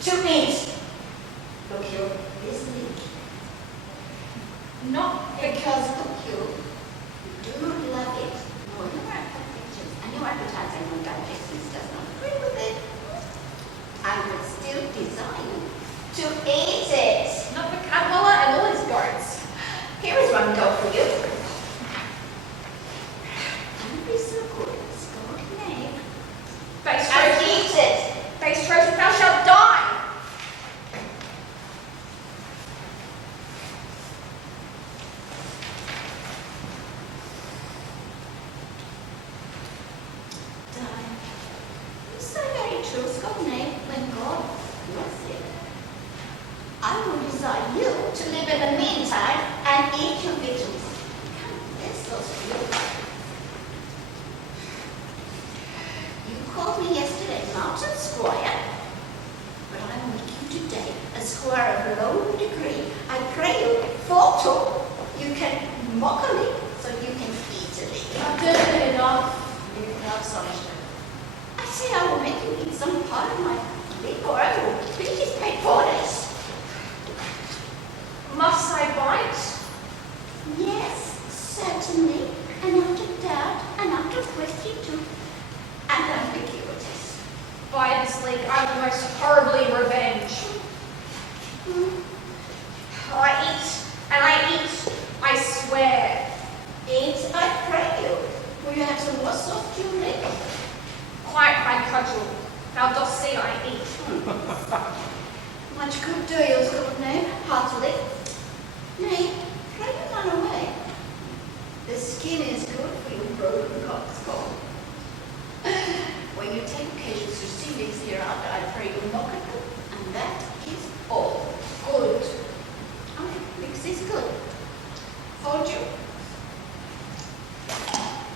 to eat. Look, you, this milk. Not Because, look, you do not love it. No, your pictures and your advertising on digestions does not agree with it. I would still desire you to eat it. not the Cadwallader and all his goats. Here is one goat for you. Don't be so good, Scott Knave. Base And roast, eat it. base roast, thou shalt die. Die. You say very true, Scott Knave, when God wills it. I will desire you to live in the meantime and eat your victuals. Come, let's go to you. You called me yesterday Mountain Squire, but I make you today a squire of low degree. I pray you, fall you can mock me so you can easily. I've done enough. You have astonishment. I say I will make you eat some part of my meat, or I will beat his paid for this. Must I bite? Yes, certainly. And after doubt, and after question too, and ambiguities. By this league, I will most horribly revenge. I eat, and I eat, I swear. Eat, I pray you. Will you have some more soft tunic? Quite my cudgel. Thou dost see I eat. Much good do you, good name, heartily. Nay, pray you run away. The skin is good for your broken coxcomb. When you take occasion to see these hereafter, I pray you mock at them, and that is all. Good. Okay, mix is good. Hold you.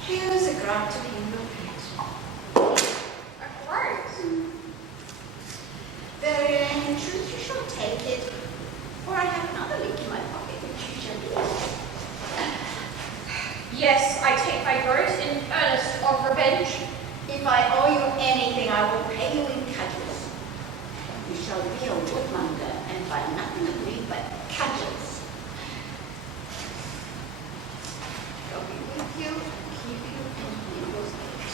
Here's a grant to him your pet. A groat. Very in truth you shall take it, for I have another leak in my pocket which you shall use. Yes, I take thy groat in earnest of revenge. If I owe you anything, I will pay you in cudgels. You shall be a woodmonger and find nothing of me but cudgels. I'll be with you, keep you, and heal your state.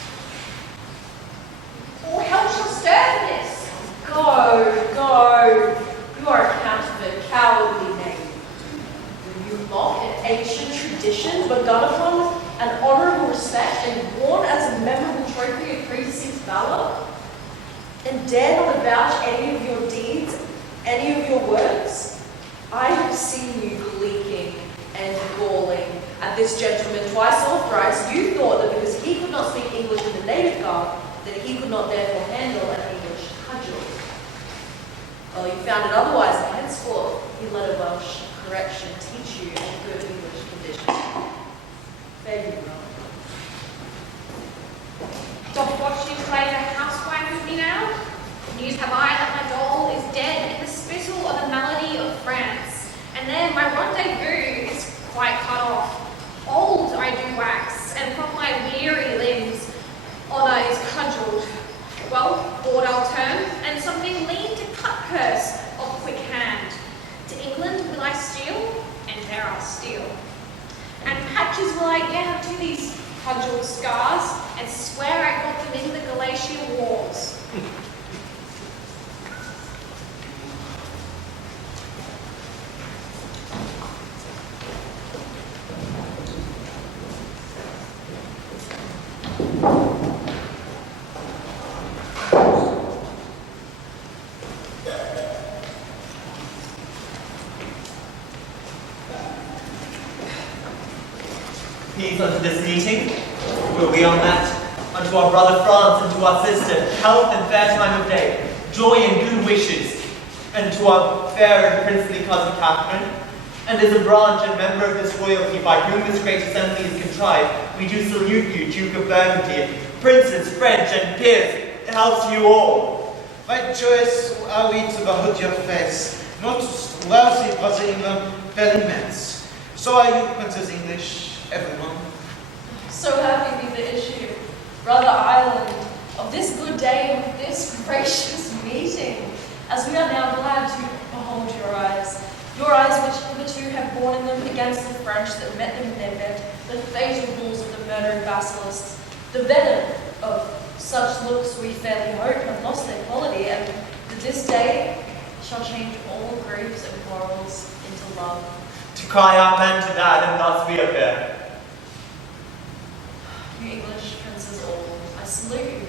All hell shall stir for this. Go. You are a counterfeit, cowardly knave. Will you mock an ancient tradition begun upon an honorable respect and worn as a memorable trophy of predeceased valor? And dare not avouch any of your deeds, any of your works? I have seen you gleeking and galling at this gentleman twice or thrice. You thought that because he could not speak English in the native garb, that he could not therefore handle an English cudgel. Well, you found it otherwise, and henceforth he let a Welsh correction teach you in good English condition. There you go. Doth watch you play the housewife with me now? News have I that my doll is dead in the spittle of the malady of France, and then my rendezvous is quite cut off. Old I do wax, and from my weary limbs honour is cudgelled. Well, board I'll turn, and something lean to cut purse of quick hand. To England will I steal, and there I'll steal. And patches will I get to these cudgel scars, and swear I got them in the Galatian wars. Peace unto this meeting. We'll be on that. Unto our brother France and to our sister, health and fair time of day, joy and good wishes. And to our fair and princely cousin Catherine. And as a branch and member of this royalty by whom this great assembly is contrived, we do salute you, Duke of Burgundy, princes, French, and peers. Health to you all. By choice are we to behold your face, not wealthy but England very immense. So are you, Princess English, everyone. So happy be the issue, brother Ireland, of this good day and of this gracious meeting. as we are now glad to behold your eyes which hitherto have borne in them against the French that met them in their bed, the fatal bulls of the murdering basilisks. The venom of such looks we fairly hope have lost their quality, and that this day shall change all griefs and quarrels into love. To cry out men to that, and thus reappear. You English princes all, I salute you.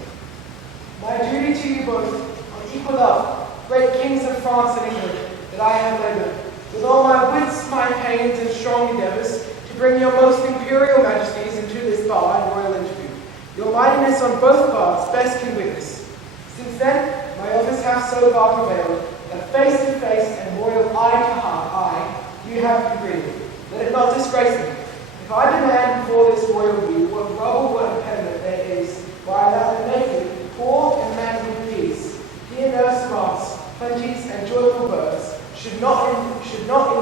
My duty to you both, on equal love, great kings of France and England, that I have laboured, with all my wits, my pains, and strong endeavours, to bring your most imperial majesties into this bar and royal interview. Your mightiness on both parts best can witness. Since then, my office hath so far prevailed, that face to face and royal eye to eye, you have agreed. Let it not disgrace me. If I demand before this royal view what rubble, what impediment there is, why that the naked, poor, and manly peace, dear nurse marks, plenties, and joyful births, should not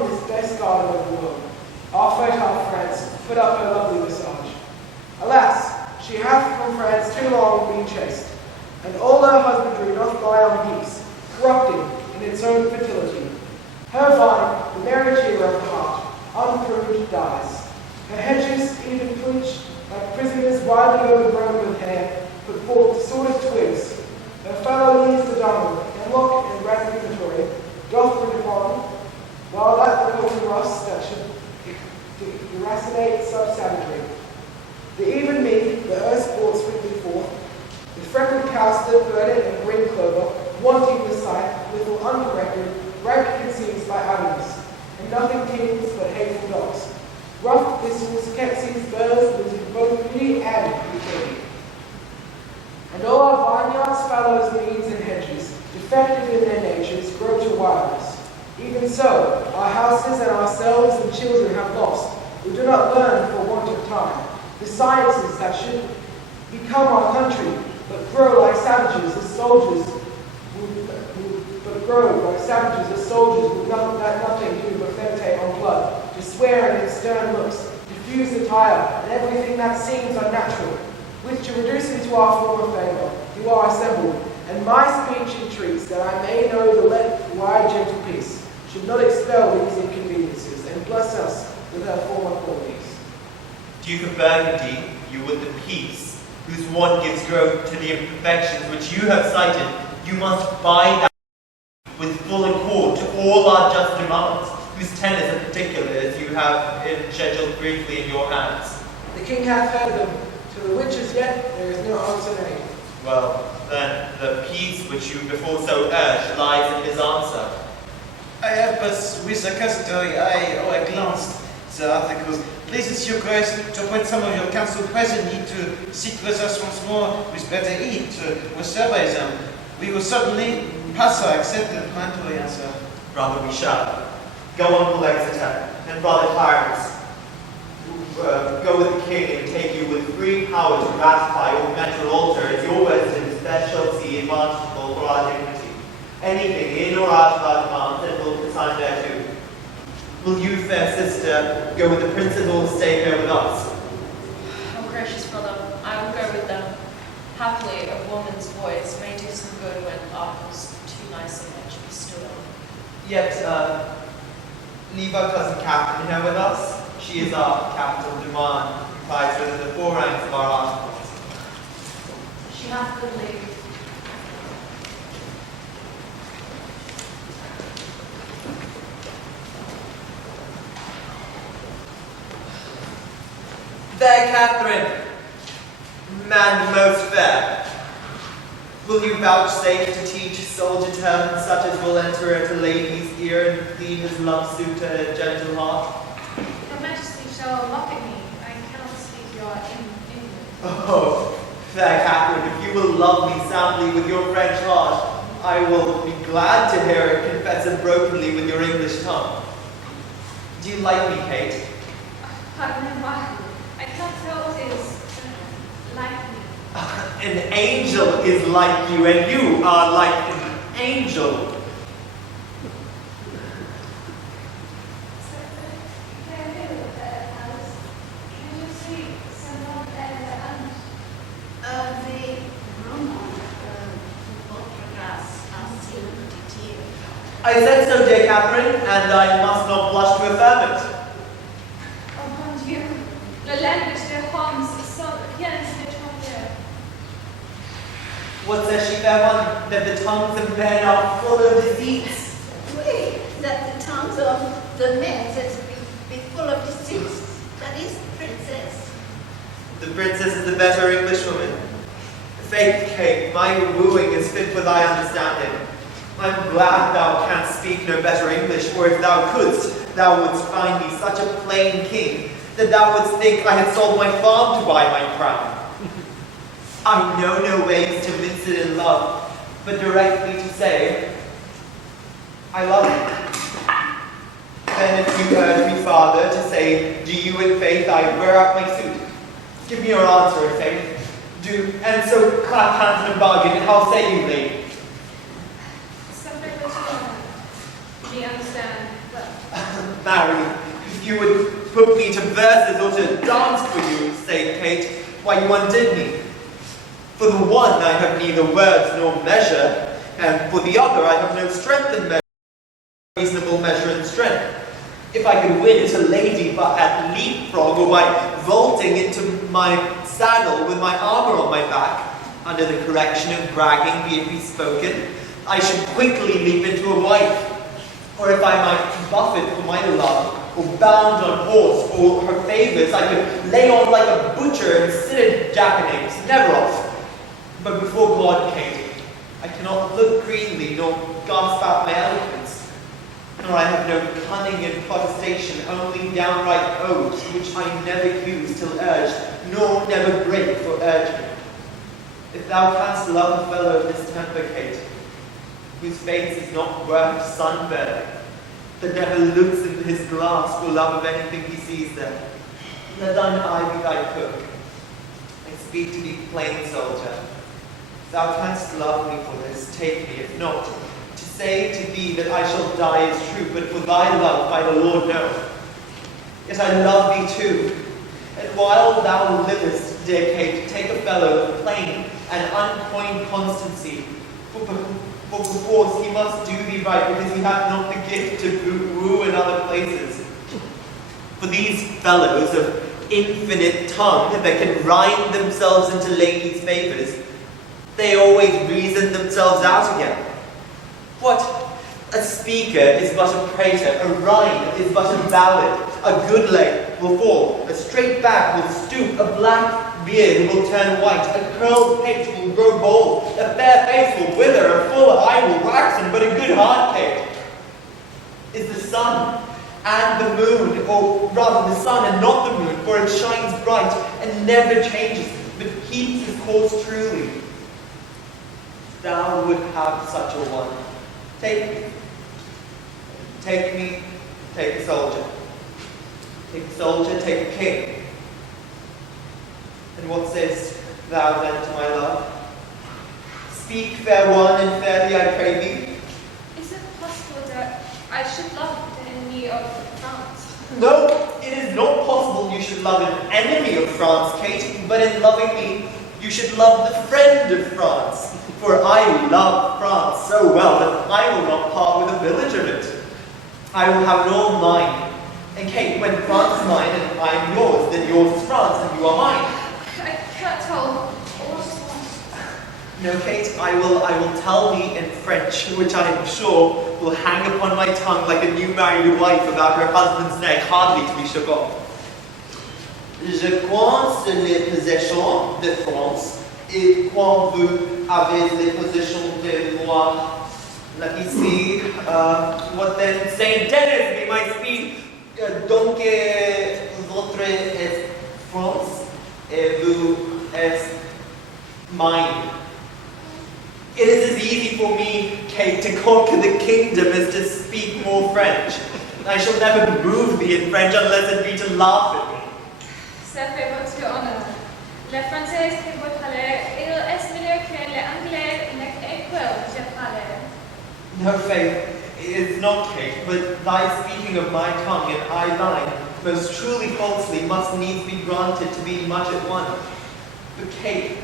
in this best garden of the world, our fertile France, put up her lovely visage. Alas, she hath from France too long been chaste, and all her husbandry doth lie on peace, corrupting in its own fertility. Her vine, the merry cheer of the heart, unpruned dies. Her hedges, even twitch, like prisoners widely overgrown with hair, put forth disordered twigs. Her fallow leaves the diamond, hemlock and raspberry doth bring upon, while that the golden rust that should deracinate sub-savagery. The even mead, the earth sports sweetly forth, with freckled cowslip, burnet, and green clover, wanting the sight, little uncorrected, rank conceives by idleness, and nothing tings but hateful dogs. Rough thistles, ketseas, burrs, losing both beauty and utility. And all our vineyards, fallows, meads, and hedges, defective in their natures, grow to wildness. Even so, our houses and ourselves and children have lost, who do not learn for want of time, the sciences that should become our country, but grow like savages as soldiers, who nothing do but meditate on blood, to swear in stern looks, diffuse attire, and everything that seems unnatural, which to reduce into our form of favour, you are assembled, and my speech entreats that I may know the wide gentle peace, should not expel these inconveniences, and bless us with her former qualities. Duke of Burgundy, you would the peace, whose one gives growth to the imperfections which you have cited, you must buy that with full accord to all our just demands, whose tenors and particulars you have scheduled briefly in your hands. The king hath heard them, to the which as yet there is no answer made. Well, then, the peace which you before so urged lies in his answer. I have but with a customary eye or a glance the articles. Pleases your grace to appoint some of your council present need to seek with us once more with better eat to survey them. We will certainly pass our accepted mandatory answer. Brother, we shall. Go on to Exeter, and Brother Clarence, go with the king and take you with free power to ratify or metal altar as your residence best shall see advantageable for our dignity. Anything in or out of our demands, and will consign thereto. Will you, fair sister, go with the princes or stay here with us? Oh, gracious brother, I will go with them. Happily, a woman's voice may do some good when articles too nice and much bestowed. Yet, leave our cousin Catherine here with us. She is our capital demand, who complies with the four ranks of our articles. She hath good leave. There, Catherine, man most fair, will you vouchsafe to teach soldier terms such as will enter at a lady's ear and plead his love suit to her gentle heart? Your Majesty shall mock at me. I cannot speak your England. Oh, fair Catherine, if you will love me soundly with your French heart, I will be glad to hear it confess it brokenly with your English tongue. Do you like me, Kate? Pardon me, why? I can't tell what is like me. An angel is like you, and you are like an angel. The Roman, votre grâce, ainsi le petit I said so, dear Catherine, and I must not blush to affirm it. Oh mon Dieu, la language des hommes so rien d'étranger. What says she, fair one? That the tongues of men are full of deceits. Oui, that the tongues of the men says be full of deceit. That is, princess. The princess is the better Englishwoman. Faith, Kate, my wooing is fit for thy understanding. I'm glad thou canst speak no better English, for if thou couldst, thou wouldst find me such a plain king, that thou wouldst think I had sold my farm to buy my crown. I know no ways to mince it in love, but directly to say, I love you. Then if you heard me, father, to say, do you in faith I wear out my suit? Give me your answer in faith. Do, and so clap hands in a bargain, how say you, lady? Something that you understand well. Mary, if you would put me to verses or to dance for you, say Kate, why you undid me. For the one I have neither words nor measure, and for the other I have no strength in measure, reasonable measure and strength. If I could win it a lady but at leapfrog, or by vaulting into my saddle with my armor on my back, under the correction of bragging be it bespoken, I should quickly leap into a wife. Or if I might buffet for my love, or bound on horse for her favours, I could lay on like a butcher and sit at jackanapes, never off. But before God, Kate, I cannot look greenly, nor gasp out my eloquence, nor I have no cunning in protestation, only downright oaths, which I never use till urged, nor never break for urging. If thou canst love a fellow of this temper, Kate, whose face is not worth sunburn, that never looks into his glass for love of anything he sees there, let thine eye be thy cook. I speak to thee plain, soldier. If thou canst love me for this, take me, if not, to say to thee that I shall die is true, but for thy love, by the Lord, no. Yet I love thee too, and while thou livest, dear Kate, take a fellow of plain and uncoined constancy, for perforce he must do thee right, because he hath not the gift to woo in other places. For these fellows of infinite tongue that can rind themselves into ladies' favours, they always reason themselves out again. What? A speaker is but a prater, a rhyme is but a ballad, a good leg will fall, a straight back will stoop, a black beard will turn white, a curled pate will grow bald, a fair face will wither, a full eye will waxen, but a good heart, Kate, is the sun and the moon, or rather the sun and not the moon, for it shines bright and never changes, but keeps its course truly. Thou would have such a one. Take me. Take me, take a soldier. Take a soldier, take a king. And what sayest thou then to my love? Speak, fair one, and fairly I pray thee. Is it possible that I should love the enemy of France? No, it is not possible you should love an enemy of France, Kate, but in loving me, you should love the friend of France. For I love France so well that I will not part with a village of it. I will have it all mine. And Kate, when France is mine and I am yours, then yours is France and you are mine. I can't tell. No, Kate, I will tell thee in French, which I am sure will hang upon my tongue like a new married wife about her husband's neck, hardly to be shook off. Je crois sur les possessions de France, et quand vous avez les possessions de moi, like ici, what then? Saint Denis, be my speed. Donc, votre est France, et vous est mine. It is as easy for me, Kate, to conquer the kingdom as to speak more French. I shall never move thee in French unless it be to laugh at me. Ça fait votre honneur. Le français que vous parlez, il est mieux que l'anglais et que je parle. No, Faith, it is not, Kate, but thy speaking of my tongue and I thine, most truly falsely, must needs be granted to be much at one. But Kate,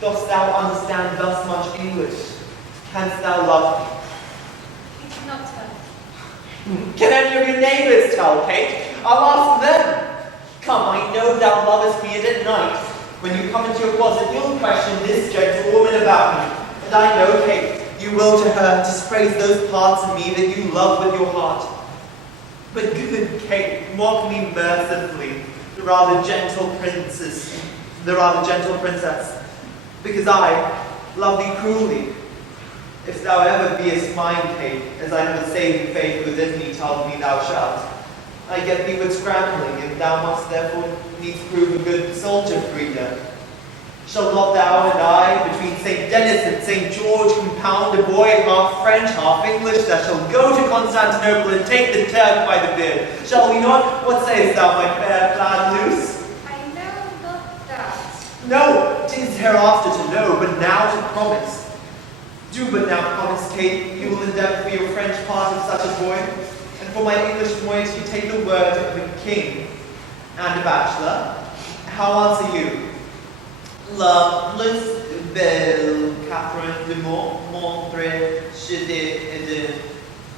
dost thou understand thus much English? Canst thou love me? It's not Can any of your neighbours tell, Kate? I'll ask them. Come, I know thou lovest me, and at night, when you come into your closet, you'll question this gentlewoman about me. And I know, Kate, you will to her dispraise those parts of me that you love with your heart. But good Kate, mock me mercifully, the rather gentle princess, because I love thee cruelly. If thou ever beest mine, Kate, as I know the saving faith within me tells me thou shalt, I get thee with scrambling, and thou must therefore needs prove a good soldier, Frida. Shall not thou and I, between St. Denis and St. George, compound a boy half French, half English, that shall go to Constantinople and take the Turk by the beard? Shall we not? What sayest thou, my fair plaid loose? I know not that. No, 'tis hereafter to know, but now to promise. Do but now promise, Kate, you will endeavour for your French part of such a boy, and for my English moiety take the word of a king and a bachelor. How answer you? Loveless, belle Catherine de Montré,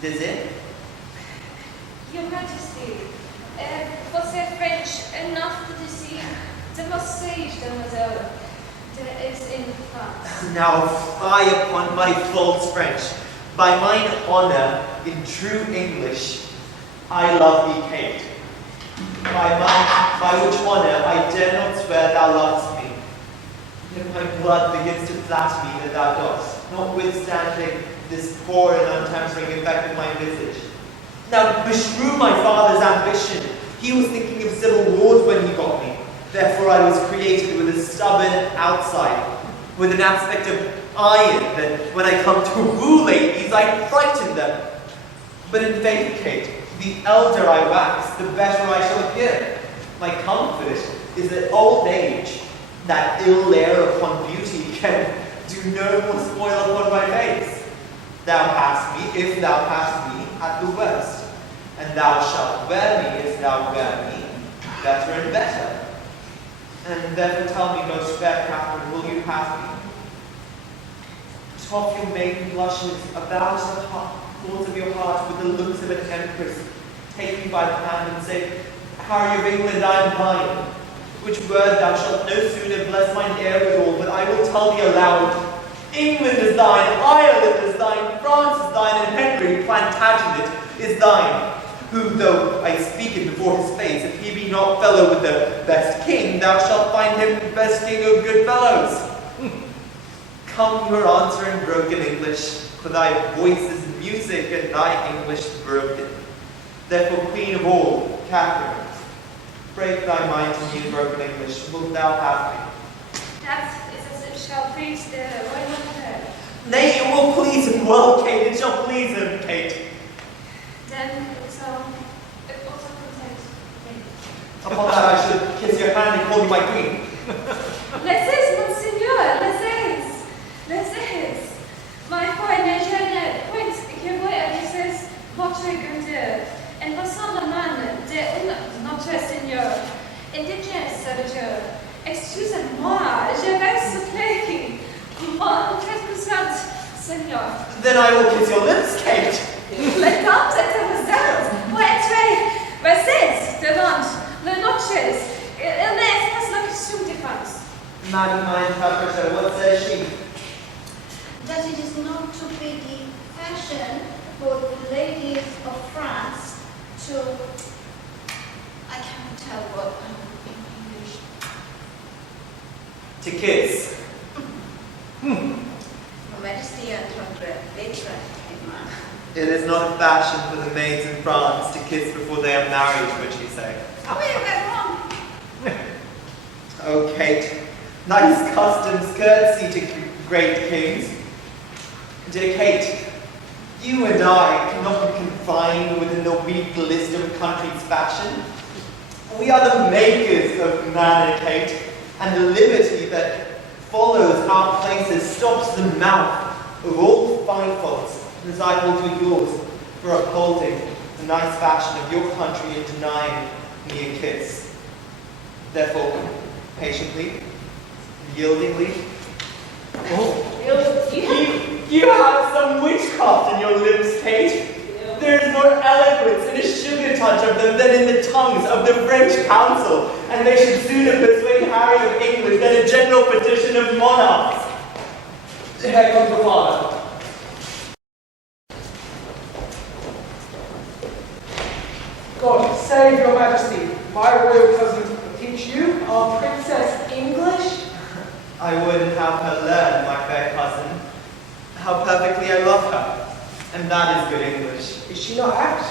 Désir? Your Majesty, was there French enough to deceive the most sage demoiselle there is in France? Now fie upon my false French. By mine honour, in true English, I love thee, Kate. By which honour I dare not swear thou lovest me. Yet my blood begins to flatter me that thou dost, notwithstanding this poor and untempering effect of my visage. Now beshrew my father's ambition. He was thinking of civil wars when he got me. Therefore I was created with a stubborn outside, with an aspect of iron, that when I come to woo ladies, I frighten them. But in faith, Kate, the elder I wax, the better I shall appear. My comfort is that old age, that ill air upon beauty, can do no more spoil upon my face. Thou hast me, if thou hast me, at the worst, and thou shalt wear me, if thou wear me, better and better. And therefore tell me, most fair Catherine, will you have me? Top your maiden blushes, about the thoughts of your heart with the looks of an empress. Take me by the hand and say, Harry of England, I am thine. Which word thou shalt no sooner bless mine ear withal, but I will tell thee aloud. England is thine, Ireland is thine, France is thine, and Henry Plantagenet is thine. Who, though I speak it before his face, if he be not fellow with the best king, thou shalt find him the best king of good fellows. Come your answer in broken English, for thy voice is music and thy English broken. Therefore, queen of all, Catherine, break thy mind to me in broken English. Wilt thou have me? That is as it shall please the royal head. Nay, it will please him well, Kate. It shall please him, Kate. Then it also contains me. Upon that I should kiss your hand and call you my queen. Laissez, monseigneur, laissez. Laissez. My foreigner jeune prince que vous laissez votre grandeur, and ressemble à man de notre seigneur. Indigène serviteur, excusez-moi, je vais supplier. Mon trespassant, seigneur. Then I will kiss your lips, Kate. Les dames et demoiselles, pour être restez devant les noches. Il n'est pas la question de France. Madam, my interpreter, what says she? That it is not to be the fashion for the ladies of France to, I can't tell what in English. To kiss. Her Majesty entendre later in man. It is not a fashion for the maids in France to kiss before they are married, would she say? Oh, you went wrong. Oh, Kate, nice customs courtesy to great kings. Dear Kate, you and I cannot be confined within the weak list of a country's fashion. We are the makers of manner, Kate, and the liberty that follows our places stops the mouth of all fine folks, as I will do yours, for upholding the nice fashion of your country and denying me a kiss. Therefore, patiently, yieldingly, you have some witchcraft in your lips, Kate. there is more eloquence and a sugar touch of them than in the tongues of the French council, and they should sooner persuade Harry of England than a general petition of monarchs. Here comes the father. God save your majesty. My royal cousin will teach you, our princess, English. I would have her learn, my fair cousin, how perfectly I love her, and that is good English. Is she not apt?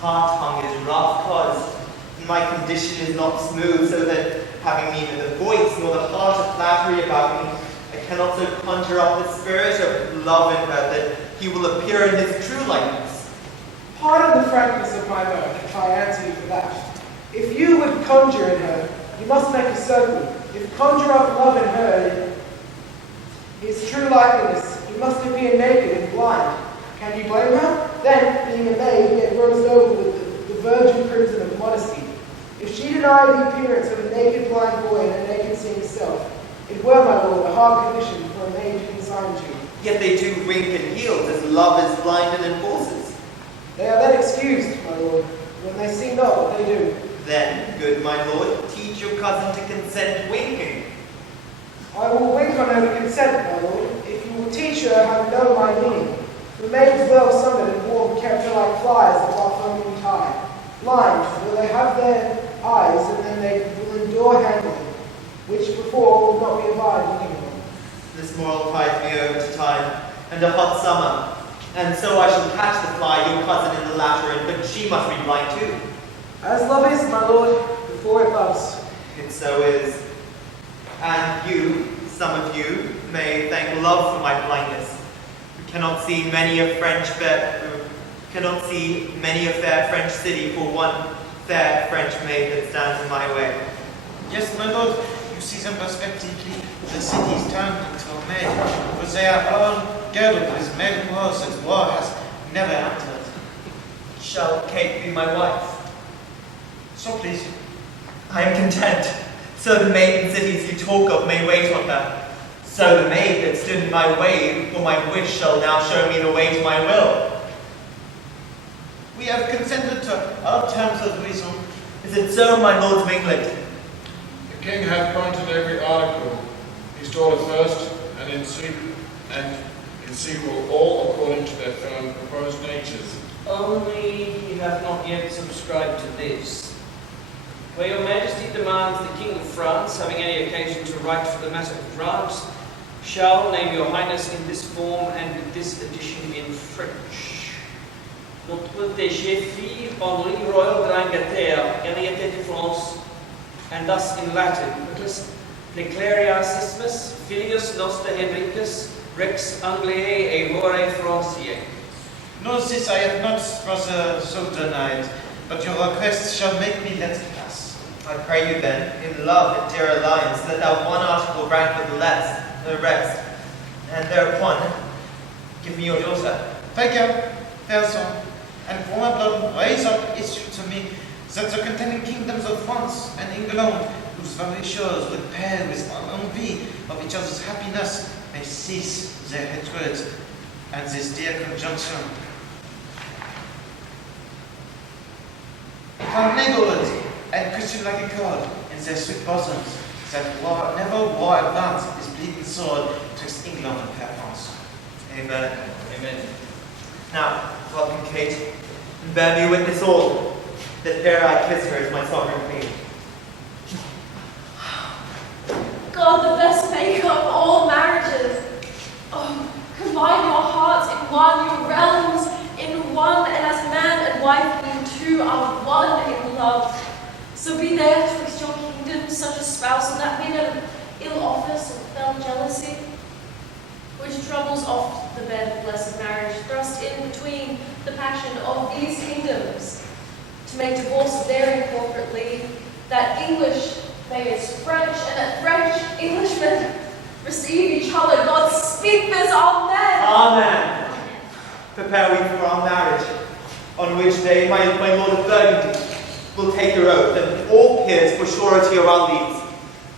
Her tongue is rough, cause my condition is not smooth, so that having neither the voice nor the heart of flattery about me, I cannot so conjure up the spirit of love in her that he will appear in his true likeness. Pardon the frankness of my mirth if I answer you for that. If you would conjure in her, you must make a circle. If conjure up love in her, his true likeness, he must appear naked and blind. Can you blame her? Then, being a maid, it rose over with the virgin crimson of modesty. If she denied the appearance of a naked blind boy and a naked seeing self, it were, my lord, a hard condition for a maid to consign to. Yet they do wink and yield as love is blind and enforces. They are then excused, my lord, when they see not what they do. Then, good my lord, teach your cousin to consent winking. I will wink on her to consent, my lord, if you will teach her how to know my meaning. The maids well summoned and warm kept her like flies that are foaming tide. Blind, for they have their eyes, and then they will endure handling, which before would not be abide looking on. This moral tides me over to time, and a hot summer, and so I shall catch the fly, your cousin in the lateran, but she must be blind too. As love is, my lord, before it loves. It so is. And you, some of you, may thank love for my blindness. We cannot see many a fair French city for one fair French maid that stands in my way. Yes, my lord, you see them perspectively. The city is turned into a maid, because they are all girdled with maiden walls that war has never entered. Shall Kate be my wife? So please you. I am content. So the maiden cities you talk of may wait on her. So the maid that stood in my way for my wish shall now show me the way to my will. We have consented to all terms of reason. Is it so, my lords of England? The king hath granted every article, his daughter first, and in sequel all according to their firm proposed natures. Only he hath not yet subscribed to this. Where your majesty demands the king of France, having any occasion to write for the matter of France, shall name your highness in this form and with this edition in French. Notre déchefie Henri Royal de l'Angleterre, Henriette de France, and thus in Latin, Pleclaria Sismus, Filius Noster Henricus, Rex Angliae Aevore Franciae. No, this I have not, brother, so denied, but your request shall make me let it pass. I pray you then, in love and dear alliance, let that one article rank with the rest, and thereupon give me your daughter. Take care, fair son, and for my blood raise up issue to me, that the contending kingdoms of France and England, whose very shores would pair with envy of each other's happiness, may cease their hatred and this dear conjunction. From neighborhood and Christian like a cord in their sweet bosoms, that war, never war advance his bleeding sword twixt England and fair France. Amen. Amen. Now, welcome Kate, and bear me witness all, that ere I kiss her as my sovereign queen. God, the best maker of all marriages. Oh, combine your hearts in one, your realms in one, and as man and wife you two are one in love. So be there twixt your kingdoms such a spouse, and that be of ill office or fell jealousy, which troubles oft the bed of blessed marriage, thrust in between the passion of these kingdoms, to make divorce therein corporately, that English may as French, and that French Englishmen receive each other. God speak this, amen. Amen. Prepare we for our marriage, on which day my lord of Burgundy will take your oath, and all peers for surety are our leads.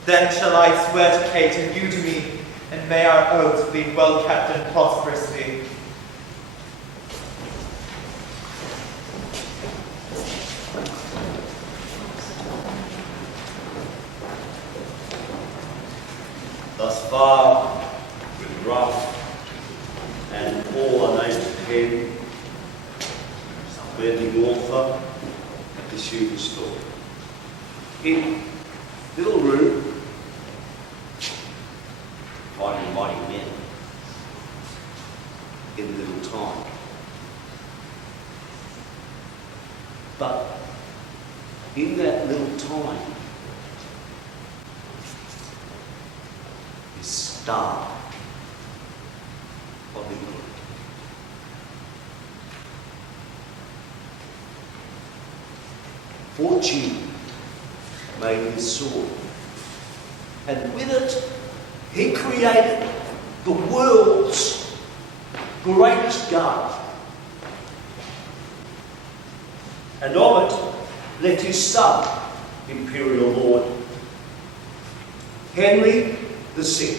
Then shall I swear to Kate and you to me, and may our oaths be well kept and prosperous be. Thus far, with Rough and all our names of pen, we're the author of this human story. In little room, fighting mighty men in little time. But in that little time, this star of England. Fortune made his sword, and with it he created the world's greatest gun. And of it left his son, Imperial Lord, Henry VI,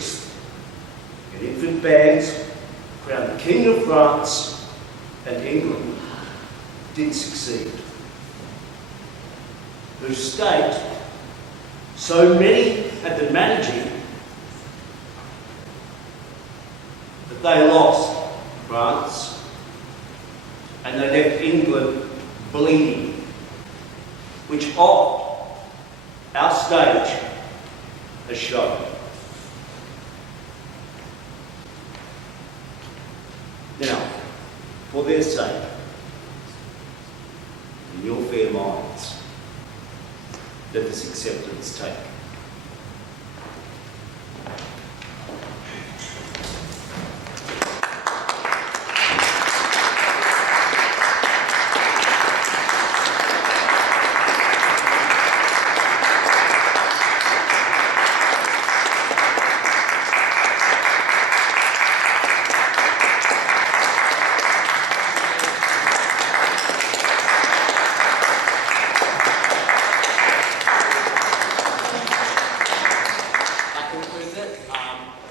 in infant bags, crowned King of France, and England did succeed. Whose state so many had been managing that they lost France and they left England bleeding, which oft our stage has shown. Now, for their sake, in your fair minds, let this acceptance take.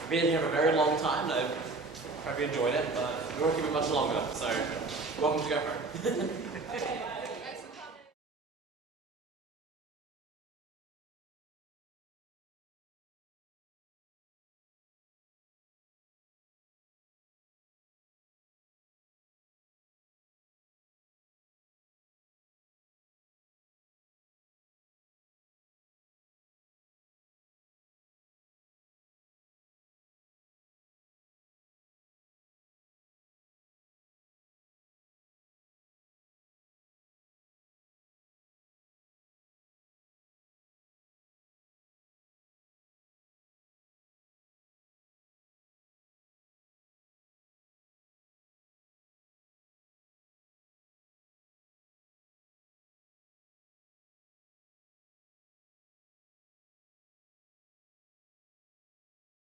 Been here for a very long time, and I hope you enjoyed it, but we won't keep it much longer, so you're welcome to go home. Okay.